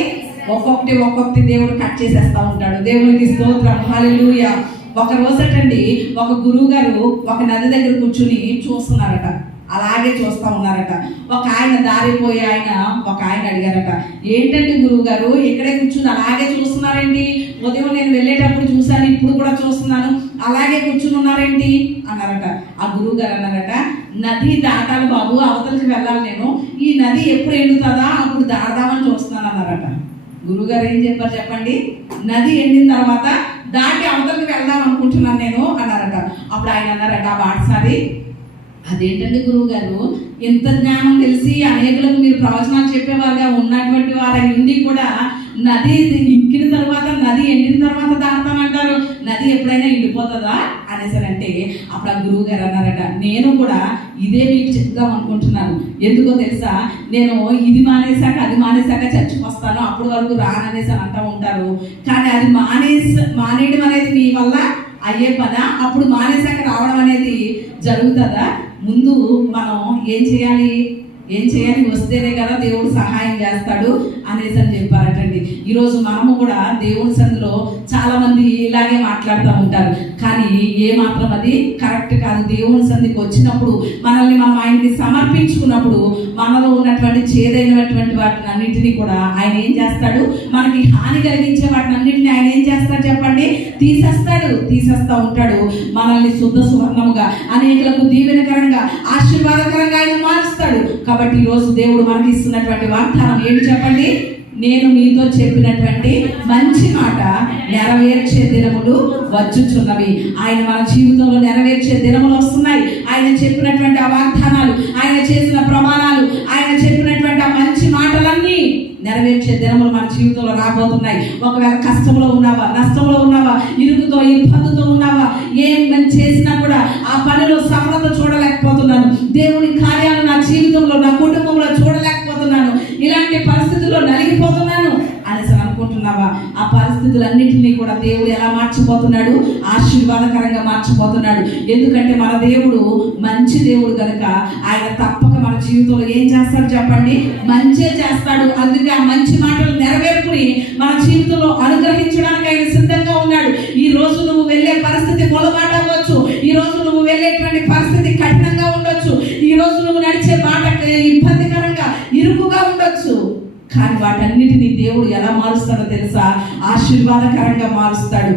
ఒక్కొక్కటి దేవుడు కట్ చేసేస్తా ఉంటాడు. దేవునికి స్తోత్రం, హల్లెలూయా. ఒక రోజటండి ఒక గురువు గారు ఒక నది దగ్గర కూర్చుని చూస్తున్నారట. అలాగే చూస్తూ ఉన్నారట. ఒక ఆయన దారిపోయి ఒక ఆయన అడిగారట, ఏంటండి గురువు గారు ఇక్కడే కూర్చుని అలాగే చూస్తున్నారేంటి? ఉదయం నేను వెళ్ళేటప్పుడు చూశాను, ఇప్పుడు కూడా చూస్తున్నాను, అలాగే కూర్చుని ఉన్నారేంటి అన్నారట. ఆ గురువు గారు అన్నారట, నది దాటాలి బాబు, అవతలకి వెళ్ళాలి నేను, ఈ నది ఎప్పుడు ఎండుతుందా అప్పుడు దాడదామని చూస్తున్నాను అన్నారట. గురువుగారు ఏం చెప్పారు చెప్పండి? నది ఎండిన తర్వాత దాటి అవతలకి వెళ్దాం అనుకుంటున్నాను నేను అన్నారట. అప్పుడు ఆయన అన్నారట, బాటసారి అదేంటండి గురువు గారు, ఎంత జ్ఞానం తెలిసి అనేకులకు మీరు ప్రవచనాలు చెప్పేవారుగా ఉన్నటువంటి వారి ఉండి కూడా నది ఇంకిన తర్వాత, నది ఎండిన తర్వాత దాడతానంటారు, నది ఎప్పుడైనా ఎండిపోతుందా అనేసరంటే అప్పుడు ఆ గురువు గారు అన్నారట, నేను కూడా ఇదే మీకు చెప్దాం అనుకుంటున్నాను. ఎందుకో తెలుసా, నేను ఇది మానేశాక అది మానేశాక చర్చకు వస్తాను, అప్పటి వరకు రాననేసి అంటూ ఉంటారు. కానీ అది మానేయడం అనేది మీ వల్ల అయ్యే పదా? అప్పుడు మానేశాక రావడం అనేది జరుగుతుందా? ముందు మనం ఏం చేయాలి? వస్తేనే కదా దేవుడు సహాయం చేస్తాడు అనేసి అని చెప్పారటండి. ఈరోజు మనము కూడా దేవుని సన్నిధిలో చాలా మంది ఇలాగే మాట్లాడుతూ ఉంటారు, కానీ ఏ మాత్రం అది కరెక్ట్ కాదు. దేవుని సన్నిధికి వచ్చినప్పుడు మనల్ని మనం ఆయనకి సమర్పించుకున్నప్పుడు మనలో ఉన్నటువంటి చేదైనటువంటి వాటిని అన్నింటినీ కూడా ఆయన ఏం చేస్తాడు? మనకి హాని కలిగించే వాటిని అన్నింటినీ ఆయన ఏం చేస్తాడు చెప్పండి? తీసేస్తూ ఉంటాడు. మనల్ని శుద్ధ సువర్ణముగా, అనేకులకు దీవెనకరంగా, ఆశీర్వాదకరంగా ఆయన మారుస్తాడు. కాబట్టి ఈరోజు దేవుడు మనకి ఇస్తున్నటువంటి వాగ్దానం ఏంటి చెప్పండి? నేను మీతో చెప్పినటువంటి మంచి మాట నెరవేర్చే దినములు వచ్చుచున్నవి. ఆయన మన జీవితంలో నెరవేర్చే దినములు వస్తున్నాయి. ఆయన చెప్పినటువంటి ఆ వాగ్దానాలు, ఆయన చేసిన ప్రమాణాలు, ఆయన చెప్పినటువంటి ఆ మంచి మాటలన్నీ నెరవేర్చే దినములు మన జీవితంలో రాబోతున్నాయి. ఒకవేళ కష్టంలో ఉన్నావా, నష్టంలో ఉన్నావా, ఇరుకుతో ఇబ్బందితో ఉన్నావా, ఏం చేసినా కూడా ఆ పనిలో సఫలత చూడలేకపోతున్నాను, దేవుని కార్యాలు నా జీవితంలో, నా కుటుంబంలో చూడలేకపోతున్నాను, ఇలాంటి పరిస్థితుల్లో నలిగిపోతున్నాను అనేసి అనుకుంటున్నావా? ఆ పరిస్థితులన్నింటినీ కూడా దేవుడు ఎలా మార్చిపోతున్నాడు? ఆశీర్వాదకరంగా మార్చిపోతున్నాడు. ఎందుకంటే మన దేవుడు మంచి దేవుడు కనుక ఆయన తప్పక మన జీవితంలో ఏం చేస్తాడు చెప్పండి? మంచే చేస్తాడు. అందుకే ఆ మంచి మాటలు నెరవేర్పుని మన జీవితంలో అనుగ్రహించడానికి ఆయన వెళ్ళేటువంటి పరిస్థితి కఠినంగా ఉండొచ్చు. ఈ రోజు నువ్వు నడిచే బాట ఇబ్బందికరంగా ఇరుకుగా ఉండొచ్చు. కానీ వాటన్నిటిని దేవుడు ఎలా మారుస్తాడో తెలుసా? ఆశీర్వాదకరంగా మారుస్తాడు.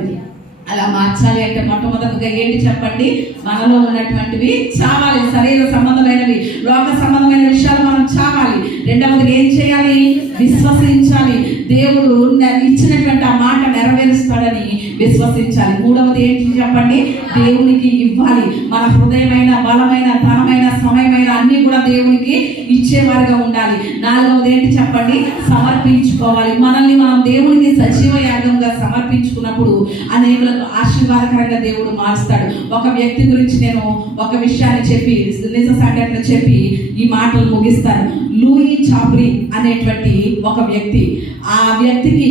అలా మార్చాలి అంటే మొట్టమొదటిగా ఏంటి చెప్పండి? మనలో ఉన్నటువంటివి చావాలి, శరీర సంబంధమైనవి, లోక సంబంధమైన విషయాలు మనం చావాలి. రెండవది ఏం చేయాలి? విశ్వసించాలి. దేవుడు ఇచ్చినటువంటి ఆ మాట నెరవేరుస్తాడని విశ్వసించాలి. మూడవది ఏంటి చెప్పండి? దేవునికి ఇవ్వాలి. మన హృదయమైన, బలమైన, ధనమైన, సమయమైన అన్ని కూడా దేవునికి ఇచ్చేవారిగా ఉండాలి. నాలుగవది ఏంటి చెప్పండి? సమర్పించుకోవాలి. మనల్ని మనం దేవునికి సజీవ యాగంగా సమర్పించుకున్నప్పుడు అనేకులకు ఆశీర్వాదకరంగా దేవుడు మారుస్తాడు. ఒక వ్యక్తి గురించి నేను ఒక విషయాన్ని చెప్పి, నిజ సంఘటన చెప్పి ఈ మాటలు ముగిస్తాను. లూయి చాప్రీ అనేటువంటి ఒక వ్యక్తి, ఆ వ్యక్తికి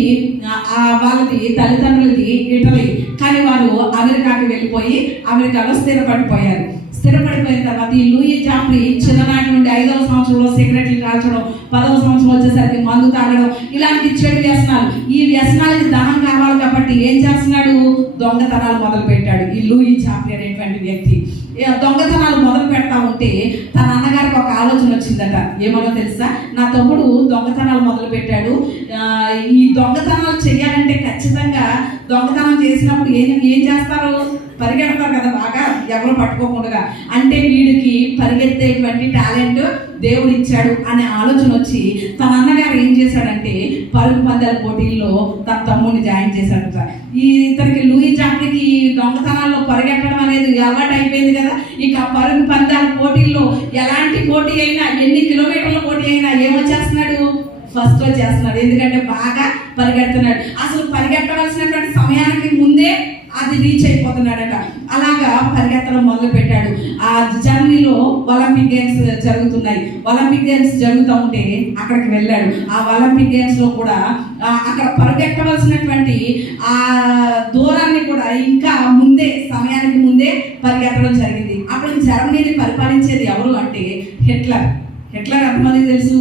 వాళ్ళది తల్లిదండ్రులది ఇటలీ, కానీ వాళ్ళు అమెరికాకి వెళ్ళిపోయి అమెరికాలో స్థిరపడిపోయారు. స్థిరపడిపోయిన తర్వాత ఈ లూయి చాప్రీ చిన్ననాటి నుండి 5వ సంవత్సరంలో సిగరెట్లు కాల్చడం, 10వ సంవత్సరం వచ్చేసరికి మందు తాగడం, ఇలాంటి చెడు వ్యసనాలు. ఈ వ్యసనాలకి ధనం కావాలి కాబట్టి ఏం చేస్తున్నాడు? దొంగతనాలు మొదలు పెట్టాడు. ఈ లూయి చాప్రీ అనేటువంటి వ్యక్తి దొంగతనాలు మొదలు పెడతా ఉంటే తన అన్నగారికి ఒక ఆలోచన వచ్చిందట. ఏమో తెలుసా? నా తమ్ముడు దొంగతనాలు మొదలు పెట్టాడు, ఈ దొంగతనాలు చేయాలంటే ఖచ్చితంగా దొంగతనం చేసినప్పుడు ఏం చేస్తారు? పరిగెడతారు కదా బాగా, ఎవరు పట్టుకోకుండా. అంటే వీడికి పరిగెత్తేటువంటి టాలెంట్ దేవుడు ఇచ్చాడు అనే ఆలోచన వచ్చి తన అన్నగారు ఏం చేశాడంటే పరుగు పందాల పోటీల్లో తన తమ్ముడిని జాయిన్ చేశాడట. ఇతనికి లూయి చాప్రీకి దొంగతనాల్లో పరిగెట్టడం అనేది అలవాటు అయిపోయింది కదా. ఇక పరుగు పందాల పోటీల్లో ఎలాంటి పోటీ అయినా, ఎన్ని కిలోమీటర్ల పోటీ అయినా ఏమొచ్చేస్తున్నాడు? ఫస్ట్ వచ్చేస్తున్నాడు. ఎందుకంటే బాగా పరిగెడుతున్నాడు. అసలు పరిగెట్టవలసినటువంటి సమయానికి ముందే అది రీచ్ అయిపోతున్నాడట. అలాగా పరిగెత్తడం మొదలు పెట్టాడు. ఆ జర్నీలో ఒలింపిక్ గేమ్స్ జరుగుతున్నాయి. ఒలింపిక్ గేమ్స్ జరుగుతూ ఉంటే అక్కడికి వెళ్ళాడు. ఆ ఒలింపిక్ గేమ్స్ లో కూడా అక్కడ పరిగెట్టవలసినటువంటి ఆ దూరాన్ని కూడా ఇంకా ముందే, సమయానికి ముందే పరిగెత్తడం జరిగింది. అప్పుడు జర్మనీని పరిపాలించేది ఎవరు అంటే హిట్లర్. హిట్లర్ ఎంతమంది తెలుసు?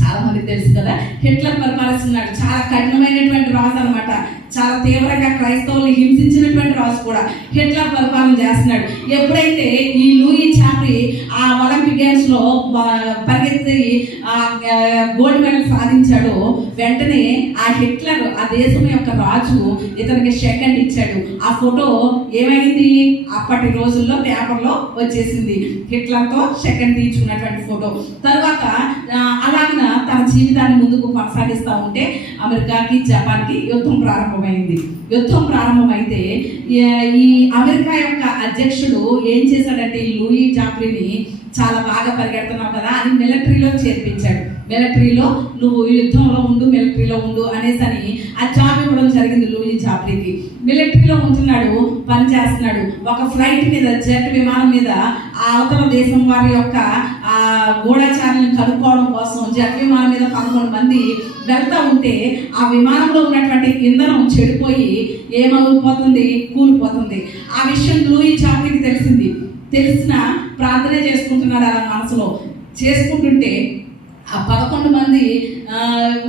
చాలా మందికి తెలుసు కదా. హిట్లర్ పరిపాలిస్తున్నాడు. చాలా కఠినమైనటువంటి రాజు అనమాట. చాలా తీవ్రంగా క్రైస్తవులు హింసించినటువంటి రాజు కూడా హిట్లర్ పరిపాలన చేస్తున్నాడు. ఎప్పుడైతే ఈ లూయి చాప్రీ ఆ ఒలింపిక్ గేమ్స్ లో పరిగెత్తి గోల్డ్ మెడల్ సాధించాడో వెంటనే ఆ హిట్లర్, ఆ దేశం యొక్క రాజు, ఇతనికి సెకండ్ ఇచ్చాడు. ఆ ఫోటో ఏమైంది? అప్పటి రోజుల్లో పేపర్లో వచ్చేసింది. హిట్లర్తో సెకండ్ తీయించుకున్నటువంటి ఫోటో. తర్వాత అలాగన తన జీవితాన్ని ముందుకు కొనసాగిస్తూ ఉంటే అమెరికాకి, జపాన్కి యుద్ధం ప్రారంభమైంది. యుద్ధం ప్రారంభమైతే ఈ అమెరికా యొక్క అధ్యక్షుడు ఏం చేశాడంటే ఈ లూయి చాప్రీని చాలా బాగా పరిగెడుతున్నావు కదా అని మిలిటరీలో చేర్పించాడు. మిలిటరీలో నువ్వు యుద్ధంలో ఉండు, మిలిటరీలో ఉండు అనేసని ఆ జాబ్ ఇవ్వడం జరిగింది లూయి చాప్రీకి. మిలిటరీలో ఉంటున్నాడు, పని చేస్తున్నాడు. ఒక ఫ్లైట్ మీద, జెట్ విమానం మీద ఆ అవతల దేశం వారి యొక్క ఆ గూఢచారులను కనుక్కోవడం కోసం జెట్ విమానం మీద 11 మంది వెళ్తా ఉంటే ఆ విమానంలో ఉన్నటువంటి ఇంధనం చెడిపోయి ఏమైపోతుంది? కూలిపోతుంది. ఆ విషయం లూయి చాప్రీకి తెలిసింది. తెలిసిన ప్రార్థన చేసుకుంటున్నాడు అలా మనసులో. చేసుకుంటుంటే ఆ 11 మంది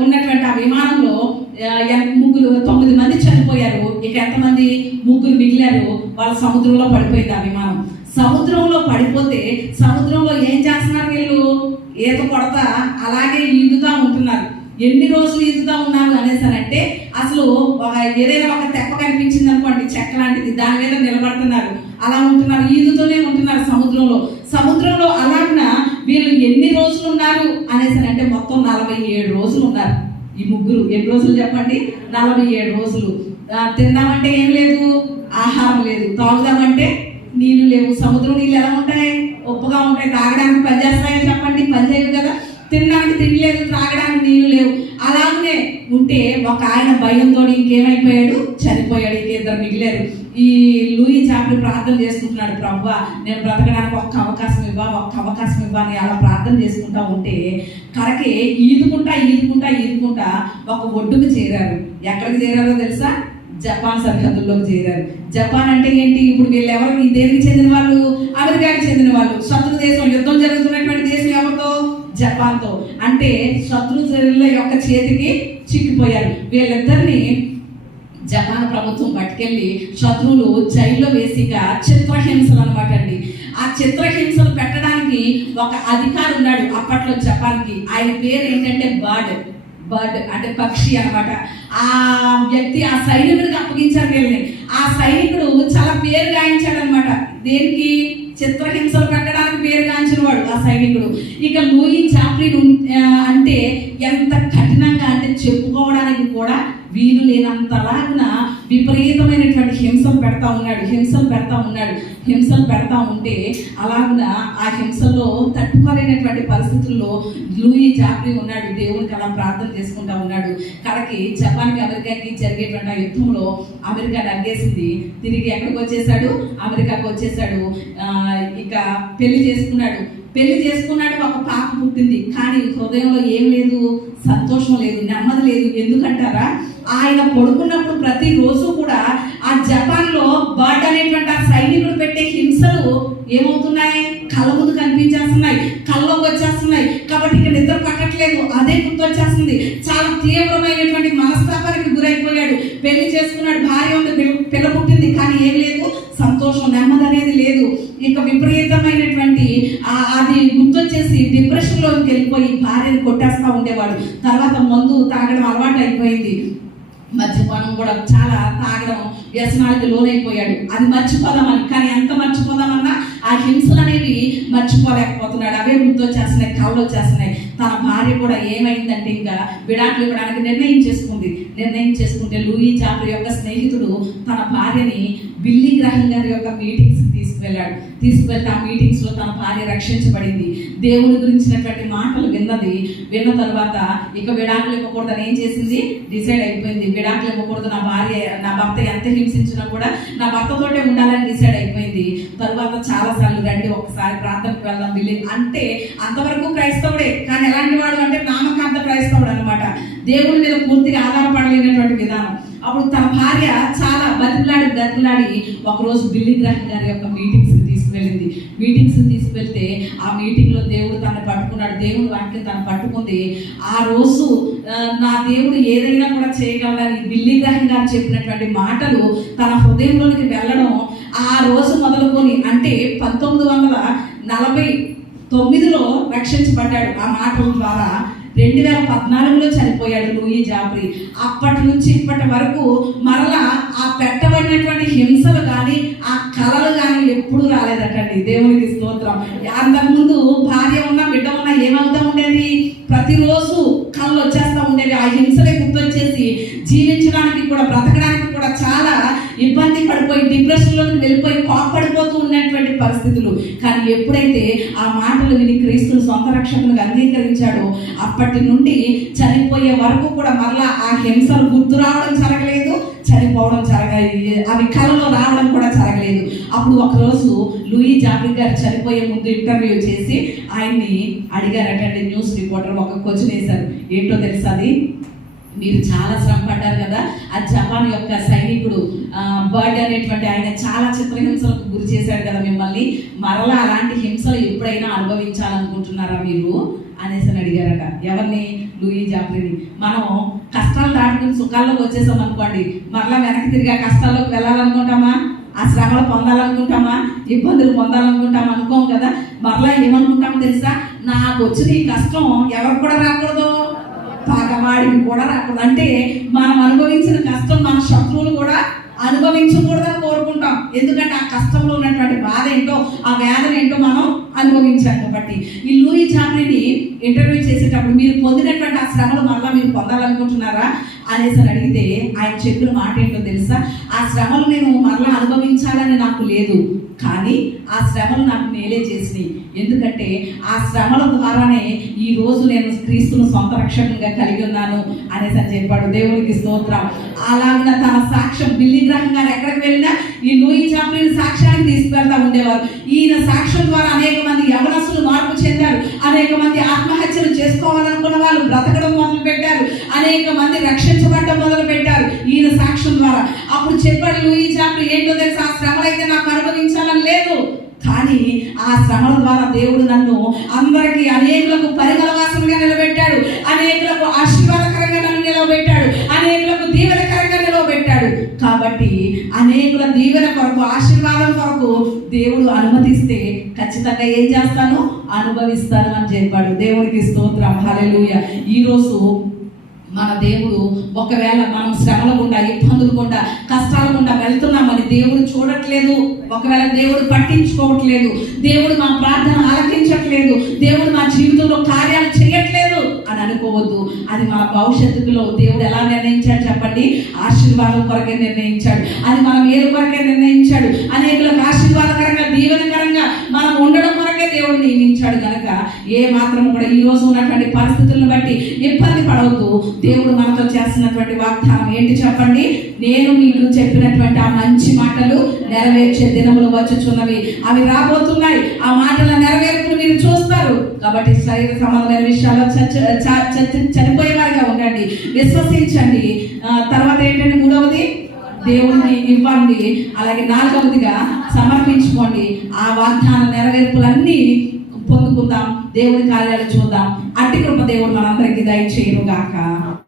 ఉన్నటువంటి ఆ విమానంలో 9 మంది చనిపోయారు. ఇక ఎంతమంది? 3 మిగిలారు. వాళ్ళ సముద్రంలో పడిపోయింది ఆ విమానం. సముద్రంలో పడిపోతే సముద్రంలో ఏం చేస్తున్నారు వీళ్ళు? ఈత కొడతా అలాగే ఈదుతా ఉంటున్నారు. ఎన్ని రోజులు ఈదుతా ఉన్నారు అనేసానంటే అసలు ఏదైనా ఒక తెప్ప కనిపించింది అనుకోండి, చెక్క లాంటిది, దాని మీద నిలబడుతున్నారు. అలా ఉంటున్నారు, ఈదుతూనే ఉంటున్నారు సముద్రంలో. సముద్రంలో అలాగిన వీళ్ళు ఎన్ని రోజులు ఉన్నారు అనేసానంటే మొత్తం 47 రోజులు ఉన్నారు ఈ ముగ్గురు. ఎన్ని రోజులు చెప్పండి? 47 రోజులు. తిందామంటే ఏం లేదు, ఆహారం లేదు. తాగుదామంటే నీళ్లు లేవు. సముద్రం నీళ్ళు ఎలా ఉంటాయి? ఉప్పుగా ఉంటాయి. తాగడానికి పనిచేస్తాయో చెప్పండి? పనిచేయవు కదా. తినడానికి తిండి లేదు, త్రాగడానికి నీళ్లు లేవు. అలాగే ఉంటే ఒక ఆయన భయంతో ఇంకేమైపోయాడు? చనిపోయాడు. ఇంకిద్దరు మిగిలారు. ఈ లూయి చాప్రీ ప్రార్థన చేసుకుంటున్నాడు, ప్రభువా నేను బ్రతకడానికి ఒక్క అవకాశం ఇవ్వా, ఒక్క అవకాశం ఇవ్వ అని అలా ప్రార్థన చేసుకుంటా ఉంటే కరకే ఈదుకుంటా ఈదుకుంటా ఈదుకుంటా ఒక ఒడ్డుకు చేరారు. ఎక్కడికి చేరారో తెలుసా? జపాన్ సరిహద్దుల్లోకి చేరారు. జపాన్ అంటే ఏంటి? ఇప్పుడు వీళ్ళు ఎవరు? దేనికి చెందిన వాళ్ళు? అమెరికాకి చెందిన వాళ్ళు. శత్రు దేశం, యుద్ధం జరుగుతున్నటువంటి దేశం ఎవరితో? జపాన్తో. అంటే శత్రువుల యొక్క చేతికి చిక్కిపోయారు. వీళ్ళిద్దరిని జపాన్ ప్రభుత్వం పట్టుకెళ్ళి శత్రువులు జైల్లో వేసిగా చిత్రహింసలు అనమాట అండి. ఆ చిత్రహింసలు పెట్టడానికి ఒక అధికారి ఉన్నాడు అప్పట్లో జపాన్కి. ఆయన పేరు ఏంటంటే బర్డ్ అంటే పక్షి అనమాట. ఆ వ్యక్తి ఆ సైనికుడికి అప్పగించారు వీళ్ళని. ఆ సైనికుడు చాలా పేరు గాయించాడు అనమాట. దేనికి? చిత్రహింసలు పెట్టడానికి పేరు గాంచిన వాడు ఆ సైనికుడు. ఇక లూయి చాప్లిన్ అంటే ఎంత కఠినంగా అంటే చెప్పుకోవడానికి కూడా వీలు లేనంతలాగున విపరీతమైనటువంటి హింసలు పెడతా ఉంటే అలాగున ఆ హింసల్లో తట్టుకోలేనటువంటి పరిస్థితుల్లో లూయి చాప్లిన్ ఉన్నాడు. దేవునికి అలా ప్రార్థన చేసుకుంటా ఉన్నాడు. కడకి జపాన్కి అమెరికాకి జరిగేటువంటి ఆ యుద్ధంలో అమెరికా నగ్గేసింది. తిరిగి ఎక్కడికి వచ్చేసాడు? అమెరికాకి వచ్చేసాడు. ఇక పెళ్లి చేసుకున్నాడు. ఒక పాప పుట్టింది. కానీ హృదయంలో ఏం లేదు, సంతోషం లేదు, నెమ్మది లేదు. ఎందుకంటారా? ఆయన పడుకున్నప్పుడు ప్రతిరోజు కూడా ఆ జపాన్లో బర్డ్ అనేటువంటి ఆ సైనికుడు పెట్టే హింసలు ఏమవుతున్నాయి? కళ్ళ ముందు కనిపించేస్తున్నాయి, కళ్ళలోకి వచ్చేస్తున్నాయి. కాబట్టి ఇక నిద్ర పట్టట్లేదు, అదే గుర్తొచ్చేస్తుంది. చాలా తీవ్రమైనటువంటి మనస్తాపానికి గురైపోయాడు. పెళ్లి చేసుకున్నాడు, భార్య ఉంది, పిల్ల పుట్టింది, కానీ ఏం లేదు, సంతోషం, నెమ్మది అనేది లేదు. ఇక విపరీతమైనటువంటి అది గుర్తొచ్చేసి డిప్రెషన్లోకి వెళ్ళిపోయి భార్యను కొట్టేస్తూ ఉండేవాడు. తర్వాత మందు తాగడం అలవాటు అయిపోయింది. మద్యపానం కూడా చాలా తాగడం, వ్యసనాలకు లోనైపోయాడు. అది మర్చిపోదామని, కానీ ఎంత మర్చిపోదామన్నా ఆ హింసలు అనేవి మర్చిపోలేకపోతున్నాడు. అవే గుర్తొచ్చేస్తున్నాయి, కళ్ళు వచ్చేస్తున్నాయి. తన భార్య కూడా ఏమైందంటే ఇంకా విడాకులు ఇవ్వడానికి నిర్ణయం చేసుకుంటే లూయి చాప్లిన్ యొక్క స్నేహితుడు తన భార్యని బిల్లీ గ్రహం గారి యొక్క మీటింగ్స్ తీసుకువెళ్తే ఆ మీటింగ్స్ లో తన భార్య రక్షించబడింది. దేవుని గురించినటువంటి మాటలు విన్న తర్వాత ఇక విడాకులు ఇవ్వకూడదని ఏం చేసింది? డిసైడ్ అయిపోయింది. విడాకులు ఇవ్వకూడదు, నా భర్త ఎంత హింసించినా కూడా నా భర్తతోటే ఉండాలని డిసైడ్ అయిపోయింది. తర్వాత చాలా సార్లు రండి ఒకసారి ప్రార్థనకు వెళ్దాం బిల్లి అంటే, అంతవరకు క్రైస్తవుడే, కానీ ఎలాంటి వాడు అంటే నామకాంత క్రైస్తవుడు అనమాట. దేవుడి మీద పూర్తిగా ఆధారపడలేనటువంటి విధానం. అప్పుడు తన భార్య చాలా బతిలాడి ఒకరోజు బిల్లీ గ్రహం గారి యొక్క మీటింగ్స్ తీసుకువెళ్తే ఆ మీటింగ్ లో దేవుడు తనని పట్టుకున్నాడు. దేవుడి వాక్యం తను పట్టుకుంది. ఆ రోజు నా దేవుడు ఏదైనా కూడా చేయగలడని బిల్లీ గ్రహం గారు చెప్పినటువంటి మాటలు తన హృదయంలోనికి వెళ్ళడం ఆ రోజు మొదలుకొని, అంటే 1949లో రక్షించబడ్డాడు. ఆ మాటల ద్వారా 2014లో చనిపోయాడు లూయి చాప్లిన్. అప్పటి నుంచి ఇప్పటి వరకు మరలా ఆ పెట్టబడినటువంటి హింసలు కానీ ఆ కళలు కానీ ఎప్పుడు రాలేదటండి. దేవునికి స్తోత్రం. అంతకుముందు భార్య ఉన్నా బిడ్డ ఉన్నా ఏమవుతా ఉండేది? ప్రతిరోజు కళ్ళు వచ్చేస్తూ ఉండేవి. ఆ హింసలే గుర్తొచ్చేసి జీవించడానికి కూడా, బ్రతకడానికి కూడా చాలా ఇబ్బంది పడిపోయి డిప్రెషన్లోకి వెళ్ళిపోయి కోప్పడిపోతూ ఉన్నటువంటి పరిస్థితులు. కానీ ఎప్పుడైతే ఆ మాటలు విని క్రీస్తుని సొంత రక్షకునిగా అంగీకరించాడో అప్పటి నుండి చనిపోయే వరకు కూడా మరలా ఆ హింసలు గుర్తు రావడం జరగలేదు, చనిపోవడం జరగలేదు, అవి కళలో రావడం కూడా జరగలేదు. అప్పుడు ఒకరోజు లూయి చాప్లిన్ గారు చనిపోయే ముందు ఇంటర్వ్యూ చేసి ఆయన్ని అడిగారటండి న్యూస్ రిపోర్టర్. ఒక క్వశ్చన్ వేశారు. ఏంటో తెలుసా? అది మీరు చాలా శ్రమ పడ్డారు కదా, ఆ జపాన్ యొక్క సైనికుడు బర్డ్ అనేటువంటి ఆయన చాలా చిత్రహింసలకు గురి చేశాడు కదా మిమ్మల్ని, మరలా అలాంటి హింసలు ఎప్పుడైనా అనుభవించాలనుకుంటున్నారా మీరు అనేసి అడిగారట. ఎవరిని? Louie Chaplin. మనం కష్టాలు దాటుకుని సుఖాల్లోకి వచ్చేసాం అనుకోండి, మరలా వెనక్కి తిరిగి ఆ కష్టాల్లోకి వెళ్ళాలనుకుంటామా? ఆ శ్రమలు పొందాలనుకుంటామా? ఇబ్బందులు పొందాలనుకుంటామా? అనుకోం కదా. మరలా ఏమనుకుంటామో తెలుసా? నాకు వచ్చిన ఈ కష్టం ఎవరికి కూడా రాకూడదు, పగవాడికి కూడా రాకూడదు. అంటే మనం అనుభవించిన కష్టం మన శత్రువులు కూడా అనుభవించకూడదని కోరుకుంటాం. ఎందుకంటే ఆ కష్టంలో ఉన్నటువంటి బాధ ఏంటో, ఆ వేదన ఏంటో మనం అనుభవించాం కాబట్టి. ఈ లూయి చాప్లిన్ ఇంటర్వ్యూ చేసేటప్పుడు మీరు పొందినటువంటి ఆ శ్రమలు మళ్ళీ మీరు పొందాలనుకుంటున్నారా అనేసి అడిగితే ఆయన చెప్పిన మాట ఏంటో తెలుసా? ఆ శ్రమలు నేను మరలా అనుభవించాలని నాకు లేదు, కానీ ఆ శ్రమలు నాకు మేలే చేసినాయి. ఎందుకంటే ఆ శ్రమల ద్వారానే ఈ రోజు నేను క్రీస్తును సొంత రక్షకునిగా కలిగి ఉన్నాను అనేసి అని చెప్పాడు. దేవునికి స్తోత్రం. అలాగే తన సాక్ష్యం బిల్లీ గ్రహం గారు ఎక్కడికి వెళ్ళినా ఈ లూయి చాప్లిన్ సాక్ష్యాన్ని తీసుకువెళ్తా ఉండేవారు. ఈయన సాక్ష్యం ద్వారా అనేక మంది యవనస్తులు మార్పు చెందారు, అనేక మంది ఆత్మహత్యలు చేసుకోవాలనుకున్న వాళ్ళు బ్రతకడం మొదలు పెట్టారు, అనేక మంది రక్షించబడడం మొదలు పెట్టారు ఈయన సాక్ష్యం ద్వారా. అప్పుడు చెప్పాడు లూయి చాప్లిన్, ఏంటో తెలుసు, ఆ శ్రమలైతే నాకు అనుభవించాలని లేదు, కానీ ఆ శ్రమల ద్వారా దేవుడు నన్ను అందరికీ అనేకులకు పరిమళవాసనగా నిలబెట్టాడు, అనేకులకు ఆశీర్వాదకరంగా నన్ను నిలబెట్టాడు, అనేకులకు దీవెనకరంగా నిలబెట్టాడు. కాబట్టి అనేకుల దీవెన కొరకు, ఆశీర్వాదం కొరకు దేవుడు అనుమతిస్తే ఖచ్చితంగా ఏం చేస్తాను, అనుభవిస్తాను అని చెప్పాడు. దేవునికి స్తోత్రం, హల్లెలూయా. ఈరోజు మన దేవుడు ఒకవేళ మనం శ్రమల గుండా, ఇబ్బందులు గుండా, కష్టాల గుండా వెళ్తున్నామని దేవుడు చూడట్లేదు, ఒకవేళ దేవుడు పట్టించుకోవట్లేదు, దేవుడు మా ప్రార్థన ఆలకించట్లేదు, దేవుడు మా జీవితంలో కార్యాలు చేయట్లేదు అని అనుకోవద్దు. అది మన భవిష్యత్తులో దేవుడు ఎలా నిర్ణయించాడు చెప్పండి? ఆశీర్వాదం కొరకే నిర్ణయించాడు. అది మన మేలు కొరకే నిర్ణయించాడు. అనేకులకు ఆశీర్వాదకరంగా, దీవెనకరంగా మనం ఉండడం కొరకే దేవుడు నియమించాడు. కనుక ఏ మాత్రం కూడా ఈ రోజు ఉన్నటువంటి పరిస్థితులను బట్టి ఇబ్బంది పడవద్దు. దేవుడు మనతో చేస్తున్నటువంటి వాగ్దానం ఏంటి చెప్పండి? నేను మీకు చెప్పినటువంటి ఆ మంచి మాటలు నెరవేర్చే దినములు వచ్చుచున్నవి. అవి రాబోతున్నాయి. ఆ మాటల నెరవేర్పులు మీరు చూస్తారు. కాబట్టి శరీర సంబంధమైన విషయాల్లో చనిపోయేవారిగా ఉండండి, విశ్వసించండి. తర్వాత ఏంటంటే మూడవది, దేవుడిని ఇవ్వండి. అలాగే నాలుగవదిగా సమర్పించుకోండి. ఆ వాగ్దాన నెరవేర్పులన్నీ పొందుకుందాం, దేవుని కార్యాలు చూద్దాం. అట్టి కృప దేవుడు మనందరికీ దయచేయును గాక.